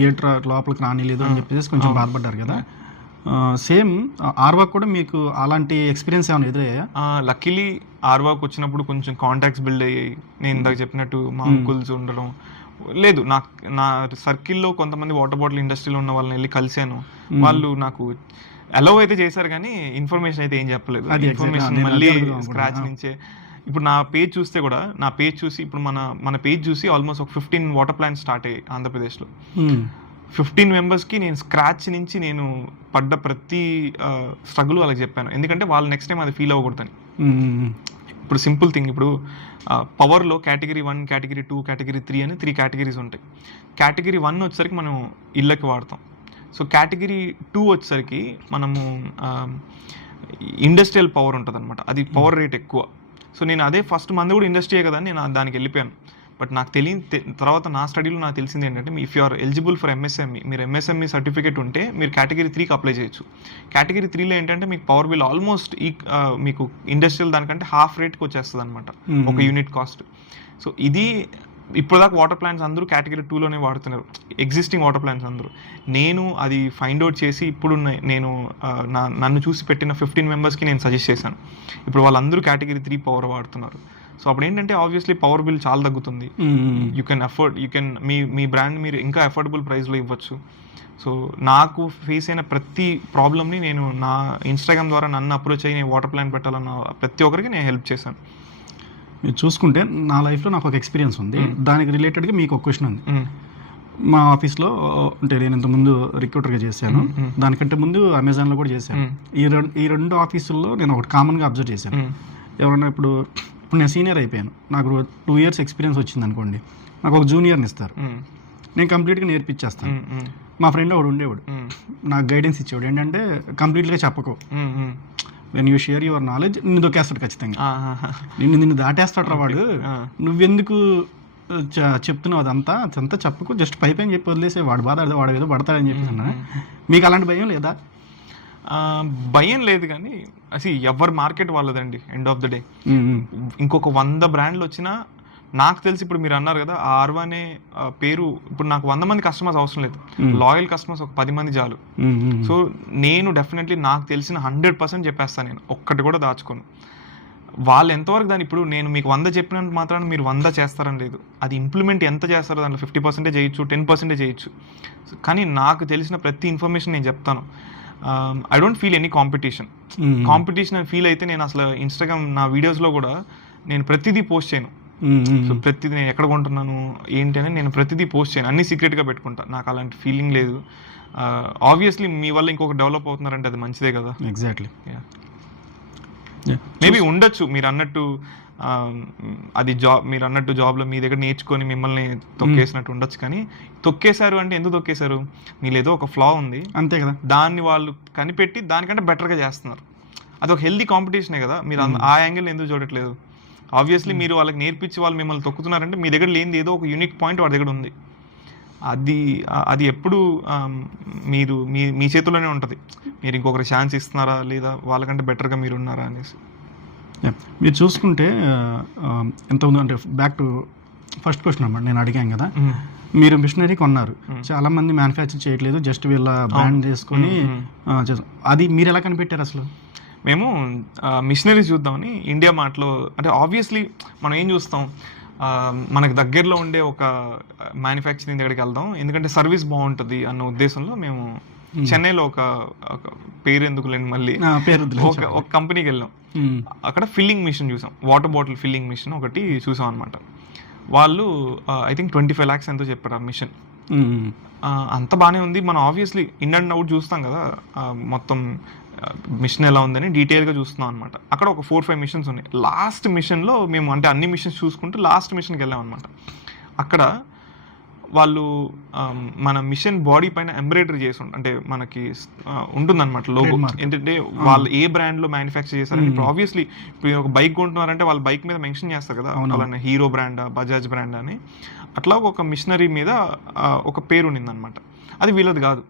గేట్ లోపలికి రానిలేదు అని చెప్పేసి కొంచెం బాధపడ్డారు కదా. సేమ్ ఆర్వాక్ కూడా మీకు అలాంటి ఎక్స్పీరియన్స్ ఏమైనా ఎదురయ్యా? లక్కీలీ ఆర్వాక్ వచ్చినప్పుడు కొంచెం కాంటాక్ట్స్ బిల్డ్ అయ్యాయి. నేను ఇందాక చెప్పినట్టు మా అంకుల్స్ ఉండడం లేదు, నా సర్కిల్లో కొంతమంది వాటర్ బాటిల్ ఇండస్ట్రీలో ఉన్న వాళ్ళని వెళ్ళి కలిశాను. వాళ్ళు నాకు అలౌ అయితే చేశారు కానీ ఇన్ఫర్మేషన్ అయితే ఏం చెప్పలేదు. ఇన్ఫర్మేషన్ మళ్ళీ స్క్రాచ్ నుంచే. ఇప్పుడు నా పేజ్ చూస్తే కూడా, నా పేజ్ చూసి ఇప్పుడు మన పేజ్ చూసి ఆల్మోస్ట్ ఒక 15 వాటర్ ప్లాంట్స్ స్టార్ట్ అయ్యాయి ఆంధ్రప్రదేశ్లో. 15 మెంబర్స్కి నేను స్క్రాచ్ నుంచి నేను పడ్డ ప్రతి స్ట్రగుల్ వాళ్ళకి చెప్పాను. ఎందుకంటే వాళ్ళు నెక్స్ట్ టైం అది ఫీల్ అవ్వకూడదని. ఇప్పుడు సింపుల్ థింగ్, ఇప్పుడు పవర్లో కేటగిరీ 1, కేటగిరీ 2, కేటగిరీ 3 అని 3 కేటగిరీస్ ఉంటాయి. కేటగిరీ 1 వచ్చేసరికి మనం ఇళ్ళకి వాడతాం. సో కేటగిరీ 2 వచ్చేసరికి మనము ఇండస్ట్రియల్ పవర్ ఉంటుంది అనమాట, అది పవర్ రేట్ ఎక్కువ. సో నేను అదే ఫస్ట్ మంది కూడా ఇండస్ట్రీయే కదా అని నేను దానికి వెళ్ళిపోయాను. బట్ నాకు తర్వాత నా స్టడీలో నాకు తెలిసింది ఏంటంటే, if you are eligible for MSME, మీరు ఎంఎస్ఎంఈ సర్టిఫికేట్ ఉంటే మీరు కేటగిరీ 3కి అప్లై చేయొచ్చు. కేటగిరీ 3లో ఏంటంటే మీకు పవర్ బిల్ ఆల్మోస్ట్ మీకు ఇండస్ట్రియల్ దానికంటే హాఫ్ రేట్కి వచ్చేస్తుంది అనమాట ఒక యూనిట్ కాస్ట్. సో ఇది ఇప్పుడు దాకా వాటర్ ప్లాంట్స్ అందరూ కేటగిరీ 2లోనే వాడుతున్నారు, ఎగ్జిస్టింగ్ వాటర్ ప్లాంట్స్ అందరూ. నేను అది ఫైండ్ అవుట్ చేసి ఇప్పుడు నేను నన్ను చూసి పెట్టిన 15 మెంబర్స్కి నేను సజెస్ట్ చేశాను. ఇప్పుడు వాళ్ళందరూ కేటగిరీ 3 పవర్ వాడుతున్నారు. సో అప్పుడు ఏంటంటే ఆబ్వియస్లీ పవర్ బిల్ చాలా తగ్గుతుంది. యూ కెన్ మీ బ్రాండ్ మీరు ఇంకా అఫోర్డబుల్ ప్రైస్లో ఇవ్వచ్చు. సో నాకు ఫేస్ అయిన ప్రతి ప్రాబ్లమ్ని నేను నా ఇన్స్టాగ్రామ్ ద్వారా నన్ను అప్రోచ్ అయ్యి నేను వాటర్ ప్లాంట్ పెట్టాలన్న ప్రతి ఒక్కరికి నేను హెల్ప్ చేశాను. మీరు చూసుకుంటే నా లైఫ్లో నాకు ఒక ఎక్స్పీరియన్స్ ఉంది, దానికి రిలేటెడ్గా మీకు ఒక క్వశ్చన్ ఉంది. మా ఆఫీస్లో అంటే నేను ఇంతకుముందు రిక్రూటర్గా చేశాను, దానికంటే ముందు అమెజాన్లో కూడా చేశాను. ఈ రెండు ఆఫీసుల్లో నేను ఒకటి కామన్గా అబ్జర్వ్ చేశాను. ఎవరన్నా ఇప్పుడు నేను సీనియర్ అయిపోయాను, నాకు 2 years ఎక్స్పీరియన్స్ వచ్చింది అనుకోండి, నాకు ఒక జూనియర్ని ఇస్తారు, నేను కంప్లీట్గా నేర్పించేస్తాను. మా ఫ్రెండ్ ఒకడు ఉండేవాడు, నాకు గైడెన్స్ ఇచ్చేవాడు, ఏంటంటే కంప్లీట్గా చెప్పకు, when you share your knowledge నిన్ను దొక్కేస్తాడు ఖచ్చితంగా, నిన్ను దాటేస్తాడు రా వాడు, నువ్వెందుకు చెప్తున్నావు అదంతా చెప్పకు, జస్ట్ పైపైన చెప్పి వదిలేసే, వాడు బాధ వాడు ఏదో పడతాడని చెప్పి అన్నా. మీకు అలాంటి భయం లేదా? భయం లేదు, కానీ అసలు ఎవరి మార్కెట్ వాళ్ళదండి. ఎండ్ ఆఫ్ ద డే ఇంకొక 100 బ్రాండ్లు వచ్చినా నాకు తెలిసి, ఇప్పుడు మీరు అన్నారు కదా ఆ ఆర్వా అనే పేరు, ఇప్పుడు నాకు 100 మంది కస్టమర్స్ అవసరం లేదు, లాయల్ కస్టమర్స్ ఒక 10 మంది చాలు. సో నేను డెఫినెట్లీ నాకు తెలిసిన 100% చెప్పేస్తాను, నేను ఒక్కటి కూడా దాచుకోను. వాళ్ళు ఎంతవరకు దాన్ని, ఇప్పుడు నేను మీకు 100 చెప్పినంత మాత్రాన్ని మీరు 100 చేస్తారని లేదు, అది ఇంప్లిమెంట్ ఎంత చేస్తారో దాంట్లో 50% చేయొచ్చు, 10% చేయొచ్చు. కానీ నాకు తెలిసిన ప్రతి ఇన్ఫర్మేషన్ నేను చెప్తాను. I don't feel any competition అని ఫీల్ అయితే నేను అసలు ఇన్స్టాగ్రామ్ నా వీడియోస్లో కూడా నేను ప్రతిదీ పోస్ట్ చేయను. సో ప్రతిదీ నేను ఎక్కడ కొంటున్నాను ఏంటి అని నేను ప్రతిదీ పోస్ట్ చేయను, అన్ని సీక్రెట్గా పెట్టుకుంటా. నాకు అలాంటి ఫీలింగ్ లేదు. ఆబ్వియస్లీ మీ వల్ల ఇంకొక డెవలప్ అవుతున్నారంటే అది మంచిదే కదా. ఎగ్జాక్ట్లీ. మేబీ ఉండొచ్చు మీరు అన్నట్టు, అది మీరు అన్నట్టు జాబ్లో మీ దగ్గర నేర్చుకొని మిమ్మల్ని తొక్కేసినట్టు ఉండొచ్చు. కానీ తొక్కేశారు అంటే ఎందుకు తొక్కేశారు, మీరు ఏదో ఒక ఫ్లా ఉంది అంతే కదా, దాన్ని వాళ్ళు కనిపెట్టి దానికంటే బెటర్గా చేస్తున్నారు. అది ఒక హెల్దీ కాంపిటీషనే కదా. మీరు ఆ యాంగిల్ ఎందుకు చూడట్లేదు? ఆబ్వియస్లీ మీరు వాళ్ళకి నేర్పించి వాళ్ళు మిమ్మల్ని తొక్కుతున్నారంటే మీ దగ్గర లేనిది ఏదో ఒక యూనిక్ పాయింట్ వాడి దగ్గర ఉంది. అది ఎప్పుడు మీరు మీ చేతుల్లోనే ఉంటుంది. మీరు ఇంకొకరికి ఛాన్స్ ఇస్తున్నారా లేదా, వాళ్ళకంటే బెటర్గా మీరు ఉన్నారా అనేసి. మీరు చూసుకుంటే ఎంత ఉందో అంటే, బ్యాక్ టు ఫస్ట్ క్వశ్చన్ అన్నమాట, నేను అడిగాను కదా, మీరు మిషనరీ కొన్నారు, చాలా మంది మ్యానుఫ్యాక్చర్ చేయట్లేదు, జస్ట్ వీళ్ళ బ్రాండ్ చేసుకొని అది మీరు ఎలా కనిపెట్టారు అసలు? మేము మిషనరీస్ చూద్దామని ఇండియా మార్ట్లో, అంటే ఆబ్వియస్లీ మనం ఏం చూస్తాం, మనకు దగ్గరలో ఉండే ఒక మ్యానుఫ్యాక్చరింగ్ దగ్గరికి వెళ్దాం, ఎందుకంటే సర్వీస్ బాగుంటుంది అన్న ఉద్దేశంలో మేము చెన్నైలో ఒక పేరు ఎందుకు లేని మళ్ళీ ఒక కంపెనీకి వెళ్ళాం. అక్కడ ఫిల్లింగ్ మిషన్ చూసాం, వాటర్ బాటిల్ ఫిల్లింగ్ మిషన్ ఒకటి చూసాం అనమాట. వాళ్ళు ఐ థింక్ 25 lakhs ఎంతో చెప్పారు ఆ మిషన్. అంత బాగానే ఉంది. మనం ఆబ్వియస్లీ ఇన్ అండ్ అవుట్ చూస్తాం కదా, మొత్తం మిషన్ ఎలా ఉందని డీటెయిల్గా చూస్తున్నాం అనమాట. అక్కడ ఒక 4-5 మిషన్స్ ఉన్నాయి. లాస్ట్ మిషన్లో మేము, అంటే అన్ని మిషన్స్ చూసుకుంటూ లాస్ట్ మిషన్కి వెళ్ళాం అనమాట. అక్కడ వాళ్ళు మన మిషన్ బాడీ పైన ఎంబ్రాయిడరీ చేసి అంటే మనకి ఉంటుందన్నమాట లోగో, ఏంటంటే వాళ్ళు ఏ బ్రాండ్లో మ్యానుఫ్యాక్చర్ చేశారని. ఇప్పుడు ఆబ్వియస్లీ ఇప్పుడు ఒక బైక్ కొంటున్నారంటే వాళ్ళ బైక్ మీద మెన్షన్ చేస్తారు కదా, వాళ్ళని హీరో బ్రాండా బజాజ్ బ్రాండ్ అని. అట్లా ఒక మిషనరీ మీద ఒక పేరు ఉండిందనమాట. అది వీళ్ళది కాదు.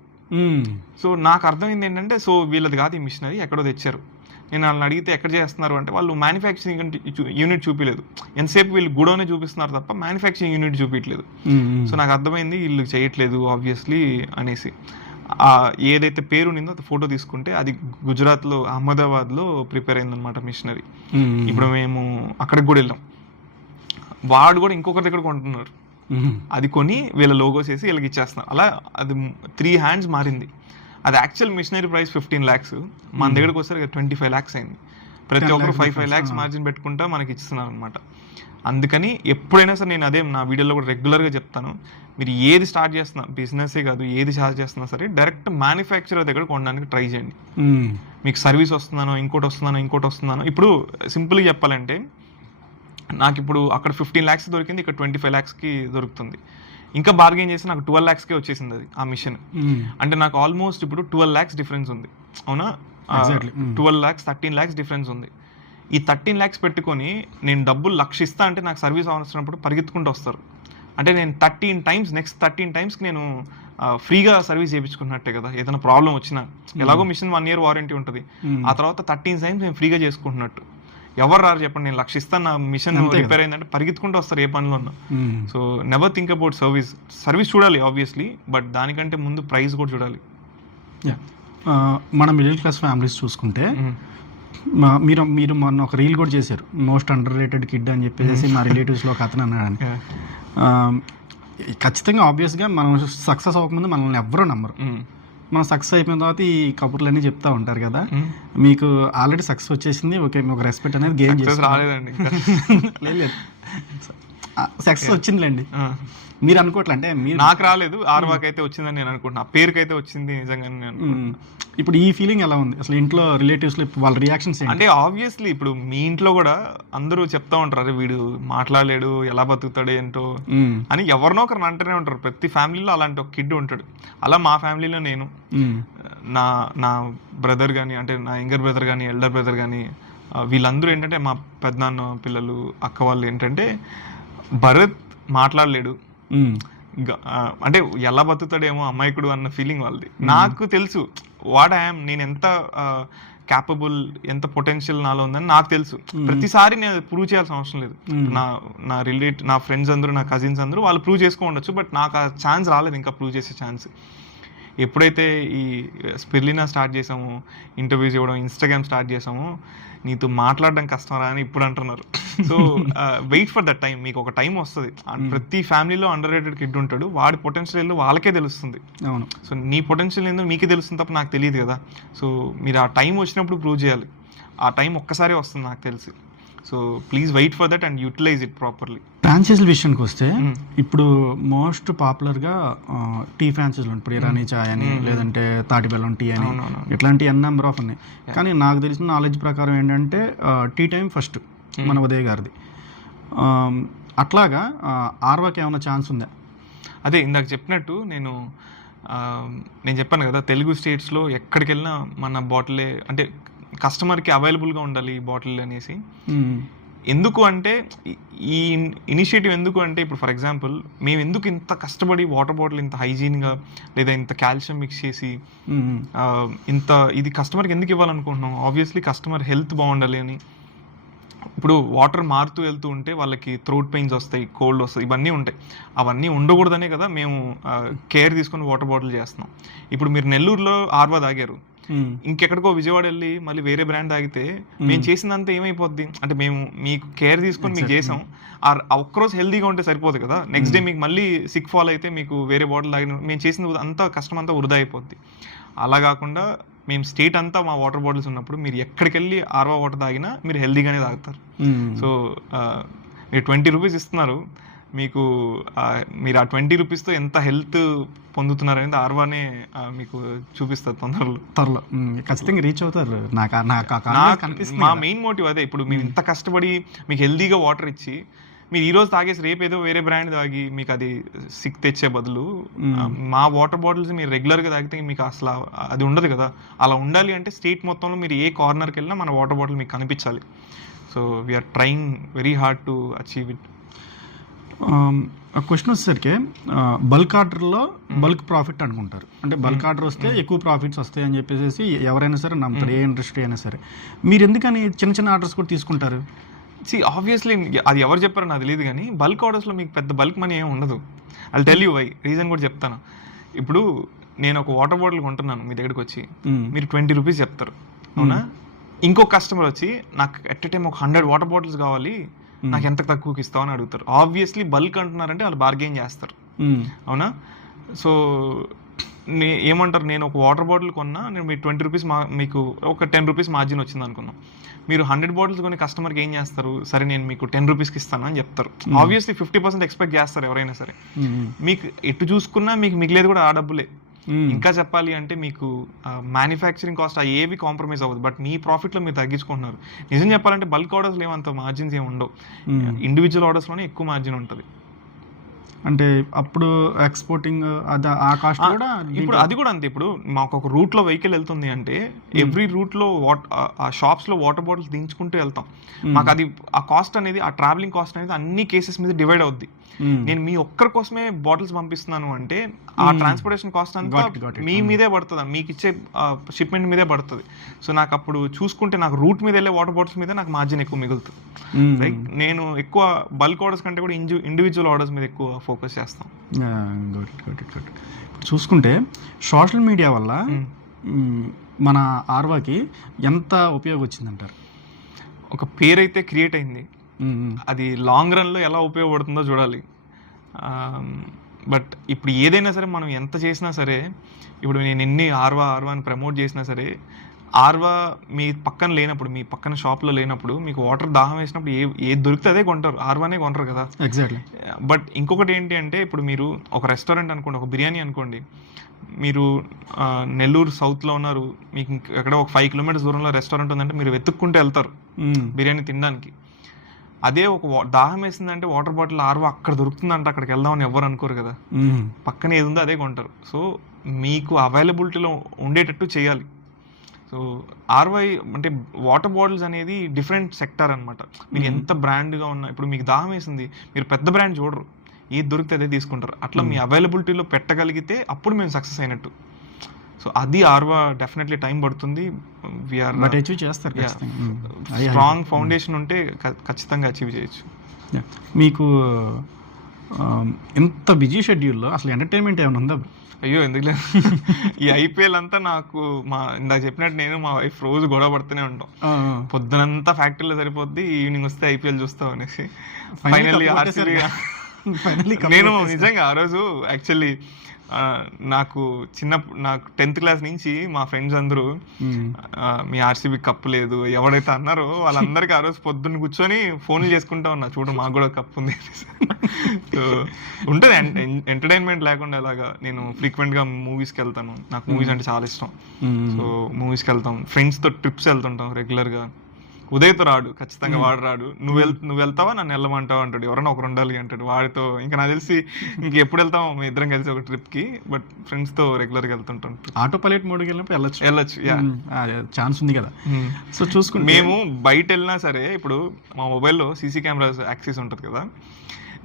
సో నాకు అర్థమైంది ఏంటంటే, సో వీళ్ళది కాదు ఈ మిషనరీ, ఎక్కడో తెచ్చారు. నేను వాళ్ళని అడిగితే ఎక్కడ చేస్తున్నారు అంటే, వాళ్ళు మ్యానుఫ్యాక్చరింగ్ యూనిట్ చూపించలేదు. ఎంతసేపు వీళ్ళు గుడోనే చూపిస్తున్నారు తప్ప మ్యానుఫ్యాక్చరింగ్ యూనిట్ చూపించలేదు. సో నాకు అర్థమైంది వీళ్ళు చేయట్లేదు ఆబ్వియస్లీ అనేసి. ఏదైతే పేరు ఉండిందో అది ఫోటో తీసుకుంటే అది గుజరాత్లో అహ్మదాబాద్లో ప్రిపేర్ అయిందనమాట మిషనరీ. ఇప్పుడు మేము అక్కడికి కూడా వెళ్ళాం. వాడు కూడా ఇంకొకరి దగ్గర కొంటున్నారు, అది కొని వీళ్ళ లోగోస్ వేసి వీళ్ళకి ఇచ్చేస్తున్నారు. అలా అది 3 hands మారింది. అది యాక్చువల్ మిషనరీ ప్రైస్ 15 lakhs, మన దగ్గరకు వస్తే 25 lakhs అయింది. ప్రతి ఒక్కరు 5 lakhs మార్జిన్ పెట్టుకుంటా మనకి ఇస్తున్నారు అనమాట. అందుకని ఎప్పుడైనా సరే నేను అదే నా వీడియోలో కూడా రెగ్యులర్గా చెప్తాను, మీరు ఏది స్టార్ట్ చేస్తున్నా, బిజినెసే కాదు ఏది స్టార్ట్ చేస్తున్నా సరే డైరెక్ట్ మ్యానుఫ్యాక్చరర్ దగ్గర కొనడానికి ట్రై చేయండి. మీకు సర్వీస్ వస్తున్నానో ఇంకోటి వస్తున్నానో ఇప్పుడు సింపుల్గా చెప్పాలంటే, నాకు ఇప్పుడు అక్కడ 15 lakhs దొరికింది, ఇక్కడ 25 lakhsకి దొరుకుతుంది. ఇంకా బార్గెన్ చేసి నాకు 12 lakhsకే వచ్చేసింది అది ఆ మిషన్. అంటే నాకు ఆల్మోస్ట్ ఇప్పుడు 12 lakhs డిఫరెన్స్ ఉంది, అవునా? 12 lakhs 13 lakhs డిఫరెన్స్ ఉంది. ఈ 13 lakhs పెట్టుకొని నేను డబ్బులు 1,00,000 ఇస్తా అంటే నాకు సర్వీస్ అవసరమైనప్పుడు పరిగెత్తుకుంటూ వస్తారు. అంటే నేను 13 times నెక్స్ట్ 13 timesకి నేను ఫ్రీగా సర్వీస్ చేయించుకున్నట్టే కదా. ఏదైనా ప్రాబ్లం వచ్చినా ఎలాగో మిషన్ 1 year వారంటీ ఉంటుంది, ఆ తర్వాత 13 times నేను ఫ్రీగా చేసుకుంటున్నట్టు. ఎవరు రారు చెప్పండి, నేను 1,00,000 ఇస్తాను, నా మిషన్ రిపేర్ అయిందంటే పరిగెత్తుకుంటూ వస్తారు ఏ పనిలో ఉన్నా. So never think about service చూడాలి ఆబ్వియస్లీ, బట్ దానికంటే ముందు ప్రైస్ కూడా చూడాలి. మన మిడిల్ క్లాస్ ఫ్యామిలీస్ చూసుకుంటే మీరు మొన్న ఒక రీల్ కూడా చేశారు, మోస్ట్ అండర్ రేటెడ్ కిడ్ అని చెప్పేసి మా రిలేటివ్స్లో ఒక అతను అన్నాడని. ఖచ్చితంగా ఆబ్వియస్గా మనం సక్సెస్ అవ్వకముందు మనల్ని ఎవ్వరూ నమ్మరు. మనం సక్సెస్ అయిపోయిన తర్వాత ఈ కబుర్లన్నీ చెప్తా ఉంటారు కదా, మీకు ఆల్రెడీ సక్సెస్ వచ్చేసింది, ఓకే ఒక రెస్పెక్ట్ అనేది గెయిన్ చేసి రాలేదండి, లేదు సక్సెస్ వచ్చిందిలేండి మీరు అనుకోవట్లే, అంటే మీరు నాకు రాలేదు, ఆర్వాకి అయితే వచ్చిందని నేను అనుకుంటున్నా, పేరుకైతే వచ్చింది నిజంగా. ఇప్పుడు ఈ ఫీలింగ్ ఎలా ఉంది అసలు ఇంట్లో రిలేటివ్స్లో వాళ్ళ రియాక్షన్స్ అంటే ఆబ్వియస్లీ ఇప్పుడు మీ ఇంట్లో కూడా అందరూ చెప్తా ఉంటారు, అరే వీడు మాట్లాడలేడు, ఎలా బతుకుతాడు ఏంటో అని ఎవరినో ఒకరిని అంటూనే ఉంటారు. ప్రతి ఫ్యామిలీలో అలాంటి ఒక కిడ్ ఉంటాడు. అలా మా ఫ్యామిలీలో నేను, నా బ్రదర్ కానీ, అంటే నా యంగర్ బ్రదర్ కానీ, ఎల్డర్ బ్రదర్ కానీ, వీళ్ళందరూ ఏంటంటే మా పెద్దనాన్న పిల్లలు, అక్క వాళ్ళు ఏంటంటే భరత్ మాట్లాడలేడు, అంటే ఎలా బతుకుతాడేమో అమాయకుడు అన్న ఫీలింగ్ వాళ్ళది. నాకు తెలుసు వాట్ ఐఎమ్, నేను ఎంత క్యాపబుల్, ఎంత పొటెన్షియల్ నాలో ఉందని నాకు తెలుసు. ప్రతిసారి నేను ప్రూవ్ చేయాల్సిన అవసరం లేదు. నా ఫ్రెండ్స్ అందరూ, నా కజిన్స్ అందరూ వాళ్ళు ప్రూవ్ చేసుకో ఉండొచ్చు, బట్ నాకు ఆ ఛాన్స్ రాలేదు ఇంకా ప్రూవ్ చేసే ఛాన్స్. ఎప్పుడైతే ఈ స్పిర్లినా స్టార్ట్ చేసాము, ఇంటర్వ్యూస్ ఇవ్వడం, ఇన్స్టాగ్రామ్ స్టార్ట్ చేసాము, నీతో మాట్లాడడం కష్టం రా అని ఇప్పుడు అంటున్నారు. So wait for that time, మీకు ఒక టైం వస్తుంది. ప్రతి ఫ్యామిలీలో అండర్ రేటెడ్ కిడ్ ఉంటాడు, వాడి పొటెన్షియల్ వాళ్ళకే తెలుస్తుంది. అవును, సో నీ పొటెన్షియల్ ఏందో మీకే తెలుస్తుంది తప్ప నాకు తెలియదు కదా. సో మీరు ఆ టైం వచ్చినప్పుడు ప్రూవ్ చేయాలి. ఆ టైం ఒక్కసారి వస్తుంది నాకు తెలిసి. So please wait for that and utilize it properly. ఫ్రాంచైజీల విషయానికి వస్తే ఇప్పుడు మోస్ట్ పాపులర్గా టీ ఫ్రాంచైజీలు ఉంటాయి. ఇప్పుడు ఇరానీ చాయ్ అని, లేదంటే తాటి బెల్లం టీ అని, ఇట్లాంటి ఎన్ నెంబర్ ఆఫ్ ఉన్నాయి. కానీ నాకు తెలిసిన నాలెడ్జ్ ప్రకారం ఏంటంటే టీ టైం ఫస్ట్ మన ఉదయ్ గారిది. అట్లాగా ఆర్వాకి ఏమైనా ఛాన్స్ ఉందా? అదే ఇందాక చెప్పినట్టు నేను చెప్పాను కదా, తెలుగు స్టేట్స్లో ఎక్కడికి వెళ్ళినా మన బాటిలే, అంటే కస్టమర్కి అవైలబుల్గా ఉండాలి ఈ బాటిల్ అనేసి. ఎందుకు అంటే ఈ ఇనిషియేటివ్ ఎందుకు అంటే, ఇప్పుడు ఫర్ ఎగ్జాంపుల్ మేము ఎందుకు ఇంత కష్టపడి వాటర్ బాటిల్ ఇంత హైజీన్గా, లేదా ఇంత కాల్షియం మిక్స్ చేసి ఇంత ఇది కస్టమర్కి ఎందుకు ఇవ్వాలనుకుంటున్నాం? ఆబ్వియస్లీ కస్టమర్ హెల్త్ బాగుండాలి అని. ఇప్పుడు వాటర్ మారుతూ వెళ్తూ ఉంటే వాళ్ళకి థ్రోట్ పెయిన్స్ వస్తాయి, కోల్డ్ వస్తాయి, ఇవన్నీ ఉంటాయి. అవన్నీ ఉండకూడదనే కదా మేము కేర్ తీసుకొని వాటర్ బాటిల్ చేస్తున్నాం. ఇప్పుడు మీరు నెల్లూరులో ఆర్వా తాగారు, ఇంకెక్కడికో విజయవాడ వెళ్ళి మళ్ళీ వేరే బ్రాండ్ తాగితే మేము చేసిందంతా ఏమైపోద్ది? అంటే మేము మీకు కేర్ తీసుకొని మీకు చేసాం, ఒక్కరోజు హెల్దీగా ఉంటే సరిపోదు కదా. నెక్స్ట్ డే మీకు మళ్ళీ సిక్ ఫాల్ అయితే మీకు వేరే బాటిల్ తాగిన మేము చేసిన అంతా కష్టం అంతా వృధా అయిపోద్ది. అలా కాకుండా మేము స్టేట్ అంతా మా వాటర్ బాటిల్స్ ఉన్నప్పుడు మీరు ఎక్కడికి వెళ్ళి ఆర్వా వాటర్ తాగినా మీరు హెల్దీగానే తాగుతారు. సో మీరు 20 రూపీస్ ఇస్తున్నారు, మీకు మీరు ఆ 20 రూపీస్తో ఎంత హెల్త్ పొందుతున్నారనేది ఆర్వానే మీకు చూపిస్తారు త్వరలో. ఖచ్చితంగా రీచ్ అవుతారు. మా మెయిన్ మోటివ్ అదే. ఇప్పుడు మీరు ఇంత కష్టపడి మీకు హెల్దీగా వాటర్ ఇచ్చి మీరు ఈరోజు తాగేసి రేపు ఏదో వేరే బ్రాండ్ తాగి మీకు అది సిక్ తెచ్చే బదులు మా వాటర్ బాటిల్స్ మీరు రెగ్యులర్గా తాగితే మీకు అసలు అది ఉండదు కదా. అలా ఉండాలి అంటే స్టేట్ మొత్తంలో మీరు ఏ కార్నర్కి వెళ్ళినా మన వాటర్ బాటిల్ మీకు కనిపించాలి. So we're trying very hard to achieve it. Question వచ్చేసరికి బల్క్ ఆర్డర్లో బల్క్ ప్రాఫిట్ అనుకుంటారు. అంటే బల్క్ ఆర్డర్ వస్తే ఎక్కువ ప్రాఫిట్స్ వస్తాయి అని చెప్పేసి ఎవరైనా సరే నమ్ముతారు, ఏ ఇండస్ట్రీ అయినా సరే. మీరు ఎందుకని చిన్న చిన్న ఆర్డర్స్ కూడా తీసుకుంటారు? ఆబ్వియస్లీ అది ఎవరు చెప్పారో నాకు తెలియదు, కానీ బల్క్ ఆర్డర్స్లో మీకు పెద్ద బల్క్ మనీ ఏమి ఉండదు. I tell you why, reason కూడా చెప్తాను. ఇప్పుడు నేను ఒక వాటర్ బాటిల్ కొంటున్నాను, మీ దగ్గరికి వచ్చి మీరు 20 రూపీస్ చెప్తారు, అవునా? ఇంకొక కస్టమర్ వచ్చి నాకు ఎట్ ఎ టైం ఒక 100 వాటర్ బాటిల్స్ కావాలి, నాకు ఎంత తక్కువకి ఇస్తావు అని అడుగుతారు. ఆబ్వియస్లీ బల్క్ అంటున్నారంటే వాళ్ళు బార్గెయిన్ చేస్తారు, అవునా? సో ఏమంటారు, నేను ఒక వాటర్ బాటిల్ కొన్నా, నేను మీ 20 రూపీస్ మీకు ఒక 10 రూపీస్ మార్జిన్ వచ్చింది అనుకున్నాం. మీరు 100 బాటిల్స్ కొని కస్టమర్కి ఏం చేస్తారు, సరే నేను మీకు 10 రూపీస్కి ఇస్తాను అని చెప్తారు. ఆబ్వియస్లీ 50% ఎక్స్పెక్ట్ చేస్తారు ఎవరైనా సరే. మీకు ఎటు చూసుకున్నా మీకు మిగిలేదు కూడా ఆ డబ్బులే. ఇంకా చెప్పాలి అంటే మీకు మ్యానుఫ్యాక్చరింగ్ కాస్ట్ ఏవి కాంప్రమైజ్ అవ్వదు, బట్ మీ ప్రాఫిట్లో మీరు తగ్గించుకుంటున్నారు. నిజం చెప్పాలంటే బల్క్ ఆర్డర్స్లో ఏమంత మార్జిన్స్ ఏమి ఉండవు, ఇండివిజువల్ ఆర్డర్స్లోనే ఎక్కువ మార్జిన్ ఉంటుంది. అంటే అప్పుడు ఎక్స్పోర్టింగ్ ఆ కాస్ట్ కూడా ఇప్పుడు అది కూడా అంతే. ఇప్పుడు మాకు ఒక రూట్లో వెహికల్ వెళ్తుంది అంటే ఎవ్రీ రూట్లో ఆ షాప్స్లో వాటర్ బాటిల్స్ దించుకుంటూ వెళ్తాం. మాకు అది ఆ కాస్ట్ అనేది, ఆ ట్రావెలింగ్ కాస్ట్ అనేది అన్ని కేసెస్ మీద డివైడ్ అవుద్ది. నేను మీ ఒక్కరి కోసమే బాటిల్స్ పంపిస్తున్నాను అంటే ఆ ట్రాన్స్పోర్టేషన్ కాస్ట్ అంతా మీ మీదే పడుతుంది, మీకు ఇచ్చే షిప్మెంట్ మీదే పడుతుంది. సో నాకు అప్పుడు చూసుకుంటే నాకు రూట్ మీద వెళ్ళే వాటర్ బాటిల్స్ మీద నాకు మార్జిన్ ఎక్కువ మిగులుతుంది. లైక్ నేను ఎక్కువ బల్క్ ఆర్డర్స్ కంటే కూడా ఇండివిజువల్ ఆర్డర్స్ మీద ఎక్కువ ఫోకస్ చేస్తాం. చూసుకుంటే సోషల్ మీడియా వల్ల మన ఆర్వాకి ఎంత ఉపయోగం వచ్చిందంటారు? ఒక పేరు అయితే క్రియేట్ అయింది, అది లాంగ్ రన్లో ఎలా ఉపయోగపడుతుందో చూడాలి. బట్ ఇప్పుడు ఏదైనా సరే మనం ఎంత చేసినా సరే, ఇప్పుడు నేను ఎన్ని ఆర్వా అని ప్రమోట్ చేసినా సరే, ఆర్వా మీ పక్కన లేనప్పుడు, మీ పక్కన షాప్లో లేనప్పుడు, మీకు వాటర్ దాహం వేసినప్పుడు ఏది దొరికితే అదే కొంటారు, ఆర్వానే కొంటారు కదా. ఎగ్జాక్ట్లీ. బట్ ఇంకొకటి ఏంటి అంటే, ఇప్పుడు మీరు ఒక రెస్టారెంట్ అనుకోండి, ఒక బిర్యానీ అనుకోండి, మీరు నెల్లూరు సౌత్లో ఉన్నారు, మీకు ఎక్కడ ఒక 5 కిలోమీటర్స్ దూరంలో రెస్టారెంట్ ఉందంటే మీరు వెతుక్కుంటూ వెళ్తారు బిర్యానీ తినడానికి. అదే ఒక దాహం వేసిందంటే వాటర్ బాటిల్ ఆర్వా అక్కడ దొరుకుతుందంటే అక్కడికి వెళ్దామని ఎవరు అనుకోరు కదా, పక్కన ఏది ఉందో అదే కొంటారు. సో మీకు అవైలబిలిటీలో ఉండేటట్టు చేయాలి. సో ఆర్వై అంటే వాటర్ బాటిల్స్ అనేది డిఫరెంట్ సెక్టర్ అనమాట. మీరు ఎంత బ్రాండ్గా ఉన్నా, ఇప్పుడు మీకు దాహం వేసింది, మీరు పెద్ద బ్రాండ్ చూడరు, ఏది దొరికితే అదే తీసుకుంటారు. అట్లా మీ అవైలబిలిటీలో పెట్టగలిగితే అప్పుడు మేము సక్సెస్ అయినట్టు. సో అది ఆర్వా డెఫినెట్లీ టైం పడుతుంది. స్ట్రాంగ్ ఫౌండేషన్ ఉంటే ఖచ్చితంగా అచీవ్ చేయొచ్చు. మీకు ఇంత బిజీ షెడ్యూల్లో అసలు ఎంటర్టైన్మెంట్ ఏమైనా ఉందా? అయ్యో ఎందుకు లేదు, ఈ ఐపీఎల్ అంతా నాకు ఇందాక చెప్పినట్టు నేను మా వైఫ్ రోజు గొడవ పడుతూనే ఉంటాం. పొద్దునంతా ఫ్యాక్టరీలో సరిపోద్ది, ఈవినింగ్ వస్తే ఐపీఎల్ చూస్తాం అనేసి. Finally RCB. నేను నిజంగా ఆ రోజు యాక్చువల్లీ నాకు 10th క్లాస్ నుంచి మా ఫ్రెండ్స్ అందరూ మీ ఆర్సీబీ కప్పు లేదు ఎవడైతే అన్నారో వాళ్ళందరికీ ఆ రోజు పొద్దున్న కూర్చొని ఫోన్లు చేసుకుంటా ఉన్నా, చూడు మాకు కూడా కప్పు ఉంది. సో ఉంటుంది ఎంటర్టైన్మెంట్ లేకుండా ఎలాగా. నేను ఫ్రీక్వెంట్గా మూవీస్కి వెళ్తాను, నాకు మూవీస్ అంటే చాలా ఇష్టం. సో మూవీస్కి వెళ్తాం, ఫ్రెండ్స్తో ట్రిప్స్ వెళ్తుంటాం రెగ్యులర్గా. ఉదయ్తో రాడు, ఖచ్చితంగా వాడు రాడు. నువ్వు వెళ్తావా నన్ను వెళ్ళమంటావా అంటాడు, ఎవరైనా ఒకరు ఉండాలి అంటాడు. వాడితో ఇంకా నాకు తెలిసి ఎప్పుడు వెళ్తాం మేము ఇద్దరం కలిసి ఒక ట్రిప్కి. బట్ ఫ్రెండ్స్తో రెగ్యులర్గా వెళ్తుంటాం. ఆటో పైలట్ మోడ్కి వెళ్ళినప్పుడు వెళ్ళొచ్చు, ఛాన్స్ ఉంది కదా. సో చూసుకుంటే మేము బయట వెళ్ళినా సరే, ఇప్పుడు మా మొబైల్లో సీసీ కెమెరాస్ యాక్సెస్ ఉంటుంది కదా.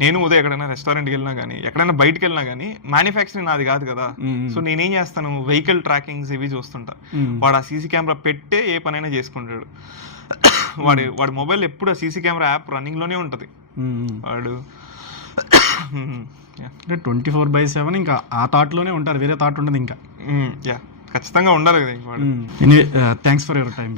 నేను ఉదయం ఎక్కడైనా రెస్టారెంట్కి వెళ్ళినా కానీ, ఎక్కడైనా బయటకు వెళ్ళినా కానీ, మ్యానుఫ్యాక్చరింగ్ నాది కాదు కదా. సో నేనేం చేస్తాను, వెహికల్ ట్రాకింగ్స్ ఇవి చూస్తుంటా. వాడు ఆ సీసీ కెమెరా పెట్టే ఏ పనైనా చేసుకుంటాడు. వాడి మొబైల్ ఎప్పుడు ఆ సీసీ కెమెరా యాప్ రన్నింగ్ లోనే ఉంటది. వాడు 24/7 ఇంకా ఆ థాట్ లోనే ఉంటారు, వేరే థాట్ ఉండదు ఇంకా. ఖచ్చితంగా ఉండాలి కదా. Thanks for your time.